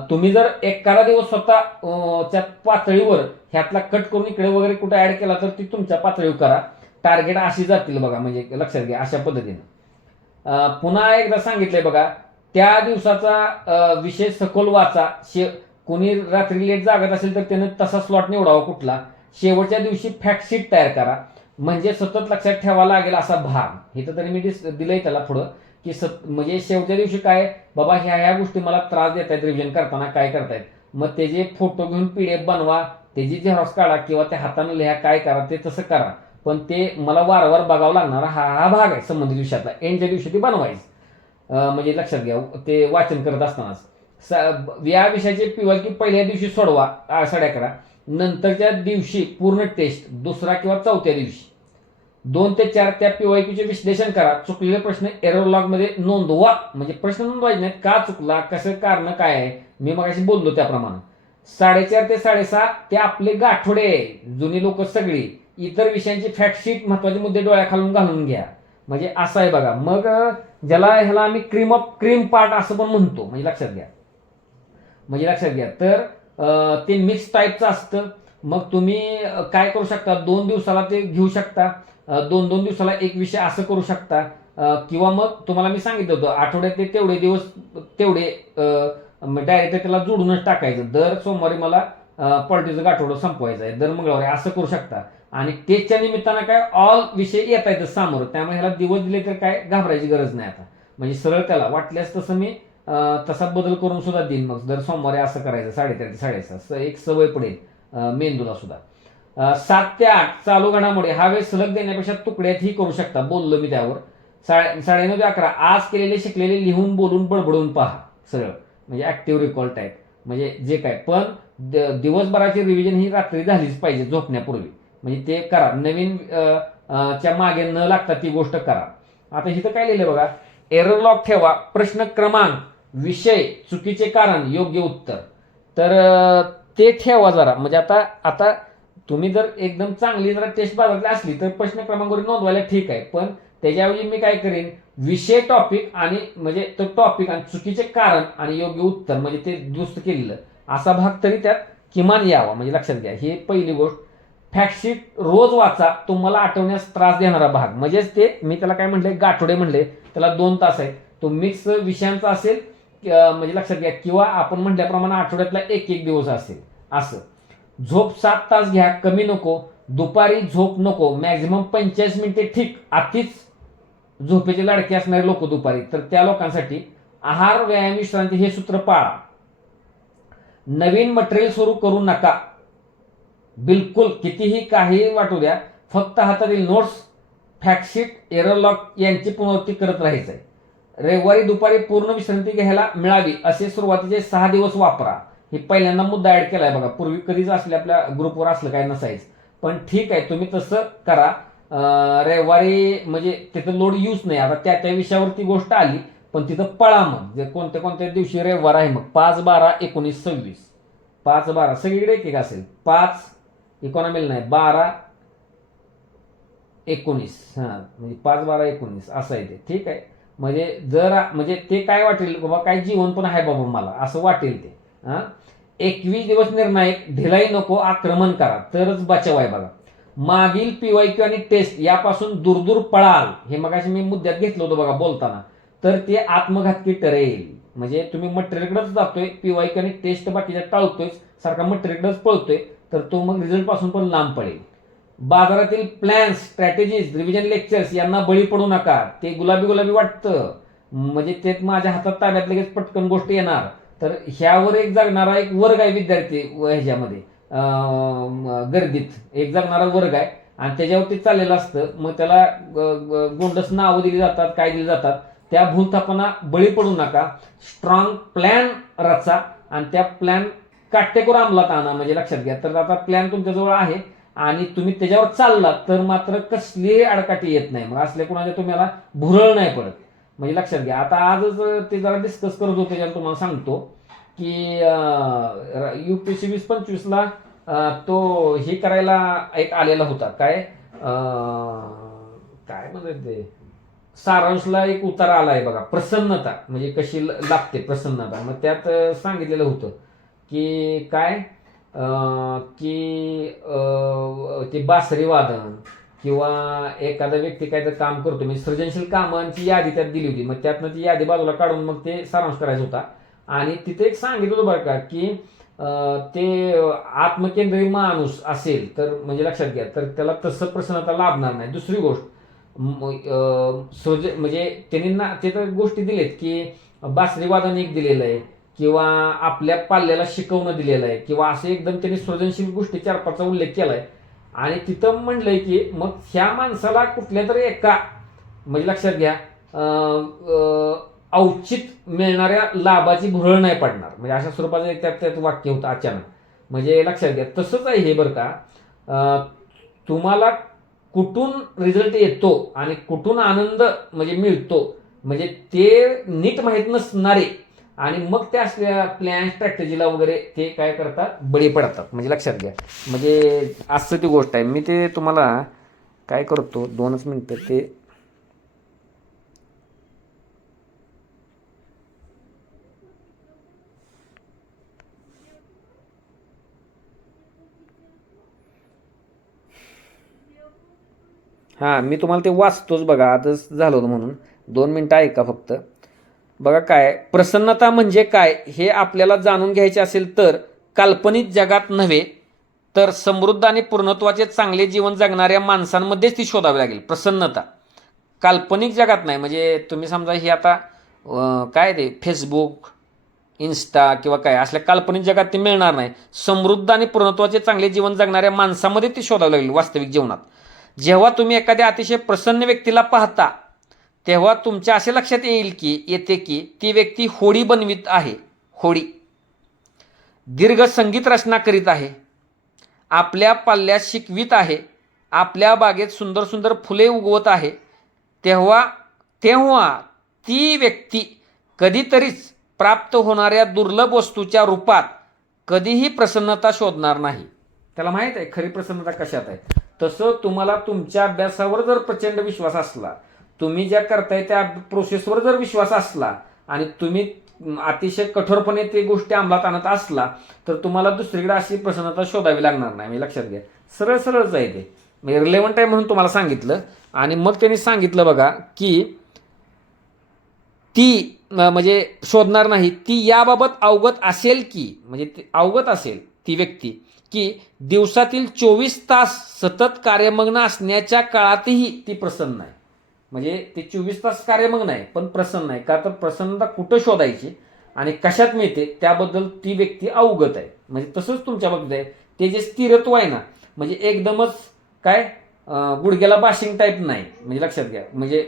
तुम्ही जर एखादा दिवस स्वतःच्या पातळीवर ह्यातला कट करून इकडे वगैरे कुठे ऍड केला तर ती तुमच्या पातळीवर करा. टार्गेट अशी जातील बघा. म्हणजे लक्षात घ्या अशा पद्धतीनं. पुन्हा एकदा सांगितलंय बघा त्या दिवसाचा विषय सखोल वाचा. कोणी रात्री लेट जागत असेल तर त्यानं तसा स्लॉट निवडावा कुठला. शेवटच्या दिवशी फॅक्ट शीट तयार करा म्हणजे सतत लक्षात ठेवावा लागेल असा भाग. हे तर तरी मी दिलंय त्याला पुढं की म्हणजे शेवटच्या दिवशी काय बाबा ह्या गोष्टी मला त्रास देत आहेत रिव्हिजन करताना काय करतायत. मग त्याचे फोटो घेऊन PDF बनवा त्याची झेरॉक्स काढा किंवा त्या हाताने लिहा काय करा ते तसं करा. पण ते मला वारंवार बघावं लागणार हा भाग आहे संबंधित विषयातला. एंडच्या दिवशी ते बनवायचं. म्हणजे लक्षात घ्या ते वाचन करत असतानाच या विषयाचे PY की पहिल्या दिवशी सोडवा 11:30 नंतरच्या दिवशी पूर्ण टेस्ट 2रा किंवा 4थ्या दिवशी 2 ते 4 त्या PYQचे विश्लेषण करा. चुकलेले प्रश्न एरर लॉग मध्ये नोंदवा. म्हणजे प्रश्न नोंदवायचे नाहीत का चुकला कसं कारण काय आहे मी मगाशी बोललो त्याप्रमाणे. 4:30 ते 6:30 ते आपले गाठोडे जुनी लोक सगळी इतर विषयांची फॅक्ट शीट महत्वाचे मुद्दे डोळ्याखालून घालून घ्या. म्हणजे असं आहे बघा. मग ह्याला आम्ही क्रीम पार्ट असं पण म्हणतो. म्हणजे लक्षात घ्या. तर ते मिक्स टाईपचं असतं. मग तुम्ही काय करू शकता 2 दिवसाला ते घेऊ शकता. 2-2 दिवसाला एक विषय असं करू शकता. किंवा मग तुम्हाला मी सांगितलं होतं आठवड्यातले तेवढे दिवस तेवढे डायरेक्ट त्याला जोडूनच टाकायचं. दर सोमवारी मला पॉलिटिक्सचं गाठोडं संपवायचं आहे दर मंगळवारी असं करू शकता. आणि टेस्टच्या निमित्तानं काय ऑल विषय येत आहेत सामोरं त्यामुळे ह्याला दिवस दिले तर काय घाबरायची गरज नाही आता. म्हणजे सरळ त्याला वाटल्यास तसं मी तसा बदल करून सुद्धा देईन. मग दर सोमवारी असं करायचं 3:30 ते 6:30 एक सवय पडेल मेंदूला सुद्धा. 7 ते 8 चालू घडामोडी हा वेळ सलग देण्यापेक्षा तुकड्यातही करू शकता. बोललो मी त्यावर. 9:30 ते 11 आज केलेले शिकलेले लिहून बोलून बडबडून पहा सरळ. म्हणजे ऍक्टिव्ह रिकॉल टाईप म्हणजे जे काय. पण दिवसभराची रिव्हिजन ही रात्री झालीच पाहिजे झोपण्यापूर्वी. म्हणजे ते करा. नवीन च्या मागे न लागता ती गोष्ट करा. आता इथं काय लिहिलंय बघा. एरर लॉग ठेवा. प्रश्न क्रमांक विषय चुकीचे कारण योग्य उत्तर तर ते ठेवा जरा. म्हणजे आता आता तुम्ही जर एकदम चांगली जरा टेस्ट बाजारली असली तर प्रश्न क्रमांकावर नोंदवायला ठीक आहे, पण त्याच्याऐवजी मी काय करेन, विषय, टॉपिक आणि म्हणजे तो टॉपिक आणि चुकीचे कारण आणि योग्य उत्तर म्हणजे ते दुरुस्त केलेलं असा भाग तरी त्यात किमान यावा. म्हणजे लक्षात घ्या, ही पहिली गोष्ट. फॅक्टशीट रोज वाचा, तुम्हाला आठवण्यास त्रास देणारा भाग. म्हणजेच ते मी त्याला काय म्हणले, गाठोडे म्हणले, त्याला 2 तास आहेत. तो मिक्स विषयांचा असेल म्हणजे लक्षात घ्या, किंवा आपण म्हटल्याप्रमाणे आठवड्यातला एक एक दिवस असेल असं. झोप 7 तास घ्या, कमी नको. दुपारी झोप नको, मॅक्झिमम 45 मिनिटे ठीक. अतिच झोपेचे लाडके असणारे लोक दुपारी, तर त्या लोकांसाठी आहार, व्यायाम, विश्रांती हे सूत्र पाळा. नवीन मटेरियल सुरू करू नका बिलकुल, कितीही काही वाटू द्या. फक्त हातातील नोट्स, फॅक्टशीट, एरर लॉग यांची पुनरावृत्ती करत राहायचं आहे. रविवारी दुपारी पूर्ण विश्रांती घ्यायला मिळावी असे सुरुवातीचे 6 दिवस वापरा. हे पहिल्यांदा मुद्दा ऍड केलाय बघा. पूर्वी कधीच असले आपल्या ग्रुपवर असलं काय नसायचं, पण ठीक आहे, तुम्ही तसं करा. रविवारी म्हणजे तिथं लोड यूज नाही. आता त्या विषयावरती गोष्ट आली, पण तिथं पळा मग. जे कोणत्या कोणत्या दिवशी रविवार आहे, मग 5, 12, 19, 26. 5, 12 सगळीकडे एक एक असेल. 5 इकॉनॉमिल नाही, 12, 19. म्हणजे 5, 12, 19 असं आहे ते. ठीक आहे. म्हणजे जर म्हणजे ते काय वाटेल बाबा, काय जीवन पण आहे बाबा मला असं वाटेल ते. 21 दिवस निर्णायक, ढिलाई नको, आक्रमण करा तरच बचाव आहे बघा. मागील पीवायक्यू आणि टेस्ट यापासून दूर दूर पळाल, हे मगाशी मी मुद्द्यात घेतलं होतं बघा बोलताना, तर ते आत्मघातकी ठरेल. म्हणजे तुम्ही मटेरियलकडेच जातोय, पीवायक्यू आणि टेस्ट बाकीच्या टाळतोय, सारखा मटेरियलकडेच पळतोय, तर तो मग रिझल्ट पासून पण लांब पडेल. बाजारातील प्लॅन्स, स्ट्रॅटेजीज, रिव्हिजन लेक्चर्स यांना बळी पडू नका. ते गुलाबी गुलाबी वाटतं, म्हणजे ते माझ्या हातात ताब्यात लगेच पटकन गोष्ट येणार. तर ह्यावर एक जगणारा एक वर्ग आहे विद्यार्थी ह्याच्यामध्ये, गर्दीत एक जगणारा वर्ग आहे, आणि त्याच्यावरती चाललेलं असतं. मग त्याला गोंडस नावं दिली जातात, काय दिली जातात. त्या भूलथापांना बळी पडू नका. स्ट्रॉंग प्लॅन रचा आणि त्या प्लॅन काटेकोर अंमलात आणा. म्हणजे लक्षात घ्या, तर आता प्लॅन तुमच्याजवळ आहे आणि तुम्ही त्याच्यावर चाललात तर मात्र कसलीही अडकाठी येत नाही. मग असल्या कुणाच्या तुम्हाला भुरळ नाही पडत. म्हणजे लक्षात घ्या. आता आजच ते जरा डिस्कस करत होते, त्याच्यावर तुम्हाला सांगतो की UPSC 2025ला तो हे करायला एक आलेला होता, काय काय म्हणतात ते, सारांशला एक उतारा आलाय बघा, प्रसन्नता म्हणजे कशी लागते प्रसन्नता. मग त्यात सांगितलेलं होतं की काय, की ते बासरी वादन किंवा एखादा व्यक्ती काय तर काम करतो, म्हणजे सृजनशील कामांची यादी त्यात दिली होती. मग त्यातनं ती यादी बाजूला काढून मग ते सारांश करायचा होता. आणि तिथे एक सांगितलं होतं बरं का, की ते आत्मकेंद्रीय माणूस असेल तर म्हणजे लक्षात घ्या, तर त्याला तसं प्रसन्नता लाभणार नाही. दुसरी गोष्ट म्हणजे त्यांनी ना ते तर गोष्टी दिलेत की बासरी वादन एक दिलेलं आहे, किंवा आपल्या पाल्याला शिकवणं दिलेलं आहे, किंवा असे एकदम त्यांनी सृजनशील गोष्टी 4-5चा उल्लेख केलाय. आणि तिथं म्हणलंय की मग ह्या माणसाला कुठल्या तरी एका म्हणजे लक्षात घ्या औचित मिळणाऱ्या लाभाची भुरळ नाही पडणार. म्हणजे अशा स्वरूपाचं एक त्यात वाक्य होतं अचानक. म्हणजे लक्षात घ्या, तसंच आहे हे बरं का. तुम्हाला कुठून रिझल्ट येतो आणि कुठून आनंद म्हणजे मिळतो, म्हणजे ते नीट माहीत नसणारे आणि मग त्या असल्या प्लॅन स्ट्रॅटेजीला वगैरे ते काय करतात, बळी पडतात. म्हणजे लक्षात घ्या, म्हणजे असं ती गोष्ट आहे. मी ते तुम्हाला काय करतो, 2च मिनिटं ते मी तुम्हाला ते वाचतोच बघा, आजच झालं होतं म्हणून. 2 मिनिटं ऐका फक्त. बघा काय, प्रसन्नता म्हणजे काय हे आपल्याला जाणून घ्यायचे असेल तर काल्पनिक जगात नव्हे तर समृद्ध आणि पूर्णत्वाचे चांगले जीवन जगणाऱ्या माणसांमध्येच ती शोधावी लागेल. प्रसन्नता काल्पनिक जगात नाही. म्हणजे तुम्ही समजा हे आता काय ते फेसबुक, इन्स्टा किंवा काय असल्या काल्पनिक जगात ती मिळणार नाही. समृद्ध आणि पूर्णत्वाचे चांगले जीवन जगणाऱ्या माणसामध्ये ती शोधावी लागेल वास्तविक जीवनात. जेव्हा तुम्ही एखाद्या अतिशय प्रसन्न व्यक्तीला पाहता तेव्हा तुमच्या असे लक्षात येते की ती व्यक्ती होडी बनवित आहे. होडी दीर्घ संगीत रचना करीत आहे, आपल्या पाल्यात शिकवीत आहे, आपल्या बागेत सुंदर सुंदर फुले उगवत आहे. तेव्हा तेव्हा ती व्यक्ती कधीतरीच प्राप्त होणाऱ्या दुर्लभ वस्तूच्या रूपात कधीही प्रसन्नता शोधणार नाही. त्याला माहीत आहे खरी प्रसन्नता कशात आहे. तसं तुम्हाला तुमच्या अभ्यासावर जर प्रचंड विश्वास असला, तुम्ही ज्या करताय त्या प्रोसेसवर जर विश्वास असला आणि तुम्ही अतिशय कठोरपणे ते गोष्टी अंमलात आणत असला, तर तुम्हाला दुसरीकडे अशी प्रसन्नता शोधावी लागणार नाही. म्हणजे लक्षात घ्या, सरळ सरळच आहे ते. म्हणजे रिलेव्हंट आहे म्हणून तुम्हाला सांगितलं. आणि मग त्यांनी सांगितलं बघा की ती म्हणजे शोधणार नाही, ती याबाबत अवगत असेल की, म्हणजे अवगत असेल ती व्यक्ती की दिवसातील 24 तास सतत कार्यमग्न असण्याच्या काळातही ती प्रसन्न आहे. म्हणजे ते 24 तास कार्यमग्न आहे पण प्रसन्न आहे. का तर प्रसन्नता कुठं शोधायची आणि कशात मिळते त्याबद्दल ती व्यक्ती अवगत आहे. म्हणजे तसंच तुमच्या बाबतीत आहे. ते जे स्थिरत्व आहे ना, म्हणजे एकदमच काय गुडघ्याला बाशिंग टाईप नाही. म्हणजे लक्षात घ्या, म्हणजे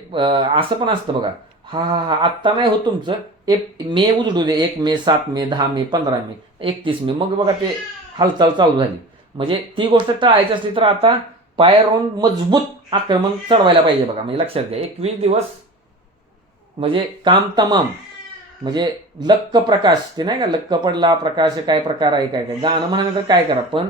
असं पण असतं बघा, हा हा हा आत्ता नाही होत तुमचं, 1 मे उजडू दे, 1 मे, 7 मे, 10 मे, 15 मे, 31 मे, मग बघा ते हालचाल चालू झाली. म्हणजे ती गोष्ट टाळायची असली तर आता पाय राहून मजबूत आक्रमण चढवायला पाहिजे बघा. म्हणजे लक्षात घ्या, 21 दिवस म्हणजे काम तमाम. म्हणजे लक्क प्रकाश, ते नाही का, लक्क पडला प्रकाश, काय प्रकार आहे, काय काय गाणं म्हणायचं काय करा, पण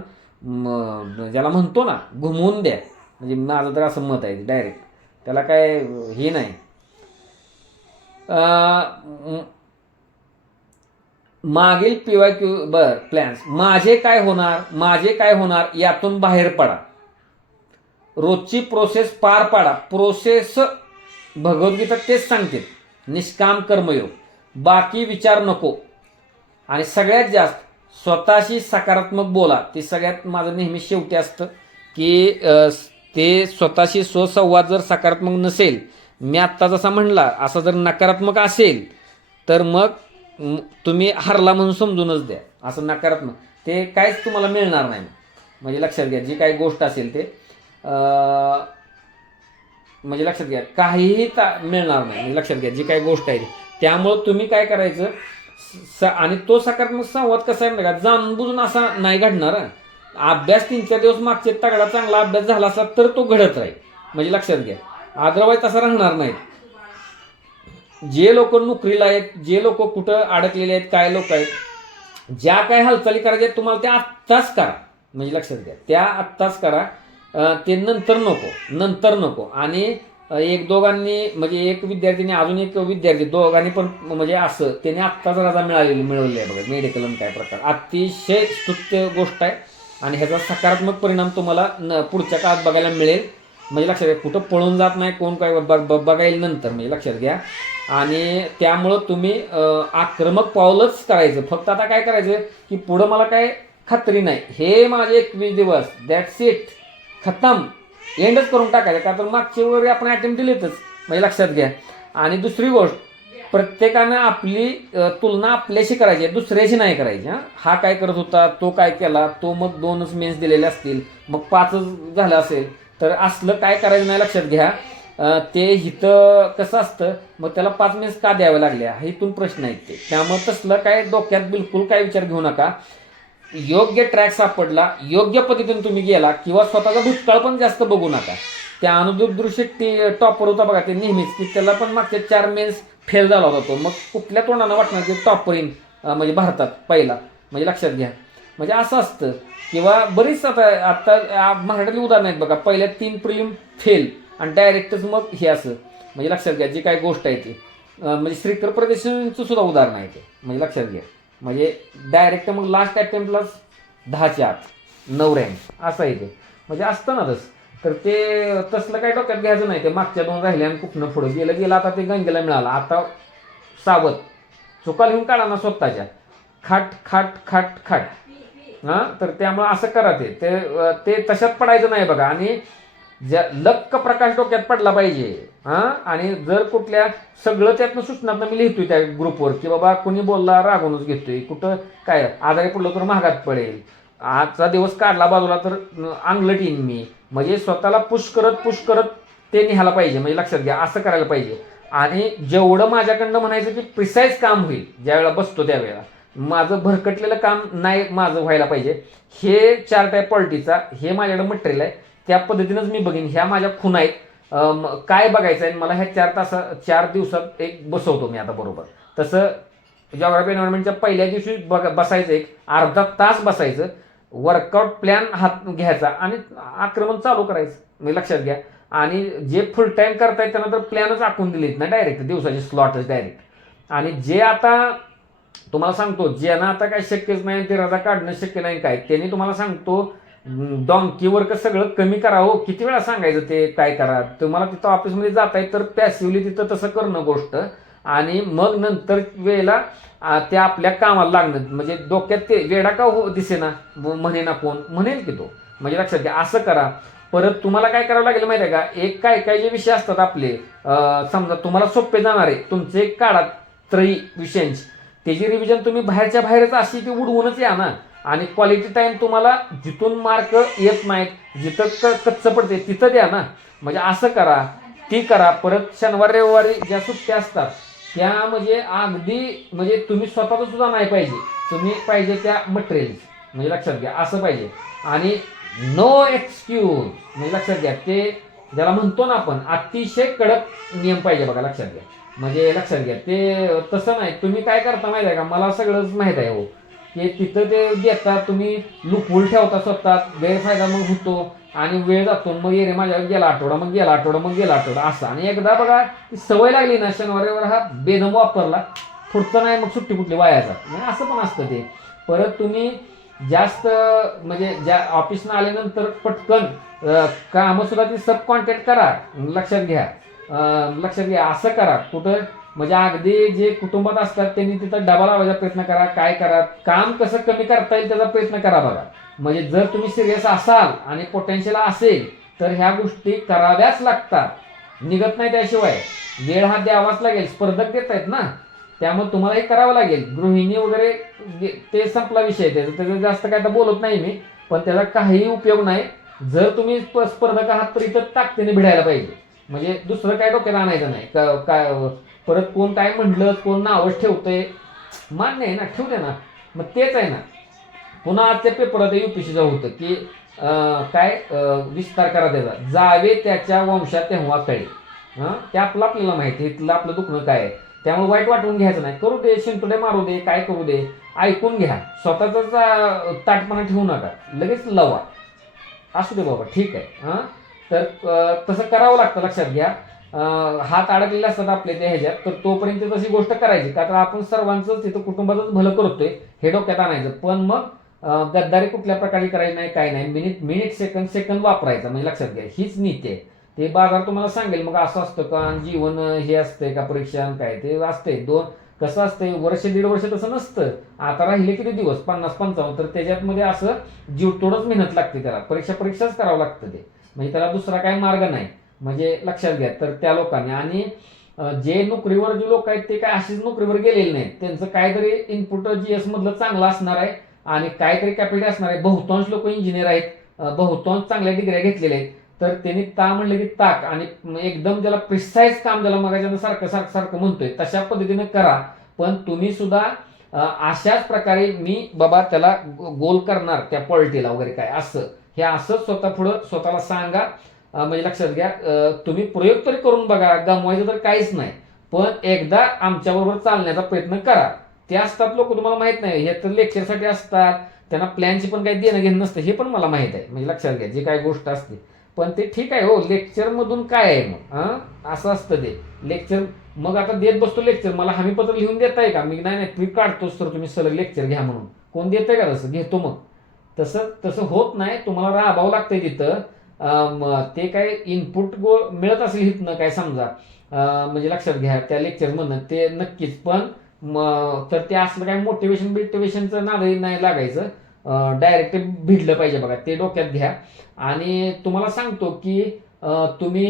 ज्याला म्हणतो ना घुमवून द्या. म्हणजे माझं तर असं मत आहे डायरेक्ट, त्याला काय हे नाही. मागील PYQ प्लॅन्स, माझे काय होणार, माझे काय होणार यातून बाहेर पडा, रोजची प्रोसेस पार पाडा. प्रोसेस भगवद्गीता तेच सांगते, निष्काम कर्मयोग, बाकी विचार नको. आणि सगळ्यात जास्त स्वतःशी सकारात्मक बोला. ते सगळ्यात माझं नेहमी शेवटी असतं की ते स्वतःशी स्वसंवाद जर सकारात्मक नसेल, मी आत्ता जसा म्हणला असा जर नकारात्मक असेल, तर मग तुम्ही हरला म्हणून समजूनच द्या. असं नकारात्मक ते काहीच तुम्हाला मिळणार नाही. म्हणजे लक्षात घ्या, जी काही गोष्ट असेल ते म्हणजे लक्षात घ्या काहीही मिळणार नाही. म्हणजे लक्षात घ्या, जी काही गोष्ट आहे त्यामुळं तुम्ही काय करायचं आणि तो सकारात्मक संवाद कसा आहे ना, जाणून बुजून असा नाही घडणार. अभ्यास 3-4 दिवस मागचे तगडा चांगला अभ्यास झाला असला तर तो घडत राहील. म्हणजे लक्षात घ्या, अदरवाईज तसा राहणार नाही. जे लोक नोकरीला आहेत, जे लोक कुठं अडकलेले आहेत, काय लोक आहेत, ज्या काय हालचाली करायच्या आहेत तुम्हाला त्या आत्ताच करा. म्हणजे लक्षात घ्या, त्या आत्ताच करा. ते नंतर नको. आणि एक दोघांनी म्हणजे एक विद्यार्थीने अजून एक विद्यार्थी दोघांनी पण म्हणजे असं त्याने आत्ताच रजा मिळवली आहे बघा. मेडिकल काय प्रकार, अतिशय स्तुत्य गोष्ट आहे आणि ह्याचा सकारात्मक परिणाम तुम्हाला पुढच्या काळात बघायला मिळेल. म्हणजे लक्षात घ्या, कुठं पळून जात नाही, कोण काय बघायला नंतर. म्हणजे लक्षात घ्या, आणि त्यामुळं तुम्ही आक्रमक पावलंच करायचं. फक्त आता काय करायचं की पुढं मला काय खात्री नाही, हे माझे 21 दिवस, दॅट्स इट, खतम, एंडच करून टाकायचं. का तर मागच्या वेळी आपण अटेम्प्ट दिलेतच. म्हणजे लक्षात घ्या. आणि दुसरी गोष्ट, प्रत्येकानं आपली तुलना आपल्याशी करायची, दुसऱ्याशी नाही करायची. हा काय करत होता, तो काय केला, तो मग 2च मेन्स दिलेले असतील, मग 5च झालं असेल, तर असलं काय करायचं नाही. लक्षात घ्या, ते हिथं कसं असतं, मग त्याला 5 मेन्स का द्याव्या लागल्या, इथून प्रश्न आहेत ते. त्यामुळे तसलं काय डोक्यात बिलकुल काय विचार घेऊ नका. योग्य ट्रॅक सापडला, योग्य पद्धतीने तुम्ही गेला, किंवा स्वतःचा भूतकाळ पण जास्त बघू नका. त्या अनुदीप दृश्य टॉपर होता बघा, ते नेहमीच की त्याला पण मागचे 4 मेन्स फेल झाला होता तो, मग कुठल्या तोंडानं वाटणार की टॉपर येईन म्हणजे भारतात पहिला. म्हणजे लक्षात घ्या, म्हणजे असं असतं. किंवा बरीच आता मराठीतली उदाहरणं आहेत बघा, पहिल्या 3 प्रिलिम फेल आणि डायरेक्टच मग हे असं. म्हणजे लक्षात घ्या, जी काही गोष्ट आहे ती म्हणजे श्रीकर प्रदेशांचं सुद्धा उदाहरण आहे ते. म्हणजे लक्षात घ्या, म्हणजे डायरेक्ट मग लास्ट अटेम्प्टलाच 10च्या आत 9 रँक असं आहे ते. म्हणजे असतं ना तसं. तर ते तसलं काही डोक्यात घ्यायचं नाही. ते मागच्या 2 राहिले आणि कुठनं पुढं गेलं. आता ते गंगेला मिळालं. आता सावध, चुका लिहून काढा ना स्वतःच्या, खाट खाट खाट खाट. तर त्यामुळे असं करा. ते तशात पडायचं नाही बघा. आणि लक्क प्रकाश डोक्यात पडला पाहिजे. आणि जर कुठल्या सगळं त्यातनं सूचनातनं मी लिहितोय त्या ग्रुपवर की बाबा कुणी बोलला रागवूनच घेतोय, कुठं काय आजारी पडलो तर महागात पडेल, आजचा दिवस काढला बाजूला तर अंगलट येईन मी. म्हणजे स्वतःला पुश करत ते निघायला पाहिजे. म्हणजे लक्षात घ्या, असं करायला पाहिजे. आणि जेवढं माझ्याकडनं म्हणायचं की प्रिसाईज काम होईल ज्यावेळेला बसतो त्यावेळेला, माझं भरकटलेलं काम नाही माझं व्हायला पाहिजे. हे 4 टाईप पॉलिटीचा हे माझ्याकडे मटेरियल आहे, त्या पद्धतीनंच मी बघीन. ह्या माझ्या खूण आहेत, काय बघायचं आहे मला ह्या 4 दिवसात एक बसवतो मी आता बरोबर. तसं जॉग्राफी एन्व्हायरमेंटच्या पहिल्या दिवशी बसायचं, एक अर्धा तास बसायचं, वर्कआउट प्लॅन हात घ्यायचा आणि आक्रमण चालू करायचं. म्हणजे लक्षात घ्या. आणि जे फुल टाईम करतायत त्यांना तर प्लॅनच आखून दिलेत ना डायरेक्ट, दिवसाचे स्लॉटच डायरेक्ट. आणि जे आता तुम्हाला सांगतो, ज्यांना आता काय शक्यच नाही, ते रजा काढणं शक्य नाही काय, त्यांनी तुम्हाला सांगतो डॉंकी वर्क सगळं कमी करा. हो, किती वेळा सांगायचं ते काय करा. तुम्हाला तिथं ऑफिसमध्ये जाताय तर पॅसिव्हली तिथं तसं करणं गोष्ट, आणि मग नंतर वेळेला ते आपल्या कामाला लागणं. म्हणजे डोक्यात ते वेडा का हो दिसेना म्हणे ना, कोण म्हणेल की तो. म्हणजे लक्षात घ्या, असं करा. परत तुम्हाला काय करावं लागेल माहिती आहे का, एक काय काय जे विषय असतात आपले, समजा तुम्हाला सोपे जाणारे तुमचे काळात त्रयी विषयांची, त्याची रिव्हिजन तुम्ही बाहेरच्या बाहेरच अशी की उडवूनच या ना. आणि क्वालिटी टाइम तुम्हाला जिथून मार्क येत नाहीत, जिथं कच्चं पडते तिथं द्या ना. म्हणजे असं करा, ती करा. परत शनिवार रविवारी ज्या सुट्ट्या असतात त्या म्हणजे अगदी म्हणजे तुम्ही स्वतःच सुद्धा नाही पाहिजे, तुम्ही पाहिजे त्या मटेरियल्स. म्हणजे लक्षात घ्या, असं पाहिजे. आणि नो एक्सक्यूज, म्हणजे लक्षात घ्या, ते ज्याला म्हणतो ना आपण अतिशय कडक नियम पाहिजे बघा, लक्षात घ्या. म्हणजे लक्षात घ्या, ते तसं नाही. तुम्ही काय करता माहिती आहे का, मला सगळंच माहीत आहे हो, की तिथं ते देतात, तुम्ही लुपवून ठेवता स्वतः, गैरफायदा मग होतो आणि वेळ जातो. मग ये रे माझ्यावर गेला आठवडा, मग गेला आठवडा, मग गेला आठवडा असं. आणि एकदा बघा ती सवय लागली ना, शनिवारीवर हा बेदम वापरला, पुढचं नाही मग सुट्टी कुठली वायाचा. म्हणजे असं पण असतं ते. परत तुम्ही जास्त म्हणजे ज्या ऑफिसनं आल्यानंतर पटकन कामं सुद्धा ती सब कॉन्टॅक्ट करा. लक्षात घ्या, लक्षात घ्या, असं करा. कुठं म्हणजे अगदी जे कुटुंबात असतात त्यांनी तिथं डबा लावायचा प्रयत्न करा. काय करा, काम कसं कमी करता येईल त्याचा प्रयत्न करा बघा. म्हणजे जर तुम्ही सिरियस असाल आणि पोटेन्शियल असेल तर ह्या गोष्टी कराव्याच लागतात, निघत नाही त्याशिवाय. वेळ हा द्यावाच लागेल, स्पर्धक देत आहेत ना, त्यामुळे तुम्हाला हे करावं लागेल. गृहिणी वगैरे ते संपला विषय, त्याचं जास्त काय तर बोलत नाही मी, पण त्याचा काहीही उपयोग नाही. जर तुम्ही स्पर्धक आहात तर इथं ताकदीने भिडायला पाहिजे. म्हणजे दुसरं काय डोक्यात आणायचं नाही. काय परत कोण काय म्हटलं, कोण नावच ठेवतंय, मान्य आहे ना, ठेवू दे ना. मग तेच आहे ना, पुन्हा आजच्या पेपरात युपीसीचं होतं की काय विस्तार करा त्याचा, जावे त्याच्या वंशात तेव्हा कळे. ते आपल्याला माहिती आहे इथलं आपलं दुखणं काय आहे. त्यामुळे वाईट वाटून घ्यायचं नाही. करू दे, शिंतोडे मारू दे, काय करू दे, ऐकून घ्या. स्वतःचाच ताटपणा ठेवू नका, लगेच लवा. असू दे बाबा, ठीक आहे. तर तसं करावं लागतं, लक्षात घ्या. हात अडकलेले असतात आपले त्या ह्याच्यात, तर तोपर्यंत तशी गोष्ट करायची का, तर आपण सर्वांचं तिथं कुटुंबाचंच भलं करतोय हे डोक्यात आणायचं. पण मग गद्दारी कुठल्या प्रकारची करायची नाही, काय नाही. मिनिट सेकंद वापरायचा. म्हणजे लक्षात घ्या, हीच नीती आहे. ते बाजार तुम्हाला सांगेल मग असं असतं का, जीवन हे असतंय का, परीक्षा काय ते असतंय. कसं असतंय, वर्ष दीड वर्ष तसं नसतं. आता राहिले किती दिवस, 50-55, तर त्याच्यामध्ये असं जीवतोडच मेहनत लागते त्याला, परीक्षाच करावं लागतं ते. म्हणजे त्याला दुसरा काही मार्ग नाही. म्हणजे लक्षात घ्या. तर त्या लोकांनी, आणि जे नोकरीवर जे लोक आहेत ते काय अशीच नोकरीवर गेलेले नाहीत, त्यांचं काहीतरी इनपुट जीएस मधलं चांगलं असणार आहे आणि काहीतरी कॅपिटल असणार आहे. बहुतांश लोक इंजिनियर आहेत, बहुतांश चांगल्या डिग्र्या घेतलेल्या आहेत. तर त्यांनी म्हणलं की ताक, आणि एकदम ज्याला प्रिसाईज काम, ज्याला मग सारखं म्हणतोय तशा पद्धतीने करा. पण तुम्ही सुद्धा अशाच प्रकारे मी बाबा त्याला गोल करणार त्या पॉलिटीला वगैरे काय, असं हे असंच स्वतः पुढं स्वतःला सांगा. म्हणजे लक्षात घ्या, तुम्ही प्रयोग तरी करून बघा, गमवायचं तर काहीच नाही. पण एकदा आमच्याबरोबर चालण्याचा प्रयत्न करा. ते असतात लोक, तुम्हाला माहित नाही, हे तर लेक्चरसाठी असतात, त्यांना प्लॅनची पण काही देणं घेणं नसतं, हे पण मला माहित आहे. म्हणजे लक्षात घ्या, जे काही गोष्ट असते. पण ते ठीक आहे हो, लेक्चरमधून काय आहे मग, असं असतं ते लेक्चर. मग आता देत बसतो लेक्चर, मला हमीपत्र लिहून देताय का, मी नाही ट्रिप काढतोच तर तुम्ही सलग लेक्चर घ्या म्हणून, कोण देतंय का तसं, घेतो मग. तसं होत नाही, तुम्हाला राबावं लागतंय तिथं. ते काय इनपुट मिळत असेल इथनं काय समजा, म्हणजे लक्षात घ्या त्या लेक्चरमधनं ते नक्कीच. पण तर ते असलं काय मोटिवेशनचं नादही नाही लागायचं, डायरेक्ट भिडलं पाहिजे बघा, ते डोक्यात घ्या. आणि तुम्हाला सांगतो की तुम्ही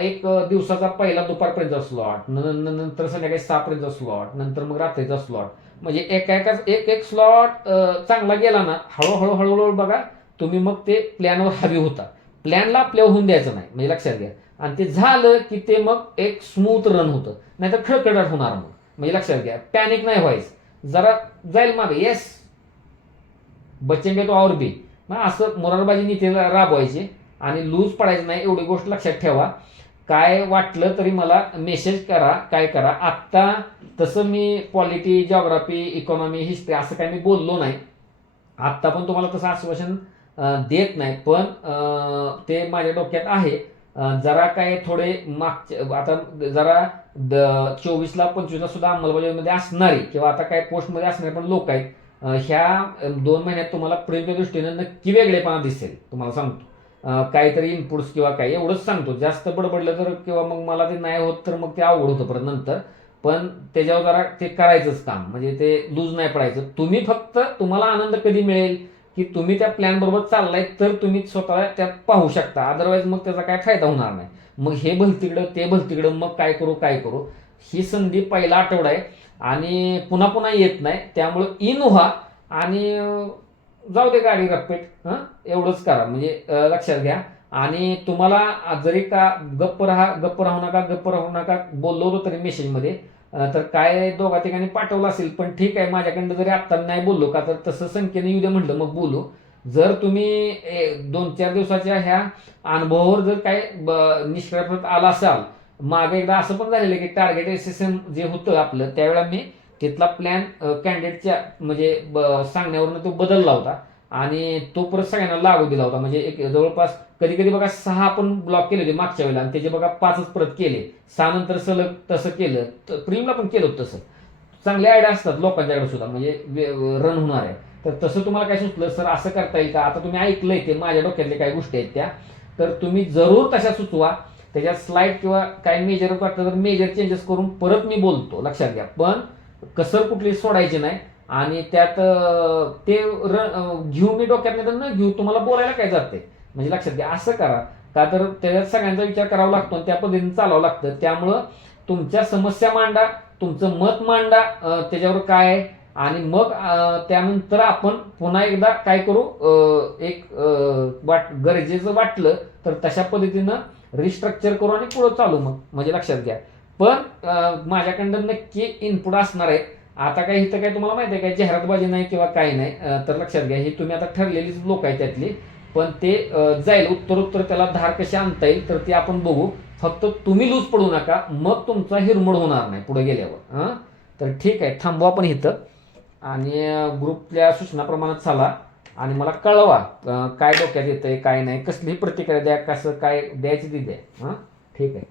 एक दिवसाचा पहिला दुपारपर्यंतचा स्लॉट, नंतर संध्याकाळी 6 पर्यंतचा स्लॉट, नंतर मग रात्रीचा स्लॉट, म्हणजे एक स्लॉट चांगला गेला ना, हळूहळू बघा तुम्ही मग ते प्लॅनवर हवी होता. प्लॅनला आपल्या होऊन द्यायचं नाही, म्हणजे लक्षात घ्या. आणि ते झालं की ते मग एक स्मूथ रन होतं, नाहीतर खळखळाट होणार मग. म्हणजे लक्षात घ्या, पॅनिक नाही व्हायचं, जरा जाईल मागे, येस बचेंगे तो और भी, मग असं मोरारबाजी नीती राबवायची आणि लूज पडायचं नाही, एवढी गोष्ट लक्षात ठेवा. काय वाटलं तरी मला मेसेज करा, काय करा. आत्ता तसं मी पॉलिटी, जॉग्राफी, इकॉनॉमी, हिस्ट्री असं काही मी बोललो नाही. आत्ता पण तुम्हाला तसं आश्वासन देत नाही, पण ते माझ्या डोक्यात आहे. जरा काय थोडे मागच्या आता जरा 24ला 25ला सुद्धा अंमलबजावणीमध्ये असणारी किंवा आता काय पोस्टमध्ये असणारे पण लोक आहेत. ह्या 2 महिन्यात तुम्हाला प्रिंटच्या दृष्टीनं नक्की वेगळेपणा दिसेल, तुम्हाला सांगतो. काहीतरी इनपुट्स किंवा काय एवढंच सांगतो. जास्त बडबडलं तर किंवा मग मला ते नाही होत तर मग ते अवघड होतं परत नंतर. पण त्याच्यावर जरा ते करायचंच काम, म्हणजे ते लूज नाही पडायचं. तुम्ही फक्त तुम्हाला आनंद कधी मिळेल की तुम्ही त्या प्लॅन बरोबर चाललाय तर तुम्ही स्वतःला त्यात पाहू शकता. अदरवाईज मग त्याचा काय फायदा होणार नाही. मग हे भलतिकडं ते भलतिकडं मग काय करू काय करू. ही संधी पहिला आठवडा आहे आणि पुन्हा पुन्हा येत नाही. त्यामुळं इन व्हा आणि जाऊ दे गाडी रप्पेट. एवढंच करा, म्हणजे लक्षात घ्या. आणि तुम्हाला जरी का गप्प राहू नका बोललो होतो तरी मेसेजमध्ये, तर काय दोघा ठिकाणी पाठवलं असेल. पण ठीक आहे, माझ्याकडनं जरी आत्ता नाही बोललो का तर तसं संख्येने येऊ दे म्हटलं मग बोलू. जर तुम्ही 2-4 दिवसाच्या ह्या अनुभवावर जर काय निष्कर्षात आला असाल, मागे एकदा असं पण झालेलं की टार्गेट एसएसएम जे होतं आपलं त्यावेळेला मी तिथला प्लॅन कॅन्डिडेटच्या म्हणजे सांगण्यावरनं तो बदलला होता आणि तो परत सगळ्यांना लागू दिला होता. म्हणजे एक जवळपास कधी कधी बघा 6 आपण ब्लॉक केले होते मागच्या वेळेला आणि त्याचे बघा 5च परत केले. 6 नंतर सलग तसं केलं, प्रीमला पण केलं होतं तसं. चांगले आयडिया असतात लोकांच्याकडे सुद्धा, म्हणजे रन होणार आहे. तर तसं तुम्हाला काय सुचलं सर असं करता येईल का, आता तुम्ही ऐकलंय ते माझ्या डोक्यातल्या काही गोष्टी आहेत त्या, तर तुम्ही जरूर तशा सुचवा. त्याच्यात स्लाइड किंवा काही मेजर वाटलं तर मेजर चेंजेस करून परत मी बोलतो, लक्षात घ्या. पण कसर कुठली सोडायची नाही. आणि त्यात ते घेऊ मी डोक्यात नाही तर न घेऊ, तुम्हाला बोलायला काय जाते. म्हणजे लक्षात घ्या, असं करा. का तर त्याच्यात सगळ्यांचा विचार करावा लागतो आणि त्या पद्धतीने चालावं लागतं. त्यामुळं तुमच्या समस्या मांडा, तुमचं मत मांडा त्याच्यावर काय आहे. आणि मग त्यानंतर आपण पुन्हा एकदा काय करू, एक गरजेचं वाटलं तर तशा पद्धतीनं रिस्ट्रक्चर करू आणि पुढं चालू मग, म्हणजे लक्षात घ्या. पण माझ्याकडं नक्की इनपुट असणार आहे. आता काय इथं काय तुम्हाला माहिती आहे काय जाहिरातबाजी नाही किंवा काही नाही. तर लक्षात घ्या, ही तुम्ही आता ठरलेलीच लोक आहे त्यातली. पण ते जाईल उत्तरोत्तर, त्याला धार कशी आणता येईल तर ते आपण बघू. फक्त तुम्ही लूज पडू नका, मग तुमचा हिरमोड होणार नाही पुढे गेल्यावर. तर ठीक आहे, थांबवा पण इथं आणि ग्रुपच्या सूचनाप्रमाणे चाला आणि मला कळवा काय डोक्यात येतंय काय नाही, कसलीही प्रतिक्रिया द्या, कसं काय द्यायची ती द्या. ठीक आहे.